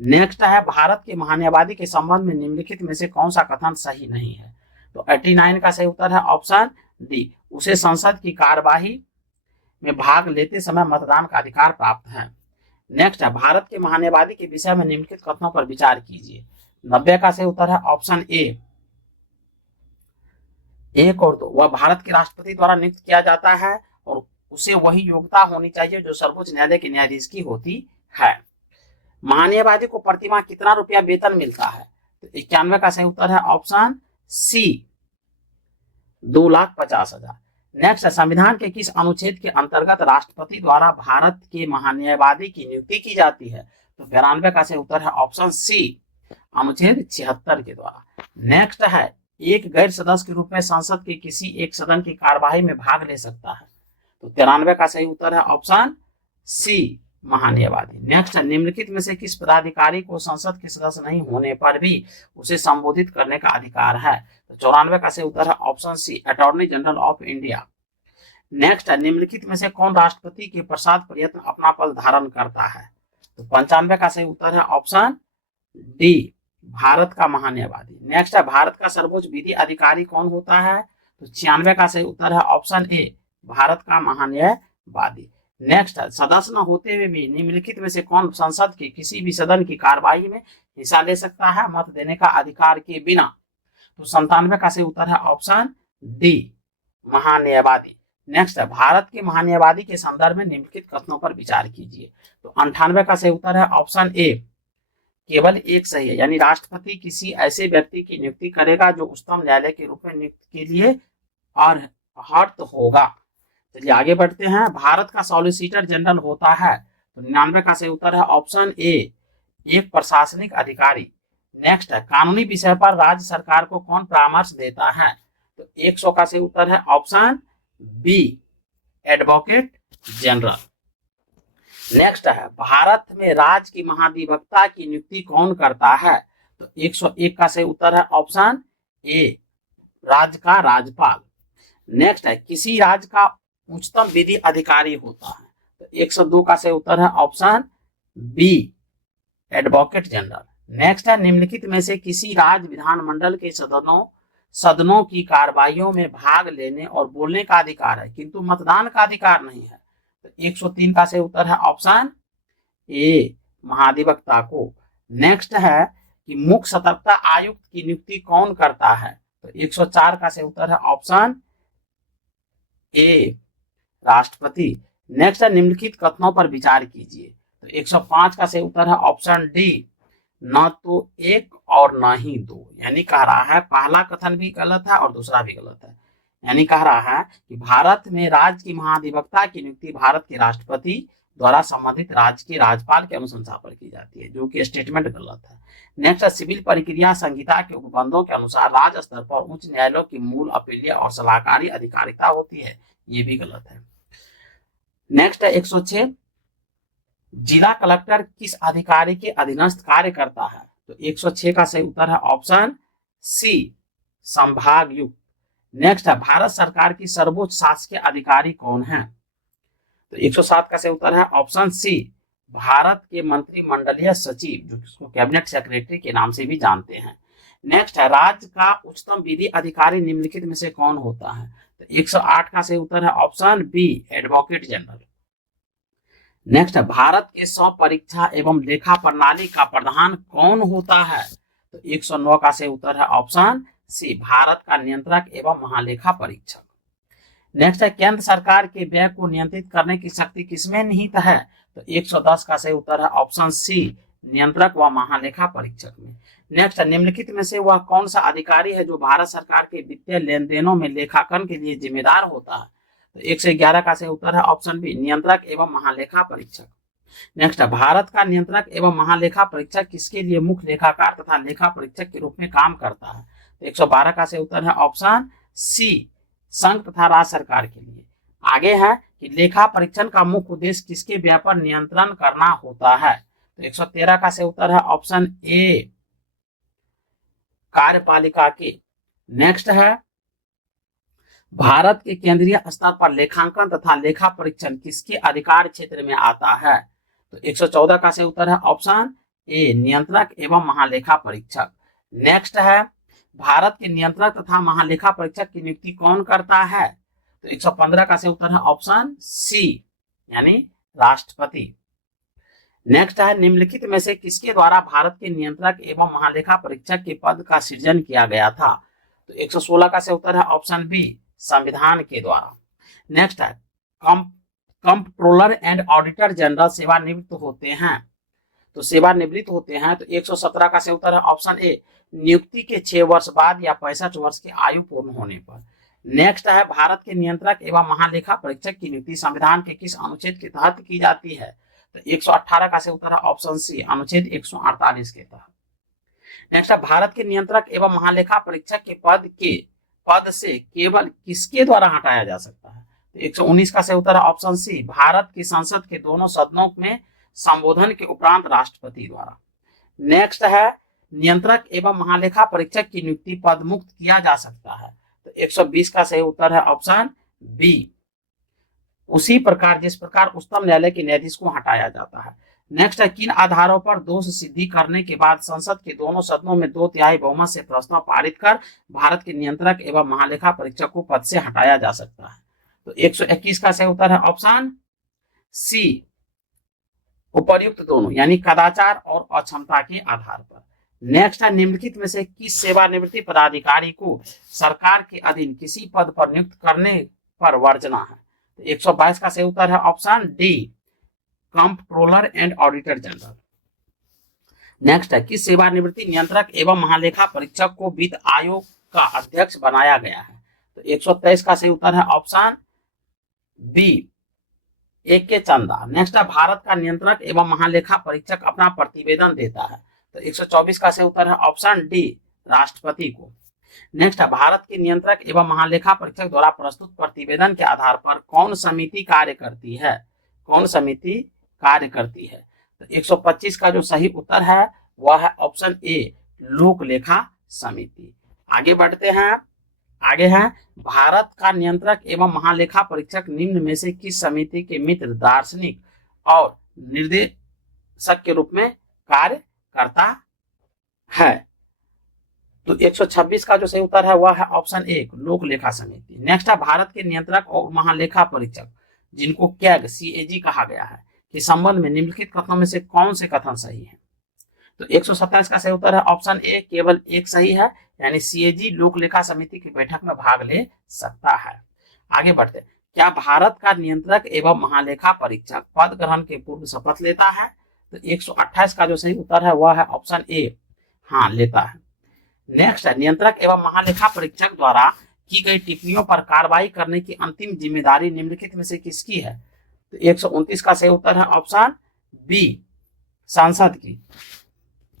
नेक्स्ट है, भारत के महान्यायवादी के संबंध में निम्नलिखित में से कौन सा कथन सही नहीं है? तो 89 का सही उत्तर है ऑप्शन डी, उसे संसद की कार्यवाही में भाग लेते समय मतदान का अधिकार प्राप्त है। नेक्स्ट है, भारत के महान्यायवादी के विषय में निम्नलिखित कथनों पर विचार कीजिए। 90 का सही उत्तर है ऑप्शन ए, 1 और 2। वह भारत के राष्ट्रपति द्वारा नियुक्त किया जाता है और उसे वही योग्यता होनी चाहिए जो सर्वोच्च न्यायालय के न्यायाधीश की होती है। महान्यायवादी को प्रतिमाह कितना रुपया वेतन मिलता है? तो 91 का सही उत्तर है ऑप्शन सी, 2,50,000। नेक्स्ट, संविधान के किस अनुच्छेद के अंतर्गत राष्ट्रपति द्वारा भारत के महान्यायवादी की नियुक्ति की जाती है? तो 92 का सही उत्तर है ऑप्शन सी, अनुच्छेद 76 के द्वारा। नेक्स्ट है, एक गैर सदस्य के रूप में संसद के किसी एक सदन की कार्यवाही में भाग ले सकता है? तो 93 का सही उत्तर है ऑप्शन सी, महान्यायवादी। नेक्स्ट, निम्नलिखित में से किस पदाधिकारी को संसद के सदस्य नहीं होने पर भी उसे संबोधित करने का अधिकार है? तो 94 का सही उत्तर है option C, attorney general of India. Next, निम्नलिखित में से कौन राष्ट्रपति के प्रसाद प्रयत्न अपना पद धारण करता है? तो 95 का सही उत्तर है ऑप्शन डी, भारत का महान्यायवादी। नेक्स्ट है, भारत का सर्वोच्च विधि अधिकारी कौन होता है? तो 96 का सही उत्तर है ऑप्शन ए, भारत का महान्यायवादी। नेक्स्ट, सदस्य न होते हुए भी निम्नलिखित में से कौन संसद के किसी भी सदन की कार्यवाही में हिस्सा ले सकता है मत देने का अधिकार के बिना? तो 97 का सही उत्तर है ऑप्शन डी, महान्यायवादी। नेक्स्ट है, भारत के महान्यायवादी के संदर्भ में निम्नलिखित कथनों पर विचार कीजिए। तो 98 का सही उत्तर है ऑप्शन ए, केवल एक सही है, यानी राष्ट्रपति किसी ऐसे व्यक्ति की नियुक्ति करेगा जो उच्चतम न्यायालय के रूप में नियुक्त के लिए अर्हत होगा। चलिए आगे बढ़ते हैं। भारत का सॉलिसिटर जनरल होता है? तो 99 का सही उत्तर है ऑप्शन ए, एक प्रशासनिक अधिकारी। नेक्स्ट है, कानूनी विषय पर राज्य सरकार को कौन परामर्श देता है? तो 100 का सही उत्तर है option B, advocate general. Next है, भारत में राज्य की महाधिवक्ता की नियुक्ति कौन करता है? तो 101 का सही उत्तर है ऑप्शन ए, राज्य का राज्यपाल। नेक्स्ट है, किसी राज्य का उच्चतम विधि अधिकारी होता है? तो 102 का सही उत्तर है option B, advocate general. Next है, निम्नलिखित में से किसी राज्य विधानमंडल के सदनों की कार्यवाहियों में भाग लेने और बोलने का अधिकार है किंतु मतदान का अधिकार नहीं है? तो 103 का सही उत्तर है ऑप्शन ए, महाधिवक्ता को। नेक्स्ट है कि मुख्य सतर्कता आयुक्त की नियुक्ति कौन करता है? तो 104 का सही उत्तर है ऑप्शन ए, राष्ट्रपति। नेक्स्ट है, निम्नलिखित कथनों पर विचार कीजिए। तो 105 का सही उत्तर है ऑप्शन डी, न तो एक और न ही दो। यानी कह रहा है पहला कथन भी गलत है और दूसरा भी गलत है। यानी कह रहा है कि भारत में राज्य की महाधिवक्ता की नियुक्ति भारत के राष्ट्रपति द्वारा संबंधित राज्य के राज्यपाल के अनुशंसा पर की जाती है, जो कि स्टेटमेंट गलत है। नेक्स्ट, सिविल प्रक्रिया संहिता के उपबंधों के अनुसार राज्य स्तर पर उच्च न्यायालयों की मूल अपीलीय और सलाहकारी अधिकारिता होती है, ये भी गलत है। नेक्स्ट है 106, जिला कलेक्टर किस अधिकारी के अधीनस्थ कार्य करता है? तो 106 का सही उत्तर है ऑप्शन सी, संभागायुक्त। नेक्स्ट है, भारत सरकार की सर्वोच्च शासकीय अधिकारी कौन है? तो 107 का सही उत्तर है ऑप्शन सी, भारत के मंत्रिमंडलीय सचिव, जो इसको कैबिनेट सेक्रेटरी के नाम से भी जानते हैं। नेक्स्ट है, राज्य का उच्चतम विधि अधिकारी निम्नलिखित में से कौन होता है? तो 108 का सही उत्तर है option B, advocate general. Next है, भारत के 100 परीक्षा एवं लेखा प्रणाली का प्रधान कौन होता है? तो 109 का सही उत्तर है ऑप्शन सी, भारत का नियंत्रक एवं महालेखा परीक्षक। नेक्स्ट है, केंद्र सरकार के व्यय को नियंत्रित करने की शक्ति किसमें निहित है? तो 110 का सही उत्तर है ऑप्शन सी, नियंत्रक व महालेखा परीक्षक में। नेक्स्ट, निम्नलिखित में से वह कौन सा अधिकारी है जो भारत सरकार के वित्तीय लेन देनों में लेखांकन के लिए जिम्मेदार होता है? तो 111 का सही उत्तर है ऑप्शन बी, नियंत्रक एवं महालेखा परीक्षक। नेक्स्ट, भारत का नियंत्रक एवं महालेखा परीक्षक किसके लिए मुख्य लेखाकार तथा लेखा परीक्षक के रूप में काम करता है? तो 112 का सही उत्तर है ऑप्शन सी, संघ तथा राज्य सरकार के लिए। आगे है कि लेखा परीक्षण का मुख्य उद्देश्य किसके व्यय पर नियंत्रण करना होता है? तो 113 का सही उत्तर है ऑप्शन ए, कार्यपालिका के। नेक्स्ट है, भारत के केंद्रीय स्तर पर लेखांकन तथा लेखा परीक्षण किसके अधिकार क्षेत्र में आता है? तो 114 का सही उत्तर है ऑप्शन ए, नियंत्रक एवं महालेखा परीक्षक। नेक्स्ट है, भारत के नियंत्रक तथा महालेखा परीक्षक की नियुक्ति कौन करता है? तो 115 का सही उत्तर है ऑप्शन सी यानी राष्ट्रपति। नेक्स्ट है निम्नलिखित में से किसके द्वारा भारत के नियंत्रक एवं महालेखा परीक्षक के पद का सृजन किया गया था? तो 116 का सही उत्तर है ऑप्शन बी संविधान के द्वारा। नेक्स्ट है कंप्ट्रोलर एंड ऑडिटर जनरल सेवानिवृत्त होते हैं, तो सेवानिवृत्त होते हैं तो 117 का सही उत्तर है ऑप्शन ए नियुक्ति के 6 वर्ष बाद या 65 वर्ष की आयु पूर्ण होने पर। नेक्स्ट है भारत के नियंत्रक एवं महालेखा परीक्षक की नियुक्ति संविधान के किस अनुच्छेद के तहत की जाती है? तो 118 का सही उत्तर है ऑप्शन सी अनुच्छेद 148 के तहत। नेक्स्ट है भारत के नियंत्रक एवं महालेखा परीक्षक के पद से केवल किसके द्वारा हटाया जा सकता है? तो 119 का सही उत्तर है ऑप्शन सी भारत की संसद के दोनों सदनों में संबोधन के उपरांत राष्ट्रपति द्वारा। नेक्स्ट है नियंत्रक एवं महालेखा परीक्षक की नियुक्ति पद मुक्त किया जा सकता है, तो 120 का सही उत्तर है ऑप्शन बी उसी प्रकार जिस प्रकार उच्चतम न्यायालय के न्यायाधीश को हटाया जाता है। नेक्स्ट है किन आधारों पर दोष सिद्धि करने के बाद संसद के दोनों सदनों में 2/3 बहुमत से प्रस्ताव पारित कर भारत के नियंत्रक एवं महालेखा परीक्षक को पद से हटाया जा सकता है? तो 121 का सही उत्तर है ऑप्शन सी उपर्युक्त दोनों यानी कदाचार और अक्षमता के आधार पर। नेक्स्ट है निम्नलिखित में से किस सेवानिवृत्ति पदाधिकारी को सरकार के अधीन किसी पद पर नियुक्त करने पर वर्जना है? तो 122 का सही उत्तर है option D comptroller and auditor general. Next है किस सेवानिवृत्ति नियंत्रक एवं महालेखा परीक्षक को वित्त आयोग का अध्यक्ष बनाया गया है? तो 123 का सही उत्तर है ऑप्शन बी एक के चंदा। नेक्स्ट है भारत का नियंत्रक एवं महालेखा परीक्षक अपना प्रतिवेदन देता है, तो 124 का सही उत्तर है ऑप्शन डी राष्ट्रपति को। नेक्स्ट है भारत के नियंत्रक एवं महालेखा परीक्षक द्वारा प्रस्तुत प्रतिवेदन के आधार पर कौन समिति कार्य करती है? कौन समिति कार्य करती है? तो 125 का जो सही उत्तर है वह है ऑप्शन ए लोक लेखा समिति। आगे बढ़ते हैं, आगे है भारत का नियंत्रक एवं महालेखा परीक्षक निम्न में से किस समिति के मित्र दार्शनिक और निर्देशक के रूप में कार्य करता है? तो 126 का जो सही उत्तर है वह है ऑप्शन ए लोक लेखा समिति। नेक्स्ट है भारत के नियंत्रक और महालेखा परीक्षक जिनको कैग CAG कहा गया है के संबंध में निम्नलिखित कथनों में से कौन से कथन सही है? तो 127 का सही उत्तर है ऑप्शन ए केवल एक सही है यानी CAG लोक लेखा समिति की बैठक में भाग ले सकता है। आगे बढ़ते, क्या भारत का नियंत्रक एवं महालेखा परीक्षक पद ग्रहण के पूर्व शपथ लेता है? तो 128 का जो सही उत्तर है वह है ऑप्शन ए हाँ लेता है। नेक्स्ट है नियंत्रक एवं महालेखा परीक्षक द्वारा की गई टिप्पणियों पर कार्रवाई करने की अंतिम जिम्मेदारी निम्नलिखित में से किसकी है? तो 129 का सही उत्तर है ऑप्शन बी सांसद की।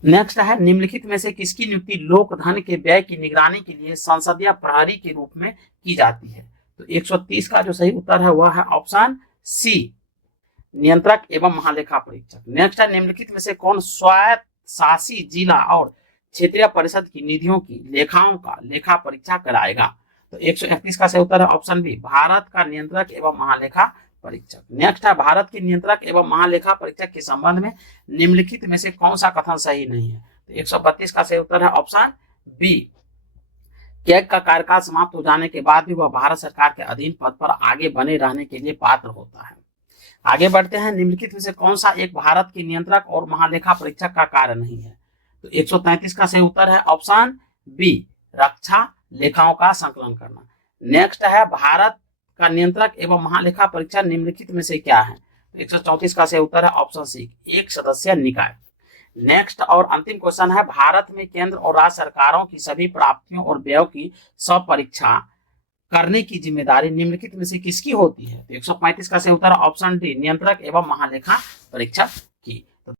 नेक्स्ट है निम्नलिखित में से किसकी नियुक्ति लोक धन के व्यय की निगरानी के लिए संसदीय प्रहरी के रूप में की जाती है? तो 130 का जो सही उत्तर है वह है ऑप्शन सी नियंत्रक एवं महालेखा परीक्षक। नेक्स्ट है निम्नलिखित में से कौन स्वायत्त शासी जिला और क्षेत्रीय परिषद की निधियों की लेखाओं का लेखा परीक्षा कराएगा? तो 131 का सही उत्तर है ऑप्शन बी भारत का नियंत्रक एवं महालेखा परीक्षक। नेक्स्ट है भारत के नियंत्रक एवं महालेखा परीक्षक के संबंध में निम्नलिखित में से कौन सा कथन सही नहीं है? तो 132 का सही उत्तर है ऑप्शन बी कैग का कार्यकाल समाप्त हो जाने के बाद भी वह भारत सरकार के अधीन पद पर आगे बने रहने के लिए पात्र होता है। आगे बढ़ते हैं, निम्नलिखित में से कौन सा एक भारत के नियंत्रक और महालेखा परीक्षक का कार्य नहीं है? तो 133 का सही उत्तर है ऑप्शन बी रक्षा लेखाओं का संकलन करना। नेक्स्ट है भारत का नियंत्रक एवं महालेखा परीक्षक निम्नलिखित में से क्या है? तो 134 का सही उत्तर है ऑप्शन सी एक सदस्य निकाय। नेक्स्ट और अंतिम क्वेश्चन है भारत में केंद्र और राज्य सरकारों की सभी प्राप्तियों और व्ययों की स्वपरीक्षा करने की जिम्मेदारी निम्नलिखित में से किसकी होती है? तो 135 का सही उत्तर ऑप्शन डी नियंत्रक एवं महालेखा परीक्षक